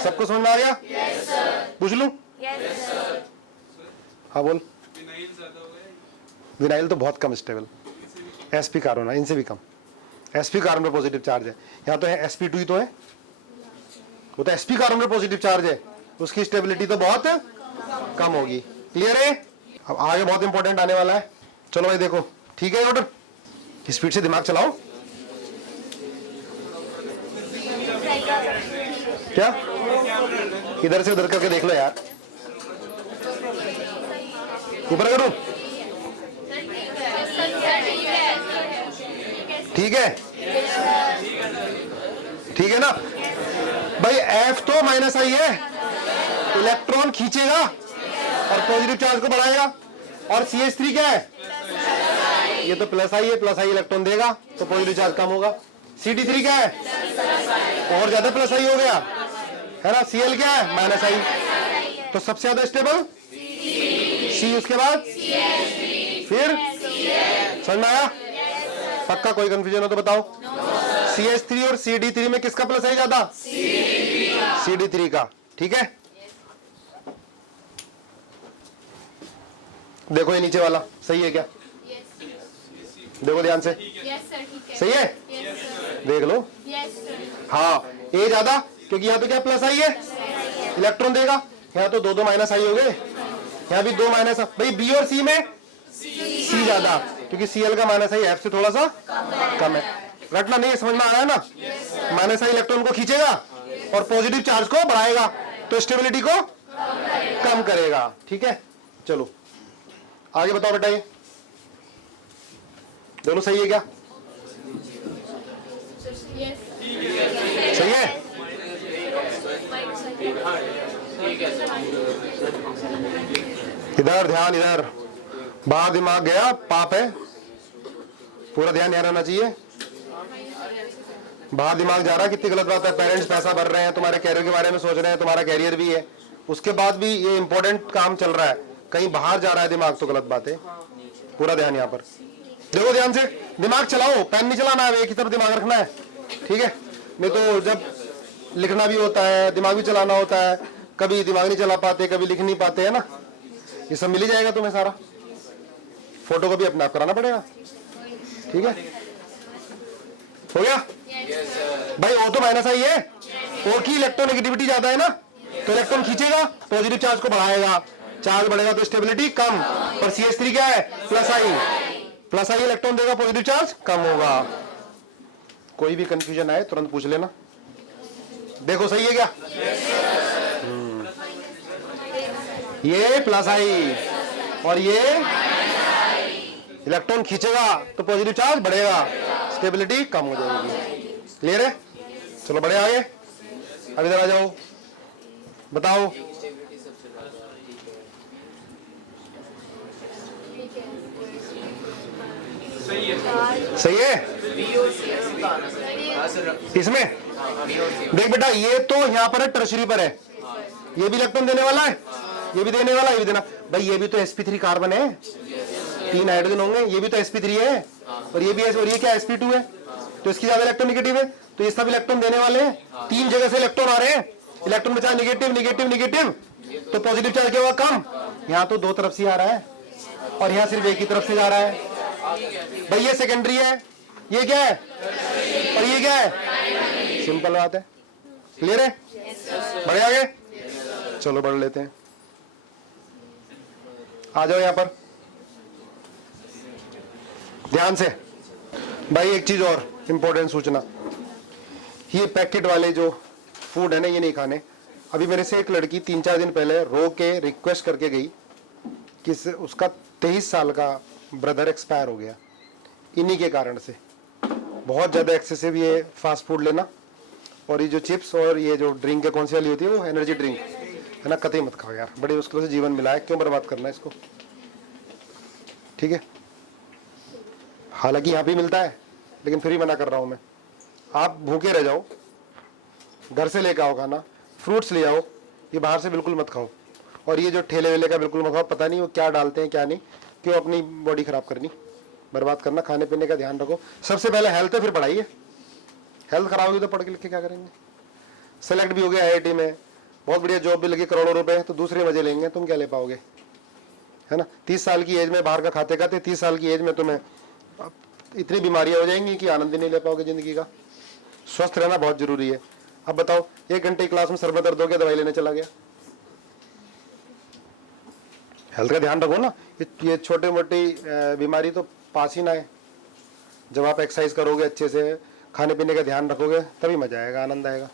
सबको समझ में आ गया? पूछ लूं? हाँ बोल। विनाइल तो बहुत कम स्टेबल, sp कार्बन है, इनसे भी कम। sp कार्बन पे पॉजिटिव चार्ज है, यहाँ तो है sp2 ही तो है, वो तो sp कार्बन पे पॉजिटिव चार्ज है, उसकी स्टेबिलिटी तो बहुत कम होगी। क्लियर है? अब आगे बहुत इंपॉर्टेंट आने वाला है। चलो भाई देखो, ठीक है ऑर्डर, स्पीड से दिमाग चलाओ। क्या? इधर से उधर करके देख लो यार। ऊपर करूं? ठीक है, ठीक है ना भाई। F तो माइनस आई है, इलेक्ट्रॉन खींचेगा और पॉजिटिव चार्ज को बढ़ाएगा, और CH3 क्या है? ये तो प्लस आई है, प्लस आई इलेक्ट्रॉन देगा तो पॉजिटिव चार्ज कम होगा। CD3 क्या है? और ज्यादा प्लस आई हो गया है ना। Cl क्या है? माइनस आई। तो सबसे ज्यादा स्टेबल C, उसके बाद फिर समझ में आया? पक्का? कोई कंफ्यूजन हो तो बताओ। CH3 और CD3 में किसका प्लस है ज्यादा? CD3 का। ठीक है, देखो ये नीचे वाला सही है क्या? देखो ध्यान से, सही है? देख लो। हाँ, ए ज्यादा, क्योंकि यहाँ तो क्या प्लस आई है, इलेक्ट्रॉन देगा। यहाँ तो दो माइनस आई हो गए, यहाँ भी 2 माइनस। भाई बी और सी में सी ज्यादा, क्योंकि Cl का माइनस आई F से थोड़ा सा कम है। रटना नहीं, समझ में आया ना? माइनस आई इलेक्ट्रॉन को खींचेगा और पॉजिटिव चार्ज को बढ़ाएगा तो स्टेबिलिटी को कम करेगा। ठीक है, चलो आगे बताओ बेटा, ये दोनों सही है क्या? सही है? इधर ध्यान, इधर बाहर दिमाग गया, पाप है। पूरा ध्यान यहाँ रहना चाहिए। बाहर दिमाग जा रहा है, कितनी गलत बात है। पेरेंट्स पैसा भर रहे हैं, तुम्हारे कैरियर के बारे में सोच रहे हैं, तुम्हारा कैरियर भी है, उसके बाद भी ये इंपॉर्टेंट काम चल रहा है, कहीं बाहर जा रहा है दिमाग तो गलत बात है। पूरा ध्यान यहाँ पर देखो, ध्यान से दिमाग चलाओ, पेन नहीं चलाना है, एक ही तरफ दिमाग रखना है। ठीक है, नहीं तो जब लिखना भी होता है दिमाग भी चलाना होता है, कभी दिमाग नहीं चला पाते, कभी लिख नहीं पाते, है ना। ये सब मिल ही जाएगा तुम्हें सारा। फोटो को भी अपने आप कराना पड़ेगा। ठीक है, हो गया भाई। ओ तो माइनस आई है, ओ की इलेक्ट्रोनेगेटिविटी ज्यादा है ना, तो इलेक्ट्रॉन खींचेगा, पॉजिटिव चार्ज को बढ़ाएगा, चार्ज बढ़ेगा तो स्टेबिलिटी कम, पर CH3 क्या है, प्लस आई, प्लस आई इलेक्ट्रॉन देगा, पॉजिटिव चार्ज कम होगा। कोई भी कंफ्यूजन आए तुरंत पूछ लेना। देखो सही है क्या? ये प्लस आई और ये इलेक्ट्रॉन खींचेगा तो पॉजिटिव चार्ज बढ़ेगा, स्टेबिलिटी कम हो जाएगी। क्लियर है? चलो बढ़े आगे। अब इधर आ जाओ, बताओ सही है इसमें? देख बेटा, ये तो यहां पर है, टर्शरी पर है, ये भी इलेक्ट्रॉन देने वाला है, ये भी देने वाला है, ये भी देना। भाई ये भी तो sp3 कार्बन है, 3 हाइड्रोजन होंगे, ये भी तो sp3 है और ये भी है, और ये क्या sp2 है, तो इसकी ज्यादा इलेक्ट्रॉन निगेटिव है, तो ये सब इलेक्ट्रॉन देने वाले हैं। 3 जगह से इलेक्ट्रॉन आ रहे हैं, इलेक्ट्रॉन में चाहे निगेटिव निगेटिव निगेटिव, तो पॉजिटिव चार्ज क्या होगा, कम। यहाँ तो 2 तरफ से आ रहा है और यहाँ सिर्फ एक ही तरफ से जा रहा है। भाई ये सेकेंडरी है, ये क्या है और ये क्या है, सिंपल बात है। क्लियर है? बढ़े आगे, चलो बढ़ लेते हैं। आ जाओ यहां पर ध्यान से। भाई एक चीज और इंपॉर्टेंट सूचना, ये पैकेट वाले जो फूड है ना, ये नहीं खाने। अभी मेरे से एक लड़की 3-4 दिन पहले रो के रिक्वेस्ट करके गई कि उसका 23 साल का ब्रदर एक्सपायर हो गया इन्हीं के कारण से। बहुत ज़्यादा एक्सेसिव ये फास्ट फूड लेना, और ये जो चिप्स और ये जो ड्रिंक है, कौन सी वाली होती है वो, एनर्जी ड्रिंक है ना, कतई मत खाओ यार, बड़ी मुश्किल से जीवन मिला है, क्यों बर्बाद करना है इसको। ठीक है? हालांकि यहाँ भी मिलता है, लेकिन फिर भी मना कर रहा हूँ मैं। आप भूखे रह जाओ, घर से लेकर आओ खाना, फ्रूट्स ले आओ, ये बाहर से बिल्कुल मत खाओ। और ये जो ठेले वेले का बिल्कुल मत खाओ, पता नहीं वो क्या डालते हैं क्या नहीं, क्यों अपनी बॉडी खराब करनी, बर्बाद करना। खाने पीने का ध्यान रखो, सबसे पहले हेल्थ है, फिर पढ़ाई है। हेल्थ खराब होगी तो पढ़ के लिख के क्या करेंगे। सेलेक्ट भी हो गया IIT में, बहुत बढ़िया जॉब भी लगी, करोड़ों रुपए, तो दूसरे मजे लेंगे, तुम क्या ले पाओगे, है ना। 30 साल की एज में बाहर का खाते खाते 30 साल की एज में तुम्हें इतनी बीमारियां हो जाएंगी कि आनंद ही नहीं ले पाओगे जिंदगी का। स्वस्थ रहना बहुत जरूरी है। अब बताओ, 1 घंटे क्लास में सर में दर्द हो गया, दवाई लेने चला गया। हेल्थ का ध्यान रखो ना, ये छोटी मोटी बीमारी तो पास ही ना है। जब आप एक्सरसाइज करोगे, अच्छे से खाने पीने का ध्यान रखोगे, तभी मजा आएगा, आनंद आएगा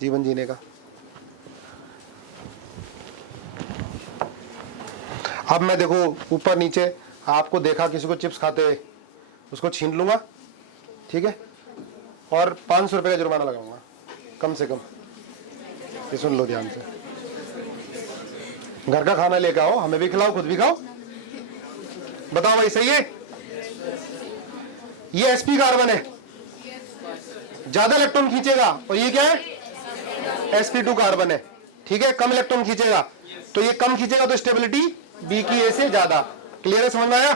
जीवन जीने का। अब मैं देखो ऊपर नीचे आपको देखा किसी को चिप्स खाते हुए, उसको छीन लूंगा, ठीक है, और 500 रुपये का जुर्माना लगाऊंगा कम से कम। ये सुन लो ध्यान से, घर का खाना लेकर आओ, हमें भी खिलाओ, खुद भी खाओ। बताओ भाई सही है? ये sp कार्बन है, ज्यादा इलेक्ट्रॉन खींचेगा, और ये क्या है, sp2 कार्बन है, ठीक है, कम इलेक्ट्रॉन खींचेगा, तो ये कम खींचेगा तो स्टेबिलिटी B की A से ज्यादा। क्लियर है? समझ में आया?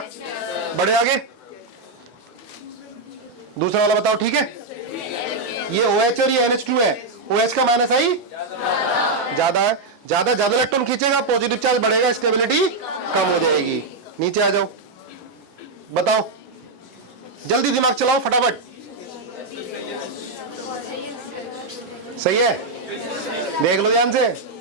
बढ़े आगे, दूसरा वाला बताओ। ठीक है, ये OH और ये NH2 है, OH का माइनस आई ज्यादा है, ज्यादा इलेक्ट्रॉन खींचेगा, पॉजिटिव चार्ज बढ़ेगा, स्टेबिलिटी कम हो जाएगी। नीचे आ जाओ, बताओ जल्दी, दिमाग चलाओ फटाफट। सही है? देख लो ध्यान से।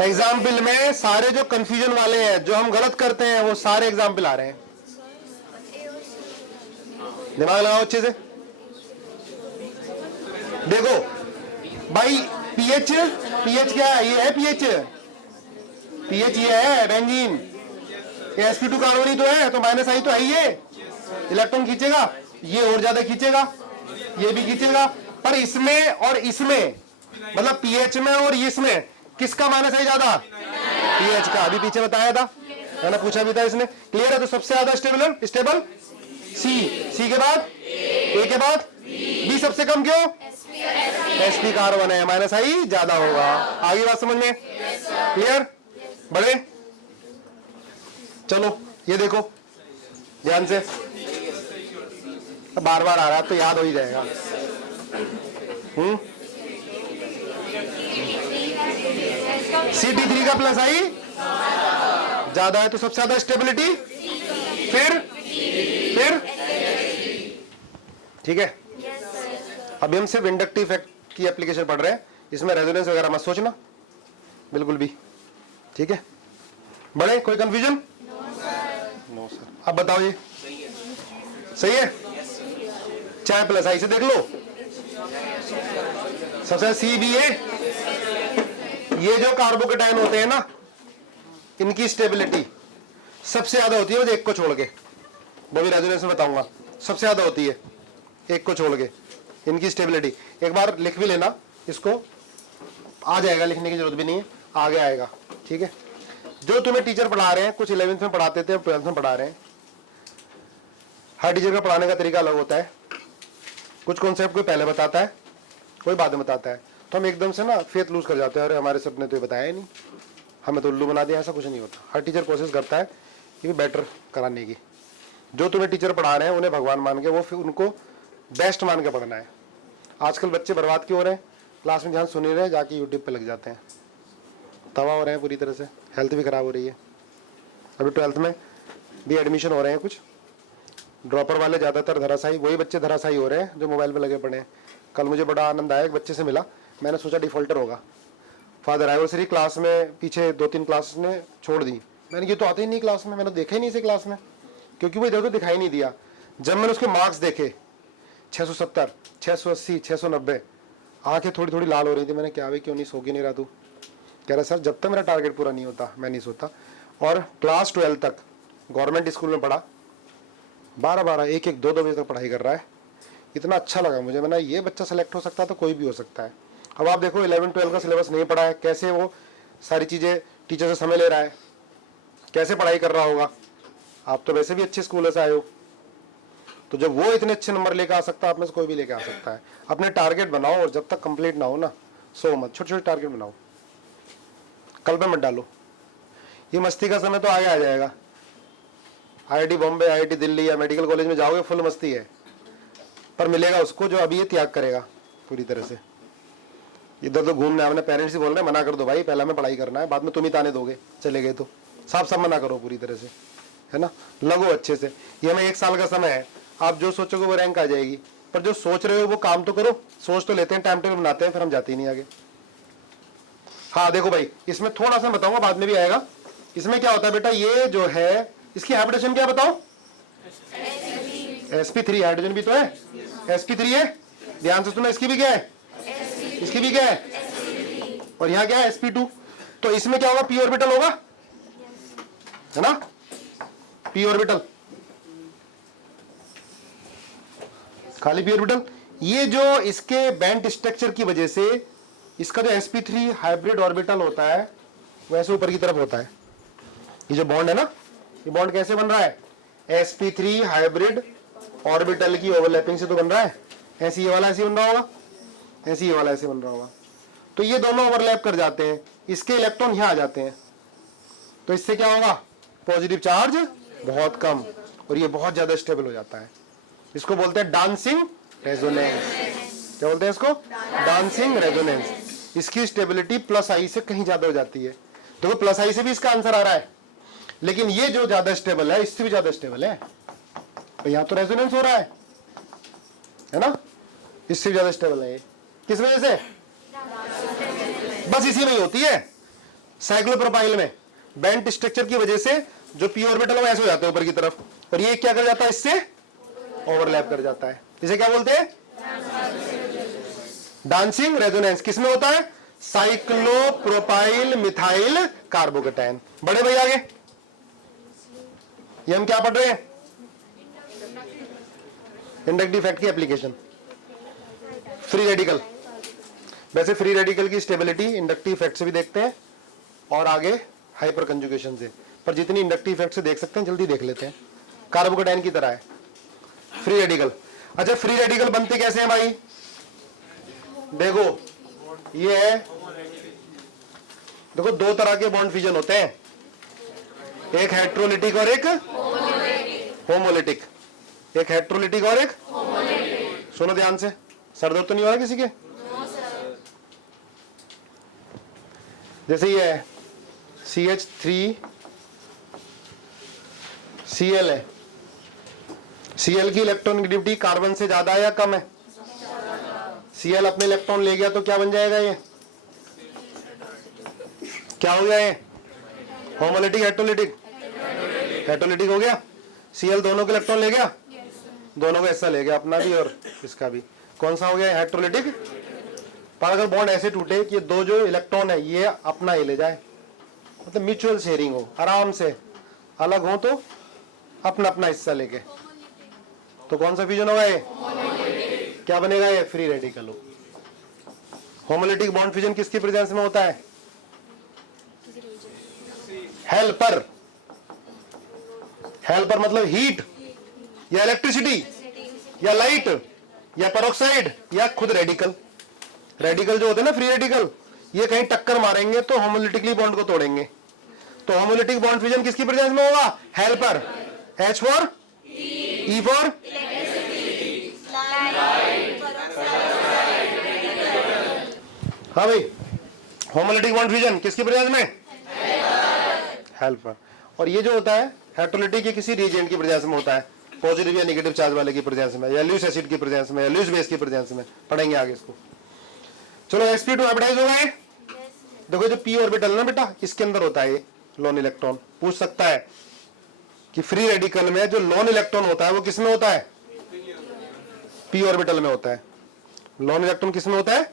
एग्जाम्पल में सारे जो कंफ्यूजन वाले हैं, जो हम गलत करते हैं, वो सारे एग्जाम्पल आ रहे हैं। दिमाग लगाओ अच्छे से। देखो भाई, पीएच क्या है, ये है पीएच ये है बेंजीन, ये sp2 कार्बन ही तो है, तो माइनस आई तो है, ये इलेक्ट्रॉन खींचेगा, ये और ज्यादा खींचेगा, ये भी खींचेगा, पर इसमें और इसमें, मतलब पीएच में और इसमें किसका माइनस आई ज्यादा, पीएच का। अभी पीछे बताया था, है ना, पूछा भी था इसने। क्लियर है? तो सबसे ज्यादा स्टेबल सी के बाद ए के बाद बी, सबसे कम क्यों, sp कार्बन है, माइनस आई ज्यादा होगा। आगे बात समझ में? क्लियर? बढ़े, चलो ये देखो ध्यान से, बार बार आ रहा है तो याद हो ही जाएगा। CT3 का प्लस आई ज्यादा है, तो सबसे ज्यादा स्टेबिलिटी, फिर ठीक है। अभी हम सिर्फ इंडक्टिव इफेक्ट की एप्लीकेशन पढ़ रहे हैं, इसमें रेजोनेंस वगैरह मत सोचना बिल्कुल भी। ठीक है, बड़े कोई कंफ्यूजन? No sir. अब बताओ ये सही है? चाहे प्लस आई से देख लो, सबसे सी बी ए, ये जो कार्बोकेटायन होते हैं ना, इनकी स्टेबिलिटी सबसे ज्यादा होती है वो एक को छोड़ के, वो भी रेजोनेंस में बताऊंगा, सबसे ज्यादा होती है एक को छोड़ के इनकी स्टेबिलिटी। एक बार लिख भी लेना इसको, आ जाएगा, लिखने की जरूरत भी नहीं है, आगे आएगा। ठीक है, जो तुम्हें टीचर पढ़ा रहे हैं, कुछ 11th में पढ़ाते थे, 12th में पढ़ा रहे हैं, हर टीचर का पढ़ाने का तरीका अलग होता है। कुछ कॉन्सेप्ट कोई पहले बताता है, कोई बाद में बताता है, तो हम एकदम से ना फेथ लूज कर जाते हैं, अरे हमारे सर ने तो ये बताया ही नहीं, हमें तो उल्लू बना दिया। ऐसा कुछ नहीं होता, हर टीचर कोशिश करता है कि बेटर कराने की। जो तुम्हें टीचर पढ़ा रहे हैं उन्हें भगवान मान के, वो फिर उनको बेस्ट मान के पढ़ना है। आजकल बच्चे बर्बाद क्यों हो रहे हैं? क्लास में ध्यान सुन ही रहे, जाके यूट्यूब पे लग जाते हैं, तबाह हो रहे हैं पूरी तरह से, हेल्थ भी खराब हो रही है। अभी 12th में भी एडमिशन हो रहे हैं, कुछ ड्रॉपर वाले ज़्यादातर धराशायी, वही बच्चे धराशायी हो रहे हैं जो मोबाइल पे लगे पड़े हैं। कल मुझे बड़ा आनंद आया, एक बच्चे से मिला, मैंने सोचा डिफॉल्टर होगा, फादर एनिवर्सरी क्लास में पीछे 2-3 क्लास ने छोड़ दी, मैंने ये तो आते ही नहीं क्लास में, मैंने देखा ही नहीं इसे क्लास में, क्योंकि वो इधर तो दिखाई नहीं दिया। जब मैंने उसके मार्क्स देखे 670, 680, 690, आंखें थोड़ी थोड़ी लाल हो रही थी। मैंने क्या भाई क्यों नहीं सो के नहीं रहा तू? कह रहा सर जब तक मेरा टारगेट पूरा नहीं होता मैं नहीं सोता। और क्लास 12 तक गवर्नमेंट स्कूल में पढ़ा, 12-12, 1-1, 2-2 बजे तक पढ़ाई कर रहा है। इतना अच्छा लगा मुझे, मैंने ये बच्चा सेलेक्ट हो सकता है तो कोई भी हो सकता है। अब आप देखो 11-12 का सिलेबस नहीं पढ़ा है, कैसे वो सारी चीज़ें टीचर से समय ले रहा है, कैसे पढ़ाई कर रहा होगा। आप तो वैसे भी अच्छे स्कूल से आए हो, तो जब वो इतने अच्छे नंबर लेकर आ सकता है, आप में से कोई भी लेकर आ सकता है। अपने टारगेट बनाओ, और जब तक कंप्लीट ना हो ना, सो मत, छोटे छोटे टारगेट बनाओ, कल पे मत डालो। ये मस्ती का समय तो आगे आ जाएगा। IIT बॉम्बे, IIT दिल्ली या मेडिकल कॉलेज में जाओगे, फुल मस्ती है, पर मिलेगा उसको जो अभी ये त्याग करेगा पूरी तरह से। इधर तो घूमना है, अपने पेरेंट्स ही बोल रहे हैं मना कर दो भाई, पहला में पढ़ाई करना है, बाद में तुम ही ताने दोगे चले गए तो। साफ साफ मना करो पूरी तरह से, है ना, लगो अच्छे से। ये हमें 1 साल का समय है, आप जो सोचोगे वो रैंक आ जाएगी, पर जो सोच रहे हो वो काम तो करो। सोच तो लेते हैं, टाइम टेबल बनाते हैं, फिर हम जाते ही नहीं आगे। हाँ देखो भाई, इसमें थोड़ा सा बताऊंगा, बाद में भी आएगा। इसमें क्या होता है बेटा, ये जो है इसकी हाइब्रिडेशन क्या बताओ? sp3, हाइड्रोजन भी तो है, sp3 है, ध्यान से सुनो। इसकी भी क्या है? इसकी भी क्या है? और यहाँ क्या है? sp2। तो इसमें क्या होगा? p ऑर्बिटल होगा, है ना, p ऑर्बिटल, खाली p ऑर्बिटल। ये जो इसके बेंट स्ट्रक्चर की वजह से इसका जो sp3 हाइब्रिड ऑर्बिटल होता है वैसे ऊपर की तरफ होता है। ये जो बॉन्ड है ना, ये बॉन्ड कैसे बन रहा है? sp3 हाइब्रिड ऑर्बिटल की ओवरलैपिंग से तो बन रहा है। ऐसे ये वाला ऐसे बन रहा होगा, ऐसे ये वाला ऐसे बन रहा होगा, तो ये दोनों ओवरलैप कर जाते हैं, इसके इलेक्ट्रॉन यहाँ आ जाते हैं, तो इससे क्या होगा? पॉजिटिव चार्ज बहुत कम, और ये बहुत ज्यादा स्टेबल हो जाता है। इसको बोलते हैं डांसिंग रेजोनेंस। क्या बोलते हैं इसको? Dancing resonance. इसकी स्टेबिलिटी +I से कहीं ज्यादा हो जाती है। देखो +I से भी इसका आंसर आ रहा है, लेकिन ये जो ज्यादा स्टेबल है इससे भी ज्यादा स्टेबल है, तो यहाँ तो रेजोनेंस हो रहा है ना, इससे भी ज्यादा स्टेबल है ये। किस वजह से? बस इसी में ही होती है, साइक्लोप्रोपाइल में बेंट स्ट्रक्चर की वजह से जो p ऑर्बिटल ऐसे हो जाते हैं ऊपर की तरफ, और ये क्या कर जाता है? इससे ओवरलैप कर जाता है। इसे क्या बोलते हैं? Dancing resonance. किसमें होता है? Cyclopropyl methyl carbocation. बड़े भाई आगे ये हम क्या पढ़ रहे हैं? इंडक्टिव इफेक्ट की एप्लीकेशन। फ्री रेडिकल, वैसे फ्री रेडिकल की स्टेबिलिटी इंडक्टिव इफेक्ट से भी देखते हैं और आगे हाइपर कंजुगेशन से, पर जितनी इंडक्टिव इफेक्ट से देख सकते हैं जल्दी देख लेते हैं। कार्बोकेटायन की तरह है फ्री रेडिकल। अच्छा, फ्री रेडिकल बनते कैसे हैं भाई? देखो ये है, देखो 2 तरह के बॉन्ड फ्यूजन होते हैं, एक हेट्रोलिटिक और एक होमोलिटिक। एक हेट्रोलिटिक और एक, सुनो ध्यान से, सर दर्द तो नहीं हो रहा किसी के? जैसे ये है CH3 Cl है, Cl की इलेक्ट्रॉन नेगेटिविटी कार्बन से ज्यादा है या कम है? Cl अपने इलेक्ट्रॉन ले गया तो क्या बन जाएगा? ये क्या हो गया? ये होमोलिटिक हेटेरोलिटिक? हेटेरोलिटिक हो गया। Cl दोनों के इलेक्ट्रॉन ले गया, दोनों का हिस्सा ले गया, अपना भी और इसका भी। कौन सा हो गया? हेटेरोलिटिक। पर अगर बॉन्ड ऐसे टूटे कि दो जो इलेक्ट्रॉन है ये अपना ही ले जाए, मतलब म्यूचुअल शेयरिंग हो, आराम से अलग हो तो अपना अपना हिस्सा लेके, तो कौन सा फ्यूजन होगा ये? क्या बनेगा ये? फ्री रेडिकल हो। होमोलिटिक बॉन्ड फ्यूजन किसकी प्रेजेंस में होता है? हेल्पर। हेल्पर मतलब हीट या इलेक्ट्रिसिटी या लाइट या पेरोक्साइड या खुद रेडिकल। रेडिकल जो होते हैं ना, फ्री रेडिकल, ये कहीं टक्कर मारेंगे तो होमोलिटिकली बॉन्ड को तोड़ेंगे। तो होमोलिटिक बॉन्ड फ्यूजन किसकी प्रेजेंस में होगा? Helper. H for E for हाँ भाई, होमोलिटिक बॉन्ड फ्यूजन किसकी प्रेजेंस में? हेल्पर। और ये जो होता है हेटेरोलिटिक, ये किसी रिएजेंट की प्रेजेंस में होता है, पॉजिटिव या नेगेटिव चार्ज वाले की प्रेजेंस में, या लुईस एसिड की प्रेजेंस में, या लुईस बेस की प्रेजेंस में। पढ़ेंगे आगे इसको। चलो sp2 हाइब्रिडाइज हो गए। देखो जो p ऑर्बिटल ना बेटा, इसके अंदर होता है ये लोन इलेक्ट्रॉन। पूछ सकता है कि फ्री रेडिकल में जो लोन इलेक्ट्रॉन होता है वो किस में होता है? p ऑर्बिटल में होता है। लोन इलेक्ट्रॉन किस में होता है?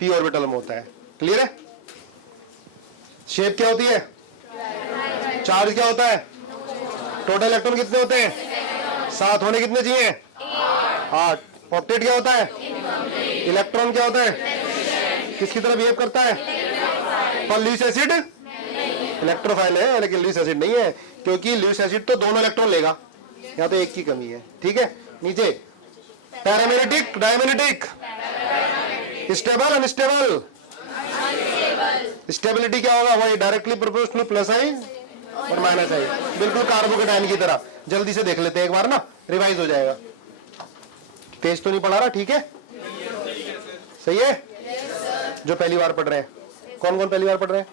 p ऑर्बिटल में होता है। क्लियर है? शेप क्या होती है? चार्ज क्या होता है? टोटल इलेक्ट्रॉन कितने होते हैं? 7 होने कितने चाहिए? 8। ऑक्टेट क्या होता है? इलेक्ट्रॉन क्या होता है? किसकी तरह बिहेव करता है? पर लुईस एसिड इलेक्ट्रोफाइल है, लेकिन लुईस एसिड नहीं है, क्योंकि लुईस एसिड तो दोनों इलेक्ट्रॉन लेगा, यहाँ तो एक की कमी है। ठीक है, नीचे paramagnetic, diamagnetic, stable, unstable. Stability क्या होगा? वही डायरेक्टली प्रोपोर्शनल प्लस आई और माइनस आई, बिल्कुल कार्बोकेटाइन की तरह। जल्दी से देख लेते हैं एक बार ना, रिवाइज हो जाएगा। पेज तो नहीं पढ़ा रहा? ठीक है, सही है। जो पहली बार पढ़ रहे हैं, कौन कौन पहली बार पढ़ रहे हैं?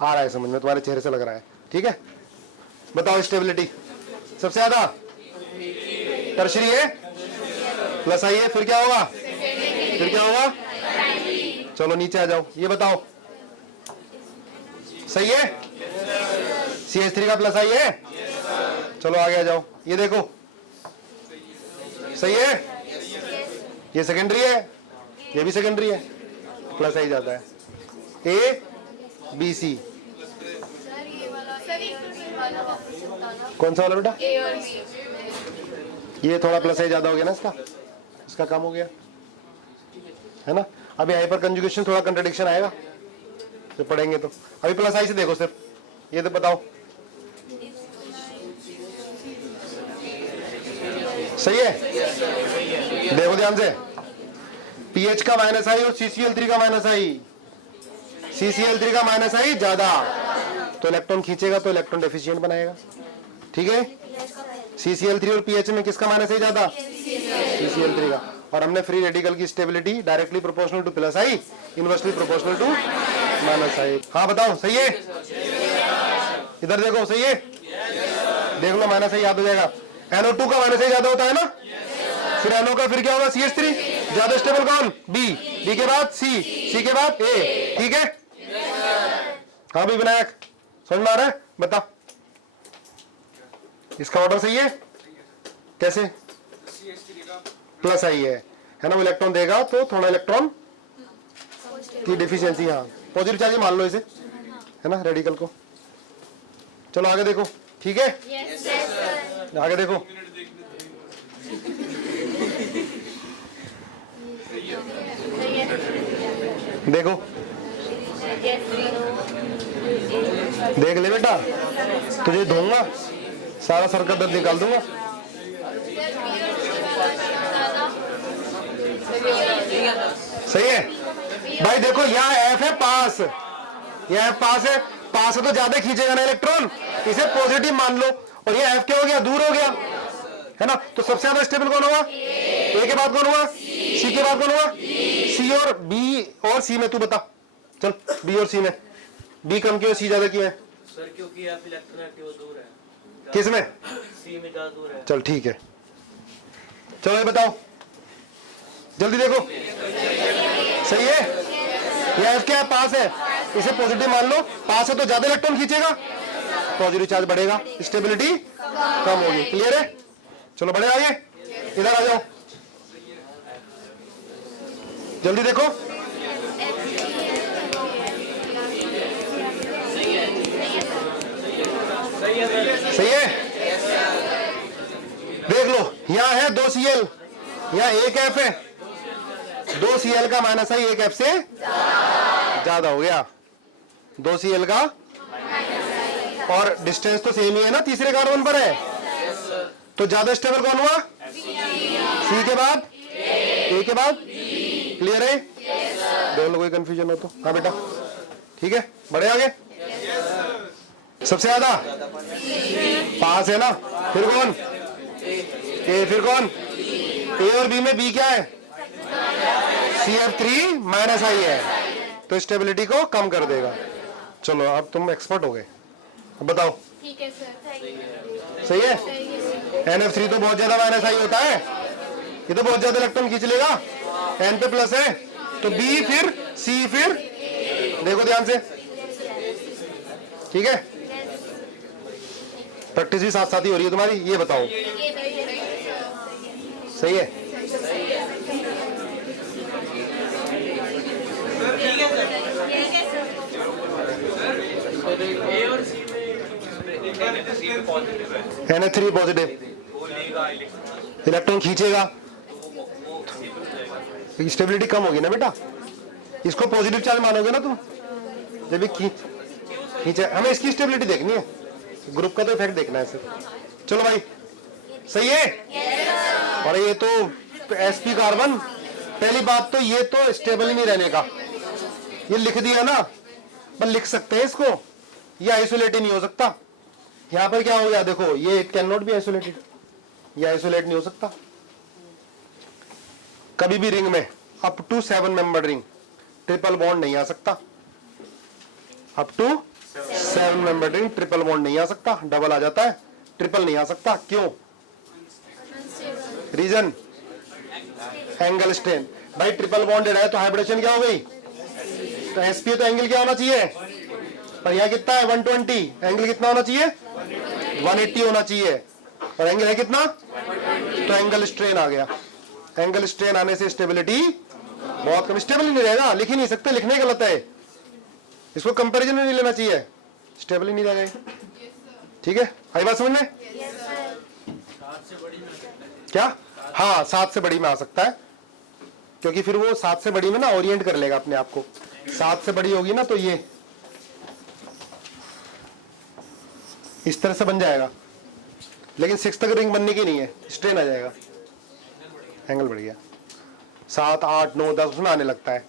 आ रहा है समझ में, तुम्हारे चेहरे से लग रहा है। ठीक है, बताओ स्टेबिलिटी सबसे ज्यादा टर्शरी है, प्लस आई है, फिर क्या होगा? फिर क्या होगा? चलो नीचे आ जाओ, ये बताओ सही है? CH3 का प्लस आई है। चलो आगे आ जाओ, ये देखो सही है, ये सेकेंडरी है, ये भी सेकेंडरी है, प्लस आई जाता है। A B C कौन सा वाला बेटा? ये थोड़ा प्लस आई ज्यादा हो गया ना, इसका कम हो गया है ना। अभी हाइपर कंजुगेशन थोड़ा कंट्रडिक्शन आएगा तो पढ़ेंगे, तो अभी प्लस आई से देखो सिर्फ, ये तो बताओ सही है? देखो ध्यान से, पीएच का माइनस आई और CCl3 का माइनस आई, CCl3 का माइनस आई ज्यादा तो इलेक्ट्रॉन खींचेगा, तो इलेक्ट्रॉन डेफिशिएंट बनाएगा। ठीक है, CCl3 और पीएच में किसका माइनस आई ज्यादा? CCl3 का। और हमने फ्री रेडिकल की stability directly proportional to plus I, inversely proportional to minus I. हाँ बताओ सही है? इधर देखो सही है? देख लो, माइनस आई याद हो जाएगा। NO2 का माइनस आई ज्यादा होता है ना, फिर NO का फिर क्या होगा? CH3। ज्यादा स्टेबल कौन? B के बाद C के बाद A। ठीक है, हाँ भी विनायक समझ में आ रहा है? बता, इसका ऑर्डर सही है? कैसे? प्लस आई है ना, वो इलेक्ट्रॉन देगा तो थोड़ा इलेक्ट्रॉन की डिफिशियंसी, हाँ पॉजिटिव चार्ज मान लो इसे, है ना, रेडिकल को। चलो आगे देखो। ठीक है, आगे देखो, देखो देख ले बेटा, तुझे धोऊंगा, सारा सर का दर्द निकाल दूंगा। सही है भाई, देखो यहाँ F है पास, यह पास है, पास है तो ज्यादा खींचेगा ना इलेक्ट्रॉन, इसे पॉजिटिव मान लो। और ये F क्या हो गया? दूर हो गया, है ना। तो सबसे ज्यादा स्टेबल कौन होगा? A के बाद कौन हुआ? C के बाद कौन हुआ? C और B और C में तू बता, चल B और C में, B कम क्यों, C ज्यादा क्यों है? सर क्योंकि F इलेक्ट्रोनेगेटिव दूर है। किस में? C में ज्यादा दूर है। चल ठीक है, चलो ये बताओ जल्दी देखो, सही है? ये F क्या है? पास है, इसे पॉजिटिव मान लो, पास है तो ज्यादा इलेक्ट्रॉन खींचेगा, पॉजिटिव चार्ज बढ़ेगा, स्टेबिलिटी कम होगी। क्लियर है? चलो बढ़े आगे, इधर आ जाओ, जल्दी देखो। सही है? देख लो, यहां है 2 Cl, यहां 1 F है, 2 Cl का माइनस आई 1 F से ज्यादा हो गया, 2 Cl का, और डिस्टेंस तो सेम ही है ना, तीसरे कार्बन पर है, तो ज्यादा स्टेबल कौन हुआ? C के बाद A के बाद। क्लियर है? देख लो कोई कंफ्यूजन हो तो। हाँ बेटा, ठीक है, बढ़े आगे। सबसे ज्यादा पास है ना, फिर कौन? A, फिर कौन? A और B में B क्या है? CF3 माइनस आई है, तो स्टेबिलिटी को कम कर देगा। चलो अब तुम एक्सपर्ट हो गए, अब बताओ। ठीक है सर, सही है? NF3 तो बहुत ज्यादा माइनस आई होता है, ये तो बहुत ज्यादा इलेक्ट्रॉन खींच लेगा, N पे प्लस है, तो B फिर C फिर, देखो ध्यान से, ठीक है? प्रैक्टिस भी साथ साथ ही हो रही है तुम्हारी, ये बताओ सही है? ए और सी में पॉजिटिव है, NF3 पॉजिटिव, वो लेगा इलेक्ट्रॉन खींचेगा, स्टेबिलिटी कम होगी ना बेटा, इसको पॉजिटिव चार्ज मानोगे ना तुम, जब भी खींचे। हमें इसकी स्टेबिलिटी देखनी है, ग्रुप का तो इफेक्ट देखना है सिर्फ। चलो भाई, सही है? और ये तो sp कार्बन, पहली बात तो ये तो स्टेबल ही नहीं रहने का, ये लिख दिया ना, पर लिख सकते हैं इसको, ये आइसोलेट ही नहीं हो सकता। यहां पर क्या हो गया देखो, ये it can not be isolated, ये आइसोलेट नहीं हो सकता कभी भी। रिंग में up to 7 member ring triple bond नहीं आ सकता, up to 7 member ring triple bond नहीं आ सकता, डबल आ जाता है, ट्रिपल नहीं आ सकता। क्यों? Reason angle strain. भाई ट्रिपल बॉन्डेड है तो हाइब्रिडेशन क्या हो गई? तो sp तो एंगल क्या होना चाहिए? पर यहां कितना है? 120, एंगल कितना होना चाहिए? 180 होना चाहिए, और एंगल है कितना? तो एंगल स्ट्रेन आ गया, एंगल स्ट्रेन आने से स्टेबिलिटी बहुत कम, स्टेबल ही नहीं रहेगा, लिख ही नहीं सकते, लिखने गलत है, इसको कंपैरिजन में नहीं लेना चाहिए, स्टेबल ही नहीं रहेगा। ठीक है, आई बात समझ में? क्या? हाँ 7 से बड़ी में आ सकता है, क्योंकि फिर वो 7 से बड़ी में ना ओरिएंट कर लेगा अपने आप को, 7 से बड़ी होगी ना तो ये इस तरह से बन जाएगा, लेकिन 6 तक रिंग बनने की नहीं है, स्ट्रेन आ जाएगा, एंगल बढ़ गया। 7, 8, 9, 10 उसमें आने लगता है,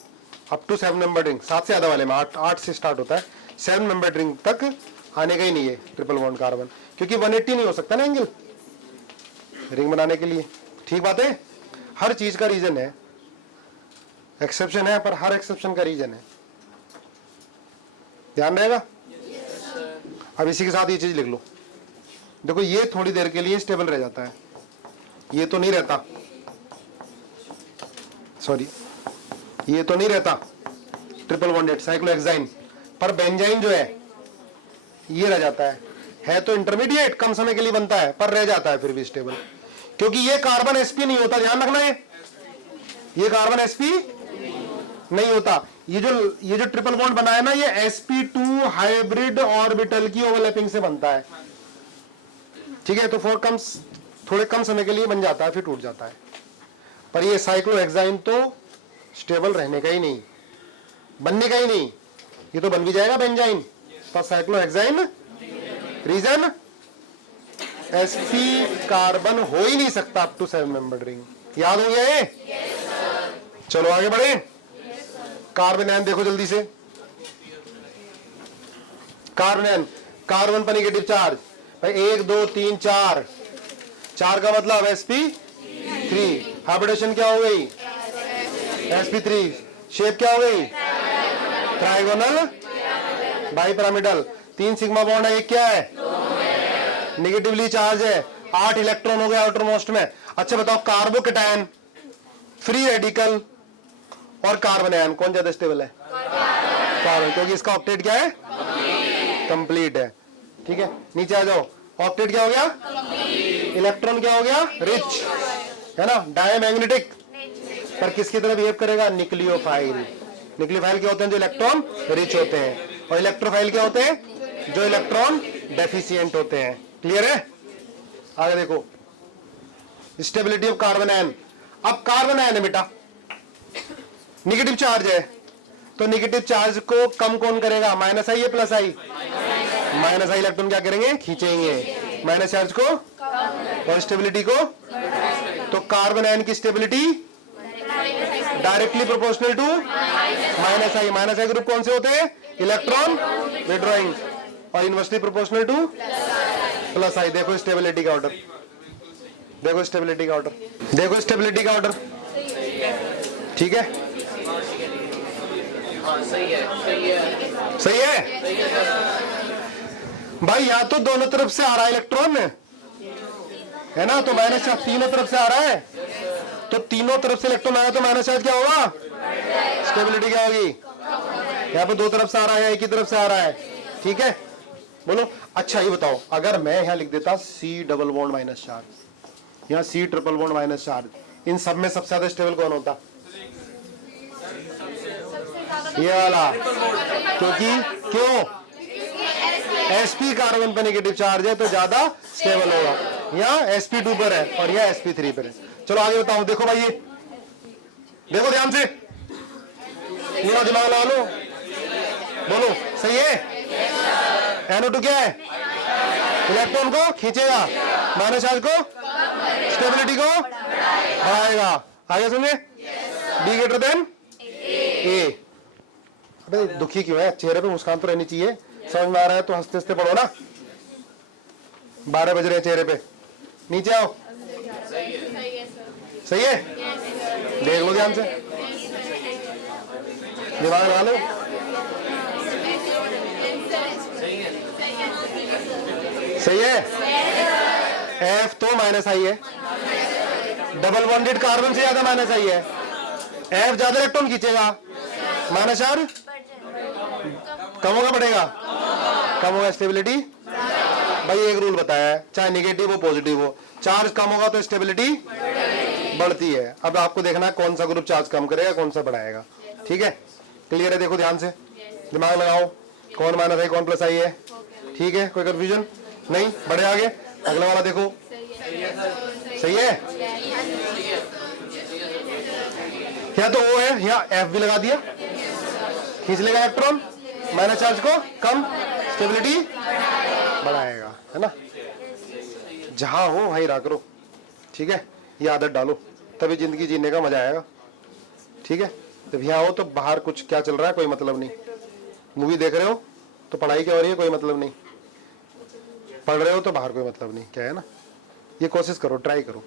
अप टू 7 मेंबर रिंग, 7 से ज्यादा वाले में 8 से स्टार्ट होता है, 7 मेंबर रिंग तक आने का ही नहीं है ट्रिपल बॉन्ड कार्बन, क्योंकि 180 नहीं हो सकता ना एंगल रिंग बनाने के लिए। ठीक बात है? हर चीज का रीजन है, एक्सेप्शन है, पर हर एक्सेप्शन का रीजन है, ध्यान रहेगा। अब इसी के साथ ये चीज लिख लो, देखो ये थोड़ी देर के लिए स्टेबल रह जाता है, ये तो नहीं रहता, सॉरी ये तो नहीं रहता ट्रिपल बॉन्डेड साइक्लोहेक्साइन, पर बेंजाइन जो है ये रह जाता है तो इंटरमीडिएट, कम समय के लिए बनता है पर रह जाता है फिर भी स्टेबल, क्योंकि ये कार्बन sp नहीं होता, ध्यान रखना, ये कार्बन sp नहीं होता। ये जो ट्रिपल बॉन्ड बना है ना, ये sp2 हाइब्रिड ऑर्बिटल की ओवरलैपिंग से बनता है, ठीक है, तो थोड़े कम समय के लिए बन जाता है फिर टूट जाता है, पर ये साइक्लोहेक्साइन तो स्टेबल रहने का ही नहीं, बनने का ही नहीं, ये तो बन भी जाएगा बेंजाइन, पर साइक्लोहेक्साइन रीजन sp कार्बन हो ही नहीं सकता अप टू 7 मेंबर रिंग। याद हो गया ये? चलो आगे बढ़े। कार्बन एन देखो जल्दी से, कार्बन एन, कार्बन पर नेगेटिव चार्ज, भाई 1 2 3 4, 4 का मतलब sp3, हाइब्रिडेशन क्या हो गई? sp3, शेप क्या हो गई? ट्राइगोनल बाइपिरामिडल, 3 सिग्मा बॉन्ड है, एक क्या है? नेगेटिवली चार्ज है, 8 इलेक्ट्रॉन हो गया आउटर मोस्ट में। अच्छा बताओ, कार्बोकेटायन, फ्री रेडिकल और कार्बन आयन कौन ज्यादा स्टेबल है? कार्बन, क्योंकि इसका ऑक्टेट क्या है? कंप्लीट है। ठीक है, नीचे आ जाओ। ऑक्टेट क्या हो गया? इलेक्ट्रॉन क्या हो गया? रिच, है ना, डायमैग्नेटिक। पर किसकी तरह बिहेव करेगा? न्यूक्लियोफाइल। न्यूक्लियोफाइल क्या होते हैं? जो इलेक्ट्रॉन रिच होते हैं। और इलेक्ट्रोफाइल क्या होते हैं? जो इलेक्ट्रॉन डेफिशिएंट होते हैं। क्लियर है? आगे देखो, स्टेबिलिटी ऑफ कार्बन आयन। अब कार्बन आयन है बेटा, निगेटिव चार्ज है, तो निगेटिव चार्ज को कम कौन करेगा? माइनस आई या plus I? Minus I electron क्या करेंगे? खींचेंगे माइनस चार्ज को, और स्टेबिलिटी को। तो कार्बन आयन की stability directly proportional to minus I. Minus I group कौन से होते हैं? इलेक्ट्रॉन विड्रॉइंग, और inversely proportional to plus I. देखो स्टेबिलिटी का ऑर्डर, देखो स्टेबिलिटी का ऑर्डर, देखो स्टेबिलिटी का ऑर्डर। ठीक है, सही है भाई। यहाँ तो दोनों तरफ से आ रहा है इलेक्ट्रॉन, है ना, तो माइनस चार्ज तीनों तरफ से आ रहा है, तो तीनों तरफ से इलेक्ट्रॉन आया तो माइनस चार्ज क्या होगा? स्टेबिलिटी क्या होगी? यहाँ पे दो तरफ से आ रहा है, एक ही तरफ से आ रहा है। ठीक है, बोलो। अच्छा ये बताओ, अगर मैं यहाँ लिख देता C double bond minus charge, यहाँ C triple bond minus charge, इन सब में सबसे ज्यादा स्टेबल कौन होता? ये वाला। क्योंकि क्यों? sp कार्बन पर नेगेटिव चार्ज है तो ज्यादा स्टेबल होगा। यहाँ sp2 पर है और यहाँ sp3 पर है। चलो आगे बताओ। देखो भाई, ये देखो ध्यान से, पूरा दिमाग लगा लो, बोलो सही है। NO2 क्या है? इलेक्ट्रॉन को खींचेगा, माइनस चार्ज को, स्टेबिलिटी को बढ़ाएगा। आगे सुनिए, B ग्रेटर देन A। अबे दुखी क्यों है? चेहरे पे मुस्कान तो रहनी चाहिए। समझ में आ रहा है तो हंसते हंसते पढ़ो ना। 12 बज रहे हैं चेहरे पे। नीचे आओ। सही है, देख लो ध्यान से, दिमाग लगा लो। सही है। F तो माइनस आई है, डबल बॉन्डेड कार्बन से ज्यादा माइनस आई है। F ज्यादा इलेक्ट्रॉन खींचेगा, माइनस चार्ज कम होगा बढ़ेगा? कम होगा। स्टेबिलिटी भाई एक रूल बताया है, चाहे नेगेटिव हो पॉजिटिव हो, चार्ज कम होगा तो स्टेबिलिटी बढ़ती है। अब आपको देखना है कौन सा ग्रुप चार्ज कम करेगा, कौन सा बढ़ाएगा। ठीक है, क्लियर है? देखो ध्यान से, दिमाग लगाओ, कौन माइनस आई कौन प्लस आई है। ठीक है, कोई कंफ्यूजन नहीं? बढ़े आगे, अगला वाला देखो। सही है, या तो वो है, या F भी लगा दिया, खींच लेगा इलेक्ट्रॉन, माइनस चार्ज को कम, स्टेबिलिटी बढ़ाएगा, है ना। जहां हो वहीं रहा करो। ठीक है, ये आदत डालो, तभी जिंदगी जीने का मजा आएगा। ठीक है, जब यहाँ हो तो बाहर कुछ क्या चल रहा है कोई मतलब नहीं। मूवी देख रहे हो तो पढ़ाई क्या हो रही है कोई मतलब नहीं, पढ़ रहे हो तो बाहर कोई मतलब नहीं, क्या है ना। ये कोशिश करो, ट्राई करो।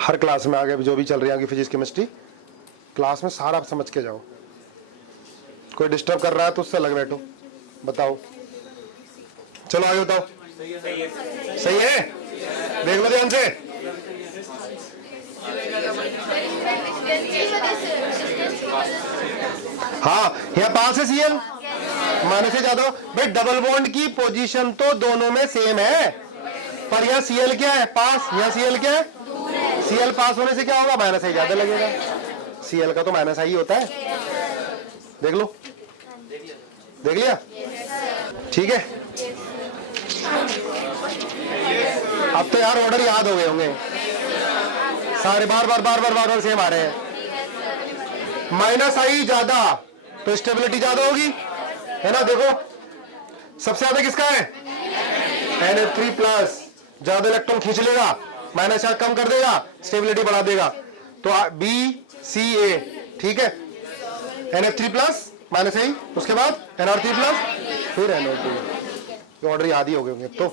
हर क्लास में आगे जो भी चल रही है फिजिक्स केमिस्ट्री क्लास में सारा आप समझ के जाओ। कोई डिस्टर्ब कर रहा है तो उससे अलग बैठो, बताओ। चलो आगे बताओ। सही है, देख लो ध्यान से। हाँ, यहाँ पास है Cl, माइनस से ज्यादा भाई। डबल बॉन्ड की पोजीशन तो दोनों में सेम है, पर यहाँ Cl क्या है? पास। यहाँ Cl क्या है? Cl पास होने से क्या होगा? माइनस आई ज्यादा लगेगा। Cl का तो माइनस आई होता है, देख लो, देख लिया। ठीक है, अब तो यार ऑर्डर याद हो गए होंगे सारे, बार बार बार बार बार बार सेम आ रहे हैं। माइनस आई ज्यादा तो स्टेबिलिटी ज्यादा होगी, है ना। देखो सबसे ज्यादा किसका है? NH3 प्लस, ज्यादा इलेक्ट्रॉन खींच लेगा, माइनस चार्ज कम कर देगा, स्टेबिलिटी बढ़ा देगा। तो BCA, ठीक है, NH3 प्लस माइनस आई, उसके बाद NR3 प्लस, फिर NO2। ऑर्डर याद ही हो गए होंगे तो।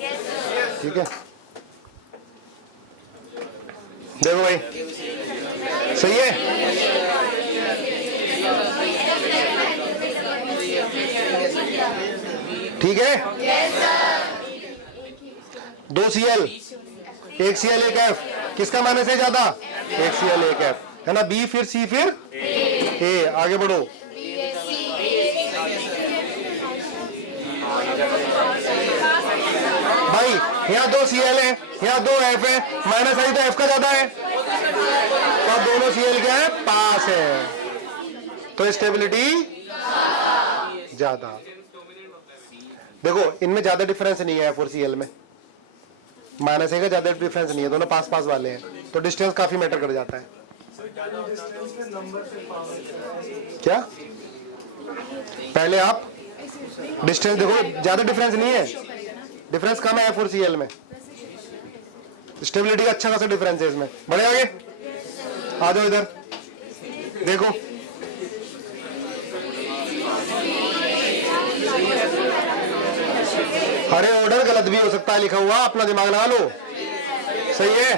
ठीक है, देखो भाई, सही है। ठीक है, दो Cl, एक Cl एक F, किसका माइनस है ज्यादा? एक Cl एक F। है ना, बी फिर सी फिर ए, आगे बढ़ो। भाई यहाँ 2 Cl है, यहाँ 2 F है, माइनस आई तो F का ज्यादा है, और दोनों Cl क्या है, पास है, तो स्टेबिलिटी ज्यादा। देखो इनमें ज्यादा डिफरेंस नहीं है F और Cl में, माइनस ए का ज्यादा डिफरेंस नहीं है, दोनों पास पास वाले हैं, तो डिस्टेंस काफी मैटर कर जाता है। क्या पहले आप डिस्टेंस देखो, ज्यादा डिफरेंस नहीं है, डिफरेंस कम है F और Cl में, स्टेबिलिटी का अच्छा खासा डिफरेंस है इसमें। बढ़े आगे, आ जाओ इधर देखो, अरे ऑर्डर गलत भी हो सकता है लिखा हुआ, अपना दिमाग लगा लो। सही है,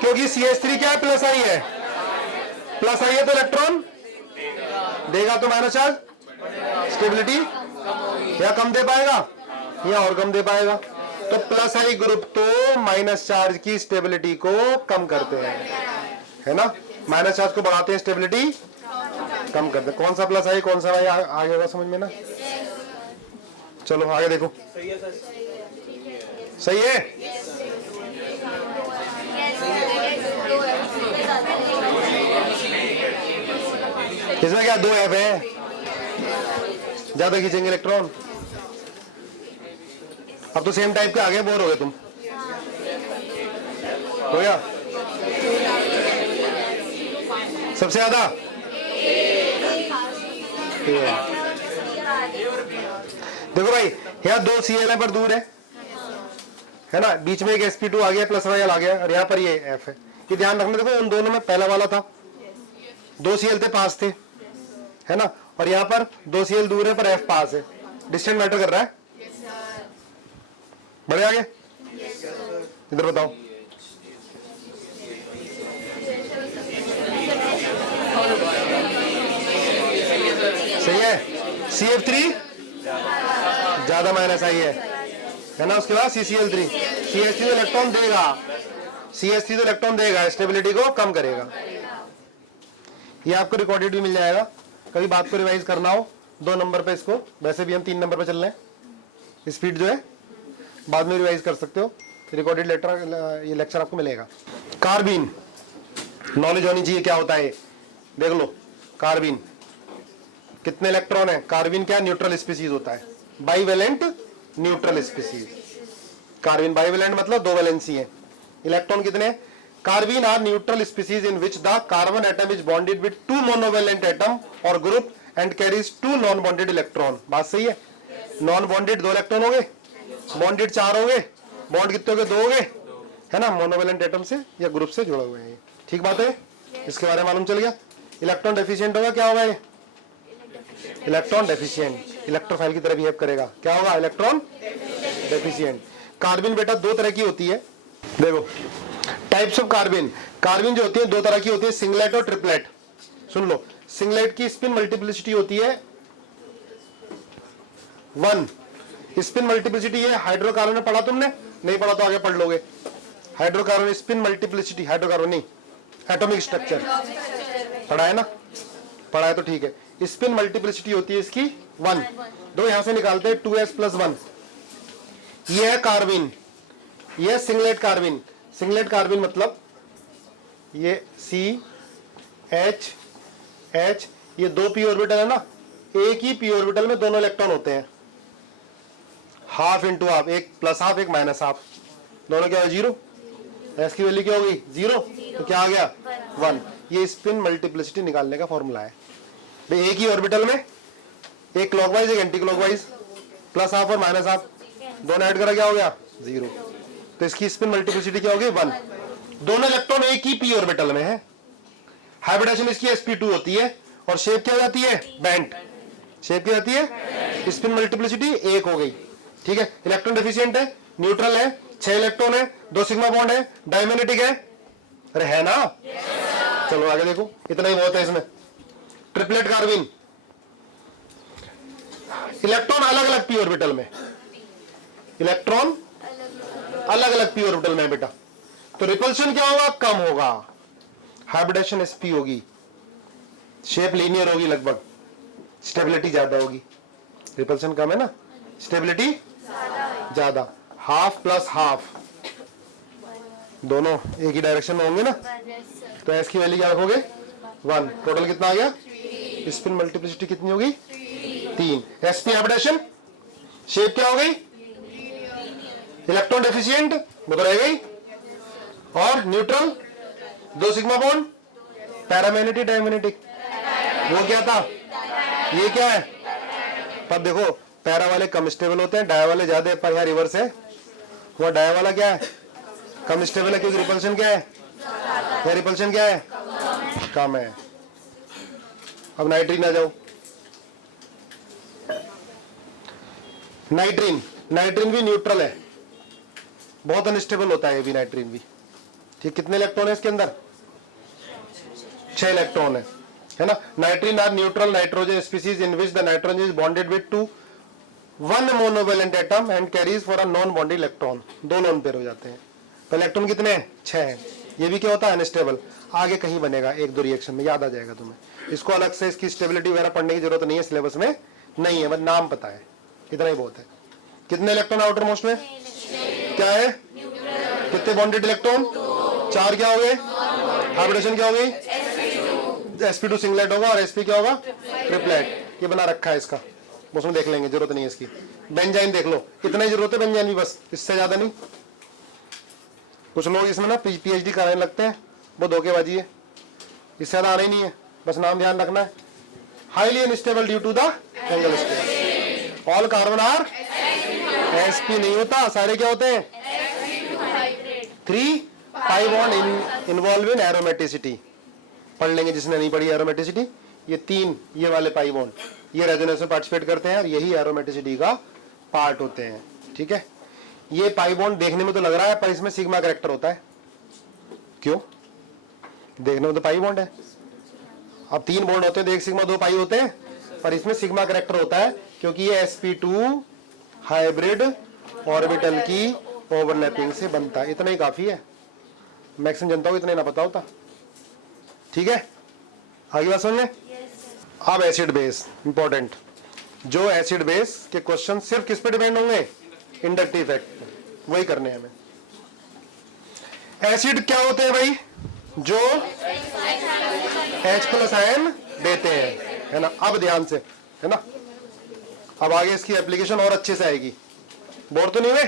क्योंकि CH3 क्या है, प्लस आई है, प्लस आई है तो इलेक्ट्रॉन देगा, तो माइनस चार्ज, स्टेबिलिटी या कम दे पाएगा या और कम दे पाएगा, तो प्लस आई ग्रुप तो माइनस चार्ज की स्टेबिलिटी को कम करते हैं, है ना, माइनस चार्ज को बढ़ाते हैं, स्टेबिलिटी कम करते हैं। कौन सा प्लस आई कौन सा आई आगे होगा समझ में ना। चलो आगे देखो, सही है, इसमें क्या 2 F है, ज्यादा खींचेंगे इलेक्ट्रॉन। अब तो सेम टाइप के आगे, बोर हो गए तुम, हो गया सबसे ज्यादा देखो भाई, यहाँ 2 Cl है पर दूर है ना, बीच में एक sp2 आ गया, प्लस वायल आ गया, और यहाँ पर ये F है, ये ध्यान रखना। देखो उन दोनों में पहला वाला था, 2 Cl थे पास थे, है ना, और यहाँ पर 2 Cl दूर है पर F पास है, डिस्टेंस मैटर कर रहा है। बढ़े आगे, इधर बताओ, सही है, CF3 ज्यादा माइनस आई है ना, उसके बाद CCl3, CH3 तो इलेक्ट्रॉन देगा, CH3 तो इलेक्ट्रॉन देगा, स्टेबिलिटी को कम करेगा। ये आपको रिकॉर्डेड भी मिल जाएगा, कभी बात को रिवाइज करना हो 2 नंबर पे इसको, वैसे भी हम 3 नंबर पे चल रहे हैं, स्पीड जो है बाद में रिवाइज कर सकते हो, रिकॉर्डेड लेटर ये लेक्चर आपको मिलेगा। कार्बीन नॉलेज होनी चाहिए क्या होता है, देख लो कार्बीन कितने इलेक्ट्रॉन है, कार्बीन क्या न्यूट्रल स्पीसीज होता है, bivalent neutral species, carbene bivalent मतलब 2 वैलेंसी है, इलेक्ट्रॉन कितने, carbene are neutral species in which the carbon atom is bonded with 2 monovalent atom और group and carries 2 non bonded electron. बात सही है, नॉन बॉन्डेड 2 इलेक्ट्रॉन हो गए, बॉन्डेड 4 हो गए, बॉन्ड कितने हो गए 2 हो गए, है ना, मोनोवेलेंट एटम से या ग्रुप से जुड़े हुए हैं। ठीक बात है, इसके बारे में मालूम चल गया। इलेक्ट्रॉन डेफिशिएंट होगा, क्या होगा ये, इलेक्ट्रॉन डेफिशिएंट, इलेक्ट्रोफाइल की तरह बिहेव करेगा, क्या होगा, इलेक्ट्रॉन डेफिशिएंट। कार्बन बेटा 2 तरह की होती है, देखो टाइप्स ऑफ कार्बन, कार्बन जो होती है 2 तरह की होती है, सिंगलेट और ट्रिपलेट। सुन लो, सिंगलेट की स्पिन मल्टीप्लिसिटी होती है 1, स्पिन मल्टीप्लिसिटी है, हाइड्रोकार्बन में पढ़ा तुमने, नहीं पढ़ा तो आगे पढ़ लोगे, हाइड्रोकार्बन स्पिन मल्टीप्लिसिटी, हाइड्रोकार्बन नहीं एटॉमिक स्ट्रक्चर पढ़ा है ना, पढ़ा है तो ठीक है, स्पिन मल्टीप्लिसिटी होती है इसकी 1, 2 यहां से निकालते हैं 2s+1, ये है कार्बन, ये सिंगलेट कार्बन, सिंगलेट कार्बन मतलब ये CH H, ये 2 p ऑर्बिटल है ना, एक ही p ऑर्बिटल में दोनों इलेक्ट्रॉन होते हैं, हाफ इंटू हाफ, एक प्लस हाफ एक माइनस हाफ, दोनों क्या है 0, s की वैल्यू क्या हो गई 0, तो क्या आ गया 1, ये स्पिन मल्टीप्लिसिटी निकालने का फॉर्मूला है। एक ही ऑर्बिटल में एक क्लॉकवाइज एक एंटी क्लॉकवाइज, प्लस हाफ और माइनस हाफ, दोनों ऐड करा क्या हो गया 0, तो इसकी स्पिन मल्टीप्लिसिटी क्या होगी 1, दोनों इलेक्ट्रॉन एक ही p ऑर्बिटल में है, हाइब्रिडेशन इसकी sp2 होती है, और शेप क्या हो जाती है बेंट, शेप क्या जाती है, स्पिन मल्टीप्लिसिटी 1 हो गई। ठीक है, इलेक्ट्रॉन डेफिशिएंट है, न्यूट्रल है, 6 इलेक्ट्रॉन है, 2 सिग्मा बॉन्ड है, डायमैग्नेटिक है, अरे है ना, चलो आगे देखो, इतना ही बहुत है इसमें। ट्रिपलेट कार्बन, इलेक्ट्रॉन अलग अलग p ऑर्बिटल में, इलेक्ट्रॉन अलग अलग p ऑर्बिटल में बेटा, तो रिपल्शन क्या होगा कम होगा, हाइब्रिडेशन sp होगी, शेप लीनियर होगी लगभग, स्टेबिलिटी ज्यादा होगी, रिपल्शन कम है ना, स्टेबिलिटी ज्यादा, हाफ प्लस हाफ दोनों एक ही डायरेक्शन में होंगे ना, तो s की वैल्यू क्या रखोगे 1, टोटल कितना आ गया, स्पिन मल्टीप्लिसिटी कितनी होगी 3, sp हाइब्रिडेशन, शेप क्या हो गई, इलेक्ट्रॉन डेफिशिएंट वो तो रह गई, और neutral 2 sigma bond, paramagnetic diamagnetic, वो क्या था, ये क्या है, पर देखो पैरा वाले कम स्टेबल होते हैं, डाया वाले ज्यादा, पर यहाँ रिवर्स है, वो डाया वाला क्या है कम स्टेबल है, क्योंकि रिपल्शन क्या है, या रिपल्शन क्या है कम है। अब नाइट्रीन आ जाओ, नाइट्रीन, नाइट्रीन भी न्यूट्रल है, बहुत अनस्टेबल होता है ये भी नाइट्रीन भी, ठीक, कितने इलेक्ट्रॉन है इसके अंदर 6 इलेक्ट्रॉन है ना। Nitrene are neutral nitrogen species in which the nitrogen is bonded with to 1 monovalent atom and carries four a non bonded electron, 2 lone pair हो जाते हैं, तो इलेक्ट्रॉन कितने हैं 6 हैं, ये भी क्या होता है अनस्टेबल, आगे कहीं बनेगा 1-2 रिएक्शन में, याद आ जाएगा तुम्हें, इसको अलग से इसकी स्टेबिलिटी वगैरह पढ़ने की जरूरत नहीं है, सिलेबस में नहीं है, बस नाम पता है, इतना ही बहुत है। कितने इलेक्ट्रॉन आउटर मोस्ट में, क्या है, कितने बॉन्डेड इलेक्ट्रॉन 4, क्या हो गए, हाइब्रिडेशन क्या हो गई, sp2 सिंगलेट होगा और sp क्या होगा ट्रिपलेट, ये बना रखा है इसका, उसमें देख लेंगे, जरूरत नहीं है इसकी। बेंजाइन देख लो, इतना ही जरूरत है बेंजाइन भी, बस इससे ज्यादा नहीं। कुछ लोग इसमें ना पीएचडी कराने लगते हैं, वो धोखेबाजी है, इससे ज्यादा आना ही नहीं है, बस नाम ध्यान रखना है, highly unstable due to the angle state, all carbon are sp नहीं होता, सारे क्या होते हैं 3 pi bond involve in aromaticity, पढ़ लेंगे जिसने नहीं पढ़ी एरोमेटिसिटी, ये 3 ये वाले पाई बॉन्ड ये रेजोनेंस में पार्टिसिपेट करते हैं और यही एरोमेटिसिटी का पार्ट होते हैं, ठीक है। ये पाई बॉन्ड देखने में तो लग रहा है पर इसमें सिग्मा कैरेक्टर होता है, क्यों, देखने में तो पाई बॉन्ड है, अब 3 बॉन्ड होते हैं तो 1 सिग्मा 2 पाई होते हैं, पर इसमें सिग्मा कैरेक्टर होता है क्योंकि ये sp2 हाइब्रिड ऑर्बिटल की ओवरलैपिंग से बनता है, इतना ही काफी है, मैक्सिमम जनता को इतना ही ना पता होता, ठीक है। आगे बात सुन ले, अब एसिड बेस इंपॉर्टेंट, जो एसिड बेस के क्वेश्चन सिर्फ किस पे डिपेंड होंगे, इंडक्टिव इफेक्ट, वही करने हैं हमें। एसिड क्या होते हैं भाई, जो H+ आयन देते हैं, है ना, अब ध्यान से, है ना, अब आगे इसकी एप्लीकेशन और अच्छे से आएगी, बोर तो नहीं हुए,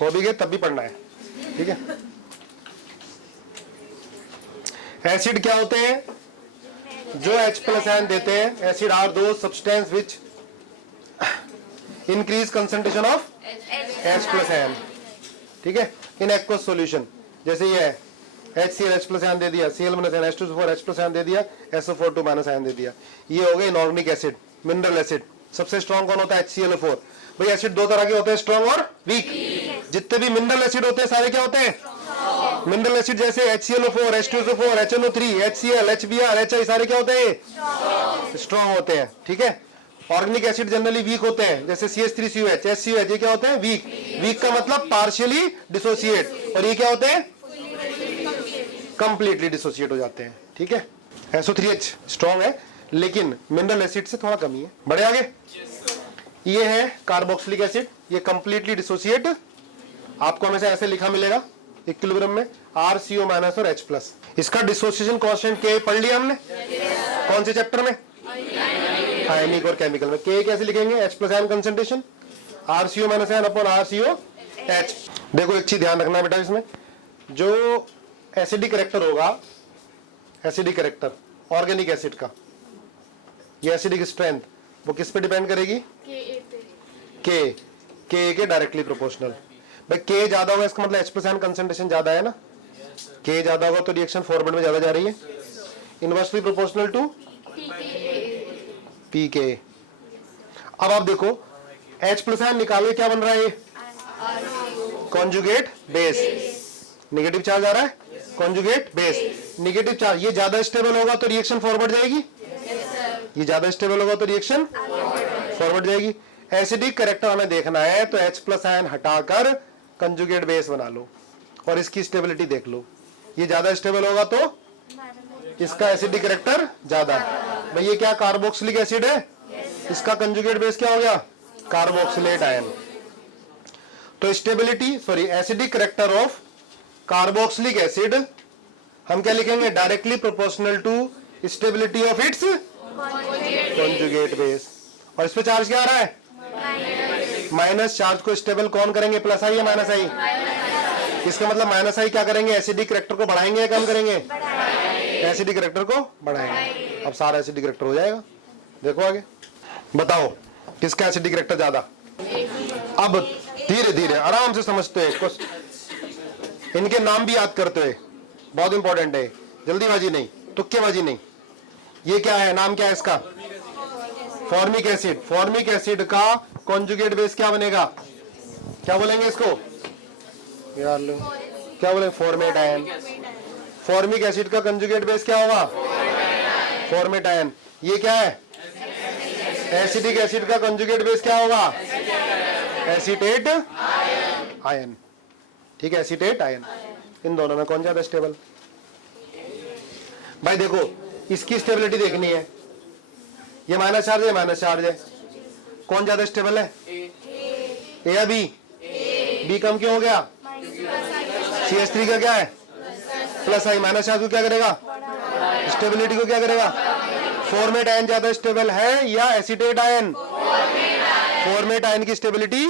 हो भी गए तब भी पढ़ना है, ठीक है। एसिड क्या होते हैं, जो H+ आयन देते हैं, एसिड आर दो substance which increase concentration of H+ ion, ठीक है, इन एक्वस सॉल्यूशन, जैसे ये है HCl H+ आयन दे दिया, Cl- H2SO4 H+ आयन दे दिया, SO4 आयन दे दिया, ये हो गए इनऑर्गेनिक एसिड, मिनरल एसिड। सबसे स्ट्रॉन्ग कौन होता है, HCl4। भाई एसिड 2 तरह के होते हैं, स्ट्रॉन्ग और वीक, जितने भी मिनरल एसिड होते हैं सारे क्या होते हैं, मिनरल एसिड, जैसे HCl4 H2SO4 HNO3 HCl HBr HI सारे क्या होते हैं, स्ट्रॉन्ग होते हैं, ठीक है। ऑर्गेनिक एसिड जनरली वीक होते हैं, जैसे CH3COH HCOH, ये क्या होते हैं, वीक, वीक का मतलब पार्शियली डिसोसिएट, और ये क्या होते हैं, कंप्लीटली डिसोसिएट हो जाते हैं, ठीक है। SO3H स्ट्रॉन्ग है लेकिन मिनरल एसिड से थोड़ा कमी है। बढ़े आगे, ये है कार्बोक्सिलिक एसिड, ये कंप्लीटली डिसोसिएट, आपको हमेशा ऐसे लिखा मिलेगा इक्विलिब्रियम में RCO- और H+। इसका डिसोसिएशन कांस्टेंट K पढ़ लिया हमने, कौन से चैप्टर में, आयनिक और केमिकल में। K कैसे लिखेंगे, H+ ion concentration, RCO- ion upon RCOH। देखो एक चीज ध्यान रखना बेटा, इसमें जो एसिडिक कैरेक्टर होगा, एसिडिक कैरेक्टर ऑर्गेनिक एसिड का, ये एसिडिक स्ट्रेंथ वो किस पे डिपेंड करेगी, K के डायरेक्टली प्रोपोर्शनल। भाई K ज्यादा होगा इसका मतलब H+ आयन कंसंट्रेशन ज्यादा है ना, K ज्यादा होगा तो रिएक्शन फॉरवर्ड में ज्यादा जा रही है, इनवर्सली प्रोपोर्शनल टू PK। अब आप देखो H+ आयन निकाले क्या बन रहा है, कॉन्जुगेट बेस, नेगेटिव चार्ज आ रहा है, कॉन्जुगेट बेस, नेगेटिव चार्ज, ये ज्यादा स्टेबल होगा तो रिएक्शन फॉरवर्ड जाएगी, ये ज्यादा स्टेबल होगा तो रिएक्शन फॉरवर्ड जाएगी। एसिडिक कैरेक्टर हमें देखना है तो H+ आयन हटाकर कंजुगेट बेस बना लो और इसकी स्टेबिलिटी देख लो, ये ज्यादा स्टेबल होगा तो इसका एसिडिक कैरेक्टर ज्यादा। भाई ये क्या कार्बोक्सिलिक एसिड है, इसका कंजुगेट बेस क्या हो गया, कार्बोक्सिलेट आयन। तो stability sorry acidic character of carboxylic acid हम क्या लिखेंगे, directly proportional to stability of its conjugate base. और इस पे चार्ज क्या आ रहा है, माइनस। चार्ज को स्टेबल कौन करेंगे, प्लस आई या माइनस आई। इसका मतलब माइनस आई क्या करेंगे, एसिडिक कैरेक्टर को बढ़ाएंगे या कम करेंगे, एसिडिक कैरेक्टर को बढ़ाएंगे। अब सारा एसिडिक कैरेक्टर हो जाएगा। देखो आगे बताओ किसका एसिडिक कैरेक्टर ज्यादा। अब धीरे धीरे आराम से समझते हैं, कुछ इनके नाम भी याद करते हुए, बहुत इंपॉर्टेंट है, जल्दीबाजी नहीं, तुक्केबाजी नहीं। ये क्या है, नाम क्या है इसका, फॉर्मिक एसिड। फॉर्मिक एसिड का कॉन्जुगेट बेस क्या बनेगा, क्या बोलेंगे इसको यार लो, क्या बोलेंगे, फॉर्मेट आयन। फॉर्मिक एसिड का कंजुगेट बेस क्या होगा, फॉर्मेट आयन। ये क्या है, एसिडिक एसिड का कंजुगेट बेस क्या होगा, एसीटेट आयन। ठीक है, एसीटेट आयन। इन दोनों में कौन ज्यादा स्टेबल। भाई देखो इसकी स्टेबिलिटी देखनी है, ये माइनस चार्ज है, माइनस चार्ज है, कौन ज्यादा स्टेबल है, ए या बी। बी कम क्यों हो गया, CH3 का क्या है, प्लस आई। माइनस चार्ज को क्या करेगा, स्टेबिलिटी को क्या करेगा। फॉर्मेट आयन ज्यादा स्टेबल है या एसीटेट आयन, फॉर्मेट आयन की स्टेबिलिटी।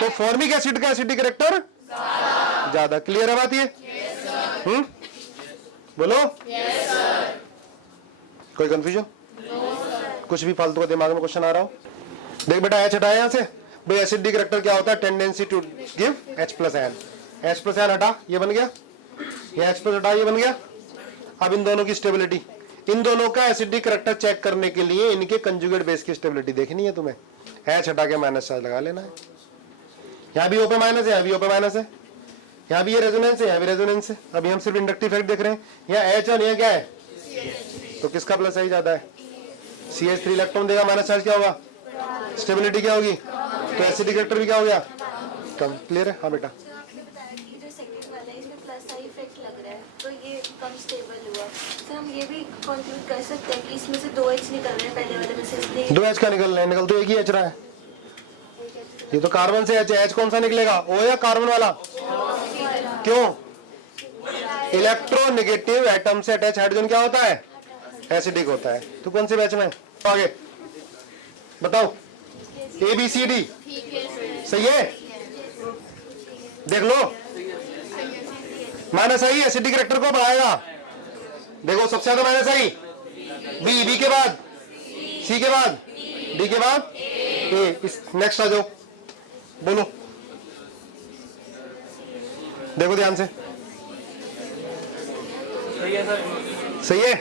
तो फॉर्मिक एसिड का एसिडिक कैरेक्टर ज्यादा। क्लियर है बात ये, बोलो कोई कंफ्यूजन, कुछ भी फालतू का दिमाग में क्वेश्चन आ रहा हो। देख बेटा H हटाया यहां से, भाई एसिडिक कैरेक्टर क्या होता है, tendency to give H plus ion. H plus ion हटा, ये बन गया, ये H प्लस हटा, ये बन गया। अब इन दोनों की स्टेबिलिटी, इन दोनों का एसिडिक कैरेक्टर चेक करने के लिए इनके कंजुगेट बेस की स्टेबिलिटी देखनी है तुम्हें। H हटा के माइनस चार्ज लगा लेना है। यहाँ भी O पे माइनस है, यहाँ भी O पे माइनस है, यहाँ भी ये रेजोनेंस है, यहाँ भी रेजोनेंस है। अभी हम सिर्फ इंडक्टिव इफेक्ट देख रहे हैं। यहाँ H और यहाँ क्या है, तो किसका प्लस आई ज्यादा है, CH3 इलेक्ट्रॉन देगा, माइनस चार्ज क्या होगा, स्टेबिलिटी क्या होगी, तो एसिडिक कैरेक्टर भी क्या हो गया, कम। क्लियर है। हाँ बेटा, आपने बताया कि जो सेकंड वाला है इसमें प्लस आई इफेक्ट लग रहा है, तो ये कम स्टेबल हुआ। तो हम ये भी कंक्लूड कर सकते हैं कि इसमें से 2H निकल रहे हैं पहले वाले में से, इसलिए 2H का निकल रहे हैं, निकल तो एक ही H रहा है। ये तो कार्बन से H है, H कौन सा निकलेगा, O या कार्बन वाला। क्यों, इलेक्ट्रोनेगेटिव एटम से अटैच हाइड्रोजन क्या होता है, एसिडिक होता है। तो कौन से बैच में, आगे बताओ, ABCD सही है। देख लो, माइनस आई एसिडिक कैरेक्टर को बढ़ाएगा। देखो सबसे ज्यादा माइनस आई बी, बी के बाद सी के बाद डी के बाद ए। इस नेक्स्ट आ जाओ, बोलो देखो ध्यान से, सही है सर, सही है।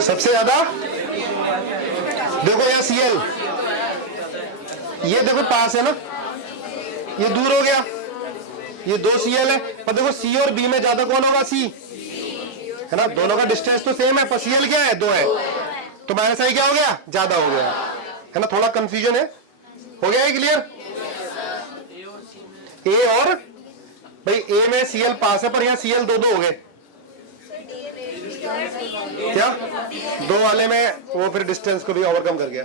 सबसे ज्यादा देखो यहाँ Cl, ये देखो पास है ना, ये दूर हो गया, ये 2 Cl है, पर देखो C और B में ज्यादा कौन होगा, C है ना। दोनों का डिस्टेंस तो सेम है, पर Cl क्या है, 2 है, तो माइनस आई क्या हो गया, ज्यादा हो गया, है ना। थोड़ा कंफ्यूजन है, हो गया है क्लियर। ए और भाई ए में Cl पास है, पर यहाँ Cl 2 हो गए, क्या 2 वाले में वो फिर डिस्टेंस को भी ओवरकम कर गया।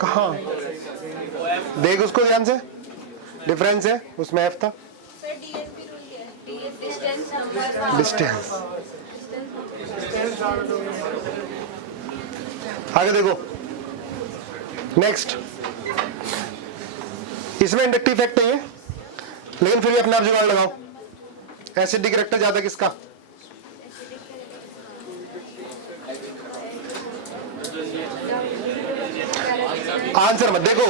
कहाँ देख उसको ध्यान से, डिफरेंस है उसमें F था, डिस्टेंस। आगे देखो नेक्स्ट, इसमें इंडक्टिव इफेक्ट नहीं है, लेकिन फिर भी अपने आप जुगाड़ लगाओ। एसिडिक कैरेक्टर ज्यादा किसका, आंसर मत देखो,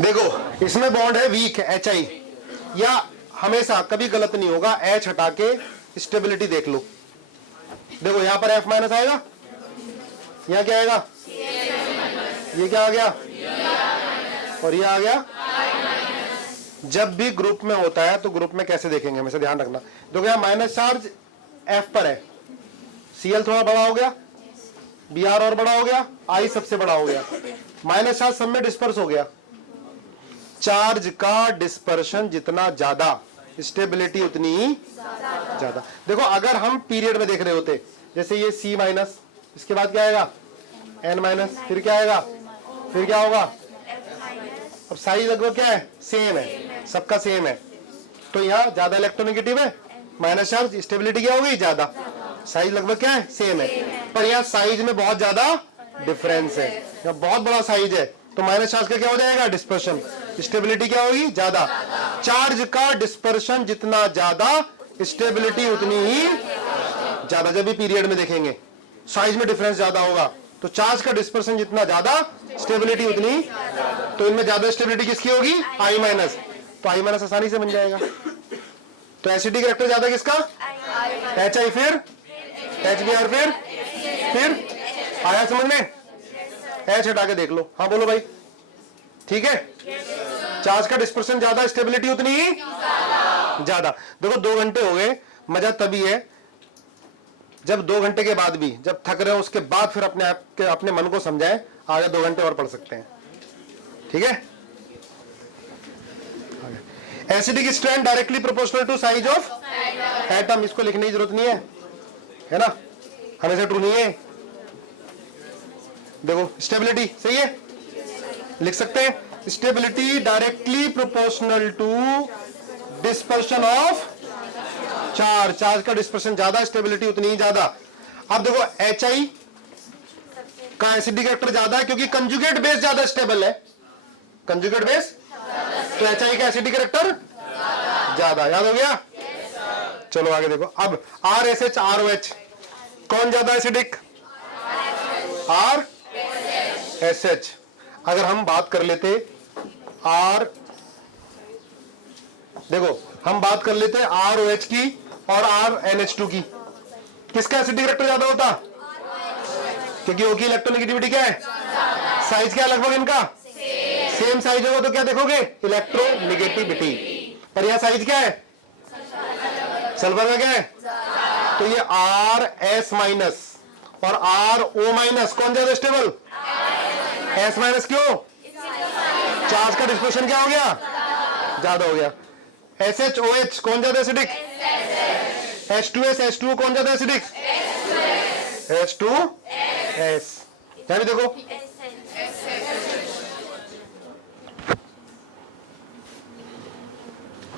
देखो इसमें बॉन्ड है वीक HI, या हमेशा कभी गलत नहीं होगा, H हटा के स्टेबिलिटी देख लो। देखो यहां पर F माइनस आएगा, यहां क्या आएगा, ये क्या आ गया, और ये आ गया। जब भी ग्रुप में होता है तो ग्रुप में कैसे देखेंगे, हमेशा ध्यान रखना। देखो यहाँ माइनस चार्ज F पर है, Cl थोड़ा बड़ा हो गया, Br और बड़ा हो गया, I सबसे बड़ा हो गया, माइनस चार्ज सब में डिस्पर्स हो गया। चार्ज का डिस्पर्शन जितना ज्यादा स्टेबिलिटी उतनी ही ज्यादा। देखो अगर हम पीरियड में देख रहे होते, जैसे ये C माइनस, इसके बाद क्या आएगा N माइनस, फिर क्या आएगा, फिर क्या होगा, अब साइज लगभग क्या है, सेम है, सबका सेम है, तो यहाँ ज्यादा इलेक्ट्रोनेगेटिव है, माइनस चार्ज, स्टेबिलिटी क्या होगी ज्यादा, साइज लगभग क्या है, सेम है, पर यहाँ साइज में बहुत ज्यादा डिफरेंस है, यहाँ बहुत बड़ा साइज है, तो माइनस चार्ज का क्या हो जाएगा, डिस्पर्शन, स्टेबिलिटी क्या होगी ज्यादा। चार्ज का डिस्पर्शन जितना ज्यादा स्टेबिलिटी उतनी ही ज्यादा। जब भी पीरियड में देखेंगे साइज में डिफरेंस ज्यादा होगा, तो चार्ज का डिस्पर्शन जितना ज्यादा स्टेबिलिटी उतनी, तो इनमें ज्यादा स्टेबिलिटी किसकी होगी, I माइनस, तो I माइनस आसानी से बन जाएगा। तो एसिडिक कैरेक्टर ज्यादा किसका, HI, फिर HBr, फिर आया समझ में, H हटा के देख लो, हाँ बोलो भाई, ठीक है। चार्ज का डिस्पर्शन ज्यादा, स्टेबिलिटी उतनी ही ज्यादा। देखो 2 घंटे हो गए, मजा तभी है जब 2 घंटे के बाद भी, जब थक रहे हो उसके बाद फिर अपने आप के अपने मन को समझाएं, आगे 2 घंटे और पढ़ सकते हैं, ठीक है। Acidic strength directly proportional to size of atom, इसको लिखने की जरूरत नहीं है ना, हमेशा ट्रू नहीं है। देखो स्टेबिलिटी सही है, लिख सकते हैं, stability directly proportional to dispersion of charge, charge का डिस्पर्शन ज्यादा, स्टेबिलिटी उतनी ही ज्यादा। अब देखो HI का एसिडिक कैरेक्टर ज्यादा है क्योंकि कंजुगेट बेस ज्यादा स्टेबल है, कंजुगेट बेस, तो HI का एसिडिक कैरेक्टर ज्यादा, याद हो गया। चलो आगे देखो, अब RSH ROH कौन ज्यादा एसिडिक, RSH। अगर हम बात कर लेते देखो हम बात कर लेते ROH की और RNH2 की, किसका एसिडिक कैरेक्टर ज्यादा होता, क्योंकि O की इलेक्ट्रोनेगेटिविटी क्या है, साइज क्या लगभग इनका सेम साइज होगा, तो क्या देखोगे, इलेक्ट्रोनेगेटिविटी, पर यह साइज क्या है, सल्फर का क्या है, तो ये RS माइनस और RO माइनस कौन ज्यादा स्टेबल, S माइनस, क्यों, चार्ज का डिस्पर्शन क्या हो गया, ज्यादा हो गया। SHOH कौन ज्यादा एसिडिक, H2S H2O कौन ज्यादा एसिडिक, H2S। यहां भी देखो,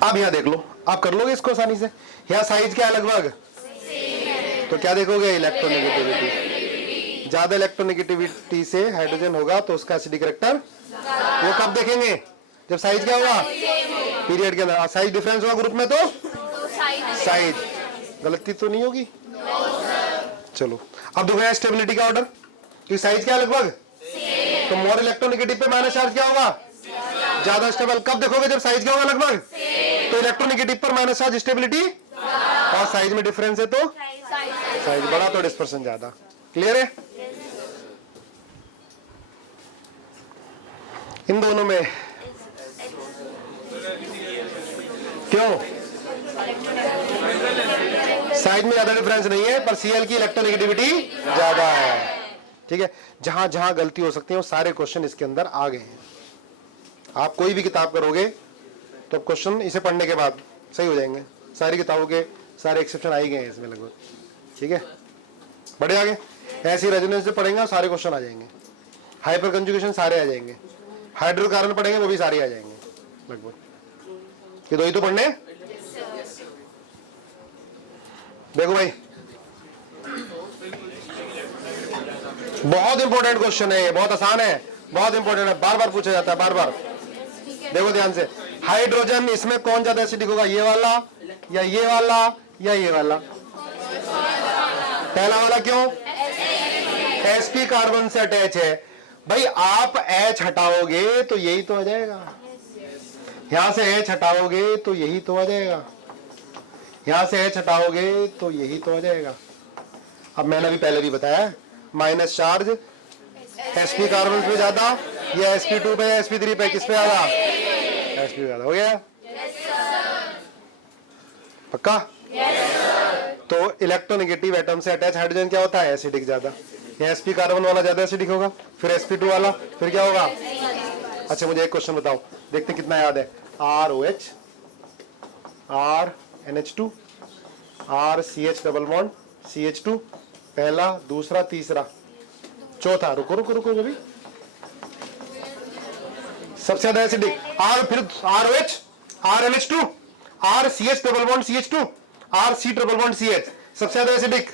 अब यहां देख लो, आप कर लोगे इसको आसानी से, यहां साइज क्या है लगभग, तो क्या देखोगे, इलेक्ट्रोनेगेटिविटी, ज्यादा इलेक्ट्रोनेगेटिविटी से हाइड्रोजन होगा तो उसका एसिडिक कैरेक्टर, वो कब देखेंगे, जब साइज क्या होगा, पीरियड के अंदर, साइज डिफरेंस होगा ग्रुप में, तो साइज, गलती तो नहीं होगी। चलो अब देखो स्टेबिलिटी का ऑर्डर, कि साइज क्या लगभग, तो मोर इलेक्ट्रोनेगेटिव पे माइनस चार्ज क्या होगा, ज्यादा स्टेबल। कब देखोगे, जब साइज क्या होगा लगभग, तो इलेक्ट्रोनेगेटिव पर माइनस चार्ज स्टेबिलिटी, और साइज में डिफरेंस है तो साइज बड़ा तो डिस्पर्शन ज्यादा। क्लियर है, इन दोनों में क्यों, साइज में ज्यादा डिफरेंस नहीं है, पर Cl की इलेक्ट्रोनेगेटिविटी ज्यादा है, ठीक है। जहां जहां गलती हो सकती है वो सारे क्वेश्चन इसके अंदर आ गए हैं। आप कोई भी किताब करोगे तो क्वेश्चन इसे पढ़ने के बाद सही हो जाएंगे, सारी किताबों के सारे एक्सेप्शन आ ही गए हैं इसमें लगभग, ठीक है। बढ़े आगे, ऐसी रेजोनेंस से पढ़ेंगे सारे क्वेश्चन आ जाएंगे, हाइपर कंजुगेशन सारे आ जाएंगे, हाइड्रोकार्बन पढ़ेंगे वो भी सारे आ जाएंगे लगभग, ये दो ही तो पढ़ने। देखो भाई बहुत इंपॉर्टेंट क्वेश्चन है, बहुत आसान है, बहुत इंपॉर्टेंट है, बार बार पूछा जाता है, बार बार। देखो ध्यान से, हाइड्रोजन इसमें कौन ज्यादा एसिडिक होगा, ये वाला या ये वाला या ये वाला, पहला वाला, क्यों, sp कार्बन से अटैच है भाई, आप H हटाओगे तो यही तो आ जाएगा, यहां से H हटाओगे तो यही तो आ जाएगा, यहां से H हटाओगे तो यही तो आ जाएगा। अब मैंने अभी पहले भी बताया, माइनस चार्ज sp कार्बन पे ज्यादा, या sp2 पे या sp3 पे, किस पे ज्यादा, sp पे ज्यादा, हो गया पक्का। तो इलेक्ट्रोनेगेटिव एटम से अटैच हाइड्रोजन क्या होता है, एसिडिक ज्यादा। ये sp कार्बन वाला ज्यादा एसिडिक होगा, फिर sp2 वाला, फिर क्या होगा? अच्छा मुझे एक क्वेश्चन बताओ, देखते कितना याद है। ROH, RNH2, RCH double bond CH2, पहला, दूसरा, तीसरा, चौथा। रुको रुको रुको कभी, सबसे ज्यादा एसिडिक R, फिर ROH, RNH2, RCH double bond CH2, RC double bond CH, सबसे ज्यादा एसिडिक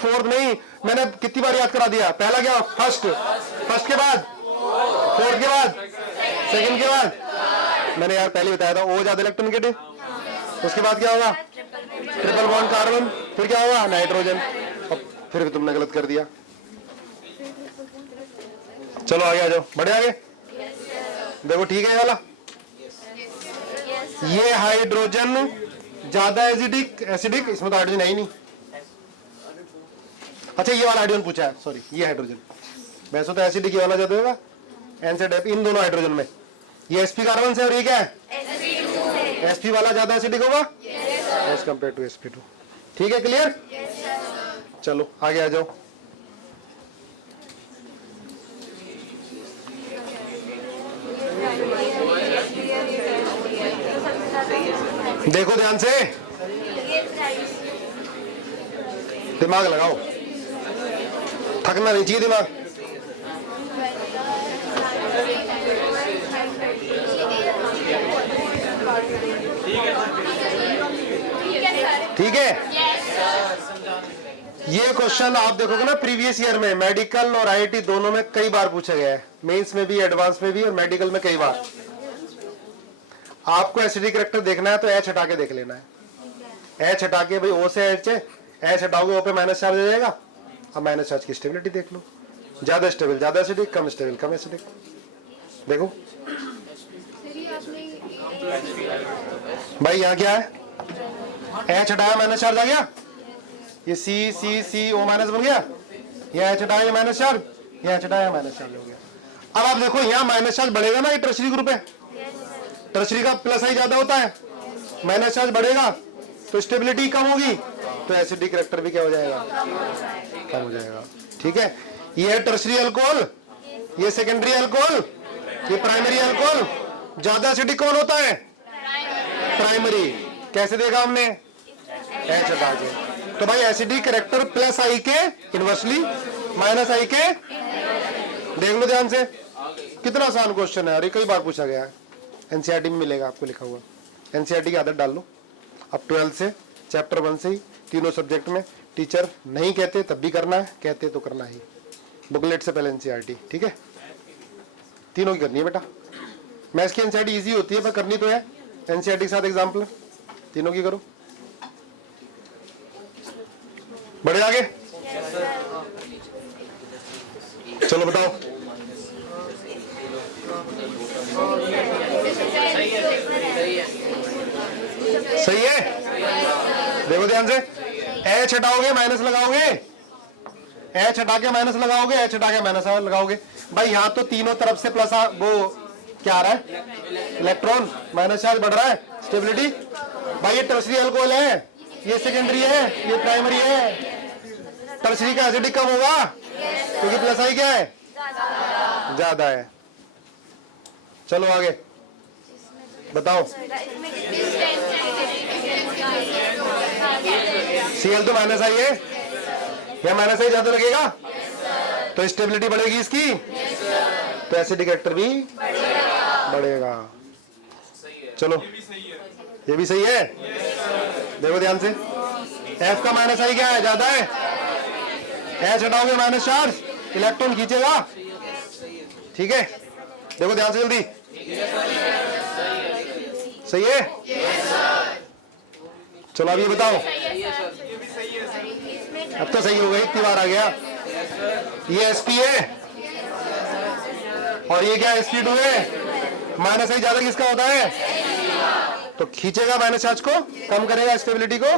फोर्थ नहीं, मैंने कितनी बार याद करा दिया। पहला क्या? फर्स्ट, फर्स्ट के बाद फोर्थ, के बाद सेकंड, के बाद मैंने यार पहले बताया था O ज्यादा इलेक्ट्रोनेगेटिव, उसके बाद क्या होगा? ट्रिपल बॉन्ड कार्बन, फिर क्या होगा? नाइट्रोजन। अब फिर तुमने गलत कर दिया। चलो आगे आ जाओ, बढ़े आगे। देखो ठीक है ये वाला, ये हाइड्रोजन ज्यादा एसिडिक, एसिडिक इसमें तो हाइड्रोजन है ही नहीं। अच्छा ये वाला हाइड्रोजन पूछा है, सॉरी ये हाइड्रोजन, वैसे तो एसिडिक ये वाला ज्यादा होगा, एन से डेप इन दोनों हाइड्रोजन में। ये sp कार्बन से और ये क्या है? sp वाला ज्यादा एसिडिक होगा एज कंपेयर टू sp2। ठीक है, क्लियर? चलो आगे आ जाओ। देखो ध्यान से, दिमाग लगाओ, थकना नहीं चाहिए दिमाग। ठीक है, ये क्वेश्चन आप देखोगे ना प्रीवियस ईयर में, मेडिकल और आईआईटी दोनों में कई बार पूछा गया है, मेंस में भी, एडवांस में भी और मेडिकल में कई बार। आपको एसिडिक कैरेक्टर देखना है तो एच हटा के देख लेना है। एच हटा के भाई ओ से एच हटाओगे, ओ पे माइनस चार्ज आ जाएगा। अब माइनस चार्ज की स्टेबिलिटी देख लो, ज्यादा स्टेबल ज्यादा एसिडिक, कम स्टेबल कम एसिडिक। देखो भाई यहाँ क्या है? एच हटाया माइनस चार्ज आ गया, ये सी सी सी ओ माइनस बन गया, यहाँ एच हटाया माइनस चार्ज, यहाँ एच हटाया माइनस चार्ज हो गया। अब आप देखो यहाँ माइनस चार्ज बढ़ेगा ना, ये टर्शरी ग्रुप है, टर्शरी का प्लस आई ज्यादा होता है, माइनस चार्ज बढ़ेगा तो स्टेबिलिटी कम होगी, तो एसिडिक कैरेक्टर भी क्या हो जाएगा? कम हो जाएगा। ठीक है, ये है टर्शरी अल्कोहल, ये सेकेंडरी अल्कोहल, ये प्राइमरी अल्कोहल। ज्यादा एसिडिक कौन होता है? प्राइमरी। कैसे देखा हमने? एच हटा के। तो भाई एसिडिक कैरेक्टर प्लस आई के इनवर्सली, माइनस आई के, देख लो ध्यान से। कितना आसान क्वेश्चन है, और ये कई बार पूछा गया है, एनसीईआरटी में मिलेगा आपको लिखा हुआ। एनसीईआरटी की आदत डाल लो, अब 12 से चैप्टर 1 से ही तीनों सब्जेक्ट में टीचर नहीं कहते तब भी करना है, कहते तो करना ही। बुकलेट से पहले एनसीईआरटी, ठीक है, तीनों की करनी है बेटा। मैथ्स की एनसीईआरटी इजी होती है पर करनी तो है, एनसीईआरटी के साथ एग्जाम्पल तीनों की करो। बढ़े आगे, चलो बताओ। सही है, देखो ध्यान से, एच हटाओगे माइनस लगाओगे, एच हटा के माइनस लगाओगे, एच हटा के माइनस लगाओगे। भाई यहाँ तो तीनों तरफ से प्लस वो क्या आ रहा है? इलेक्ट्रॉन, माइनस चार्ज बढ़ रहा है, स्टेबिलिटी। भाई ये टर्शरी अल्कोहल है, ये सेकेंडरी है, ये प्राइमरी है। टर्शरी का एसिडिक कम होगा क्योंकि प्लस आई क्या है? ज्यादा है। चलो आगे बताओ। Cl तो माइनस आई है, या माइनस आई ज्यादा लगेगा तो स्टेबिलिटी बढ़ेगी इसकी, तो एसिडिक कैरेक्टर भी बढ़ेगा। चलो ये भी सही है, देखो ध्यान से। F का माइनस आई क्या है? ज्यादा है। H हटाओगे माइनस चार्ज, इलेक्ट्रॉन खींचेगा, ठीक है। देखो ध्यान से जल्दी, सही है। चलो अब ये बताओ, अब तो सही हो गई, इतनी बार आ गया। ये sp है और ये क्या sp2 है। माइनस आई ज्यादा किसका होता है? तो खींचेगा माइनस चार्ज को, कम करेगा स्टेबिलिटी को,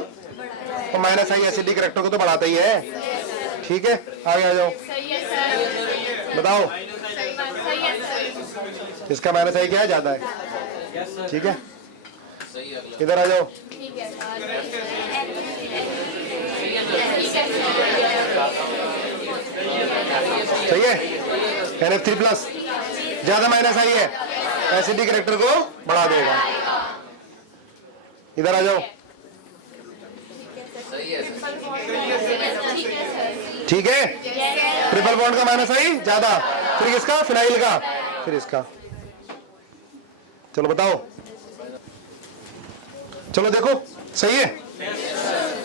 तो माइनस आई एसिडिक कैरेक्टर को तो बढ़ाता ही है, ठीक है। आगे आ जाओ, बताओ इसका माइनस आई क्या है? ज्यादा है, ठीक है। इधर आ जाओ, सही है। NF3+ ज्यादा माइनस आई है, एसिडिक कैरेक्टर को बढ़ा देगा। इधर आ जाओ, ठीक है। ट्रिपल बॉन्ड का माइनस आई ज्यादा, फिर किसका, फिनाइल का, फिर इसका। चलो बताओ, चलो देखो सही है।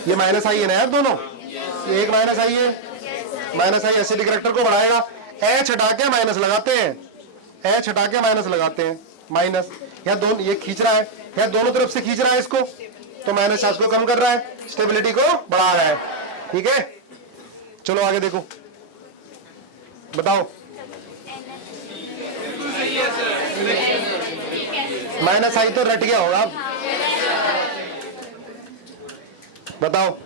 ये माइनस आई है ना यार दोनों, ये एक माइनस आई है, माइनस आई एसिडिक कैरेक्टर को बढ़ाएगा। H हटा के माइनस लगाते हैं, H हटा के माइनस लगाते हैं, माइनस। यहाँ दोनों ये खींच रहा है, यहाँ दोनों तरफ से खींच रहा है इसको, तो माइनस चार्ज को कम कर रहा है, स्टेबिलिटी को बढ़ा रहा है, ठीक है। चलो आगे देखो, बताओ। माइनस आई तो रट गया होगा, बताओ।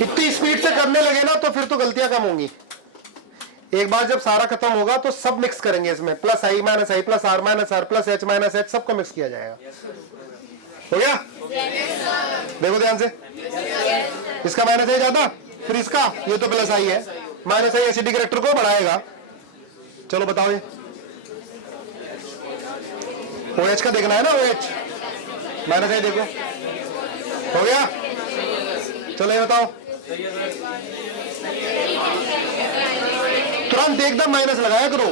इतनी स्पीड से करने लगे ना तो फिर तो गलतियां कम होंगी। एक बार जब सारा खत्म होगा तो सब मिक्स करेंगे इसमें, plus I minus I plus R minus R plus H minus H, सबको मिक्स किया जाएगा। हो गया? देखो ध्यान से, इसका माइनस आई ज्यादा, फिर इसका, ये तो प्लस आई है, माइनस आई एसिडिक कैरेक्टर को बढ़ाएगा। चलो बताओ, ये OH का देखना है ना, OH माइनस आई देखो, हो गया। चलो ये बताओ, तुरंत एकदम माइनस लगाया करो,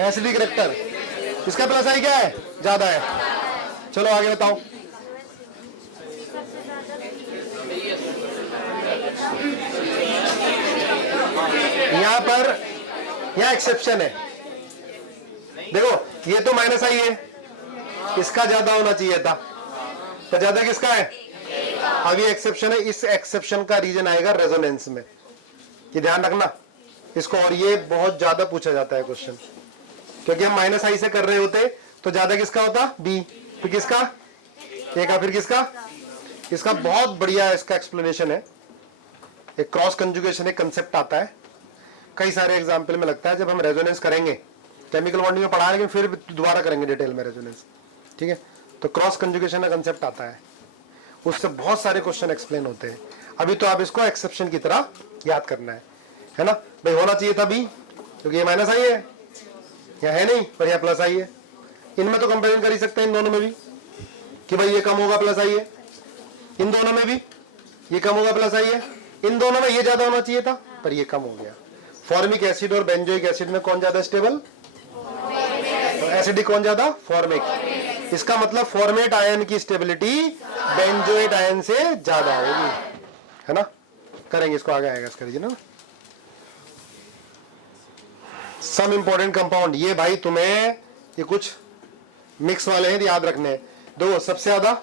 एसिडिक कैरेक्टर। इसका प्लस आई क्या है, ज्यादा है। चलो आगे बताओ। यहां पर यहां एक्सेप्शन है, देखो ये तो माइनस आई है, इसका ज्यादा होना चाहिए था, तो ज्यादा किसका है, अभी एक्सेप्शन है। इस एक्सेप्शन का रीजन आएगा रेजोनेंस में, ये ध्यान रखना इसको। और ये बहुत ज्यादा पूछा जाता है क्वेश्चन, क्योंकि हम माइनस आई से कर रहे होते तो ज्यादा किसका होता, बी, फिर किसका, ए का, फिर किसका, इसका। बहुत बढ़िया इसका एक्सप्लेनेशन है, एक क्रॉस कंजुगेशन एक कंसेप्ट आता है, कई सारे एग्जाम्पल में लगता है। जब हम रेजोनेंस करेंगे, केमिकल बॉन्डिंग में पढ़ा, लेकिन फिर दोबारा करेंगे डिटेल में रेजोनेंस, ठीक है। तो क्रॉस कंजुगेशन का कंसेप्ट आता है, उससे बहुत सारे क्वेश्चन एक्सप्लेन होते हैं। अभी तो आप इसको एक्सेप्शन की तरह याद करना है ना भाई। होना चाहिए था बी, क्योंकि ये माइनस आई है, यहाँ है नहीं, पर यहाँ प्लस आई है। इनमें तो कंपेरिजन कर ही सकते हैं, इन दोनों में भी, कि भाई ये कम होगा प्लस आई है, इन दोनों में भी ये कम होगा प्लस आई है, इन दोनों में ये ज्यादा होना चाहिए था पर ये कम हो गया। फॉर्मिक एसिड और बेंजोइक एसिड में कौन ज्यादा स्टेबल, एसिडिक कौन ज्यादा, फॉर्मिक। इसका मतलब फॉर्मेट आयन की स्टेबिलिटी बेंजोइट आयन से ज्यादा होगी, है ना। करेंगे इसको, आगे आएगा इसका रीजन ना। सम इंपॉर्टेंट कंपाउंड, ये भाई तुम्हें ये कुछ मिक्स वाले हैं, याद रखने हैं। दो सबसे ज्यादा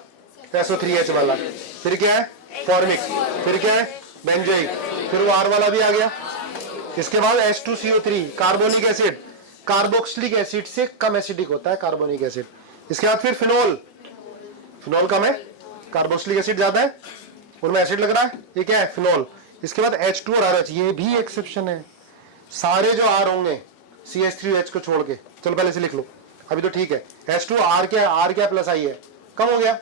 SO3H वाला, फिर क्या है फॉर्मिक, फिर क्या है बेंजोइक, फिर वो R वाला भी आ गया। इसके बाद H2CO3 carbonic acid, carboxylic acid से कम एसिडिक होता है कार्बोनिक एसिड। इसके बाद फिर फिनोल, फिनोल कम है, कार्बोक्सिलिक एसिड ज्यादा है, उनमें एसिड लग रहा है, ये क्या है फिनोल। इसके बाद H2 और RH, ये भी एक्सेप्शन है। सारे जो R होंगे CH3OH को छोड़ के, चलो पहले से लिख लो, अभी तो ठीक है। H2 R क्या है, R क्या प्लस आई है, कम हो गया,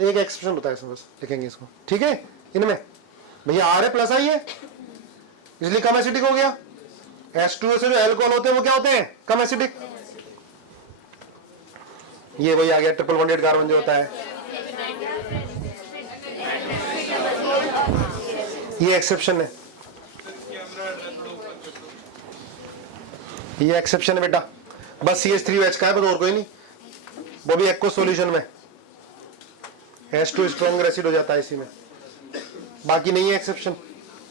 एक एक्सेप्शन होता है इसमें, बस लिखेंगे इसको, ठीक है। इनमें भैया R है प्लस आई है, इसलिए कम एसिडिक हो गया। H2O से जो एल्कोहल होते हैं वो क्या होते हैं, कम एसिडिक। ये वही आ गया ट्रिपल बॉन्डेड कार्बन जो होता है, ये एक्सेप्शन है, ये एक्सेप्शन है बेटा। बस CH3OH का है, बस और कोई नहीं, वो भी एक्वस सॉल्यूशन में H2 स्ट्रॉन्गर एसिड हो जाता है इसी में, बाकी नहीं है एक्सेप्शन।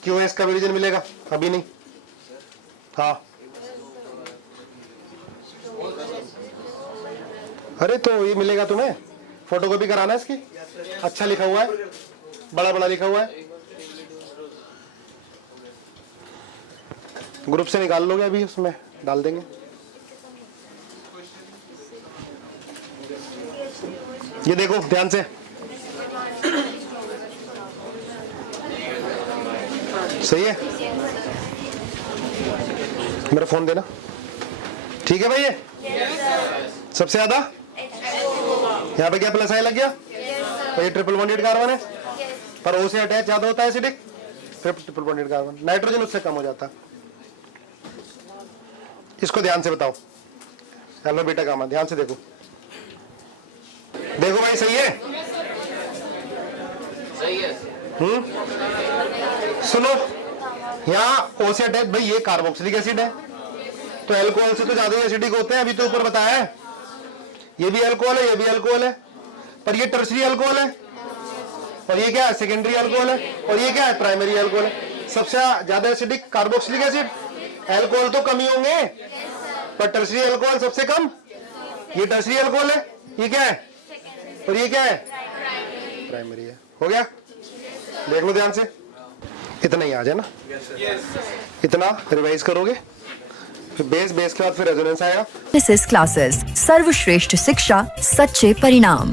क्यों है इसका भी रीजन मिलेगा, अभी नहीं। हाँ अरे तो ये मिलेगा तुम्हें, फोटोकॉपी कराना है इसकी, अच्छा लिखा हुआ है, बड़ा बड़ा लिखा हुआ है, ग्रुप से निकाल लोगे, अभी उसमें डाल देंगे। ये देखो ध्यान से, सही है, मेरा फोन देना, ठीक है भाई। ये सबसे ज्यादा यहाँ पे क्या प्लस आई लग गया, तो ये ट्रिपल बॉन्डेड कार्बन है, पर O से अटैच ज्यादा होता है एसिडिक, फिर ट्रिपल बॉन्डेड कार्बन, नाइट्रोजन उससे कम हो जाता। इसको ध्यान से बताओ, हेलो बेटा गामा, ध्यान से देखो, देखो भाई सही है, सही है। सुनो, यहाँ O से अटैच, भाई ये कार्बोक्सिलिक एसिड है, तो अल्कोहल से तो ज्यादा ही एसिडिक होते हैं, अभी तो ऊपर बताया है। ये भी अल्कोहल है, ये भी अल्कोहल है, पर ये टर्सरी अल्कोहल है, और ये क्या है, सेकेंडरी अल्कोहल है, और ये क्या है, प्राइमरी अल्कोहल है। सबसे ज्यादा एसिडिक कार्बोक्सिलिक एसिड, अल्कोहल तो कम ही होंगे, पर टर्सरी अल्कोहल सबसे कम। ये टर्सरी अल्कोहल है, ये क्या है, और ये क्या है, प्राइमरी है। हो गया, देख लो ध्यान से, इतना ही आ जाए ना, इतना रिवाइज करोगे, फिर बेस के बाद फिर रेजोनेंस आएगा। क्लासेस, सर्वश्रेष्ठ शिक्षा, सच्चे परिणाम।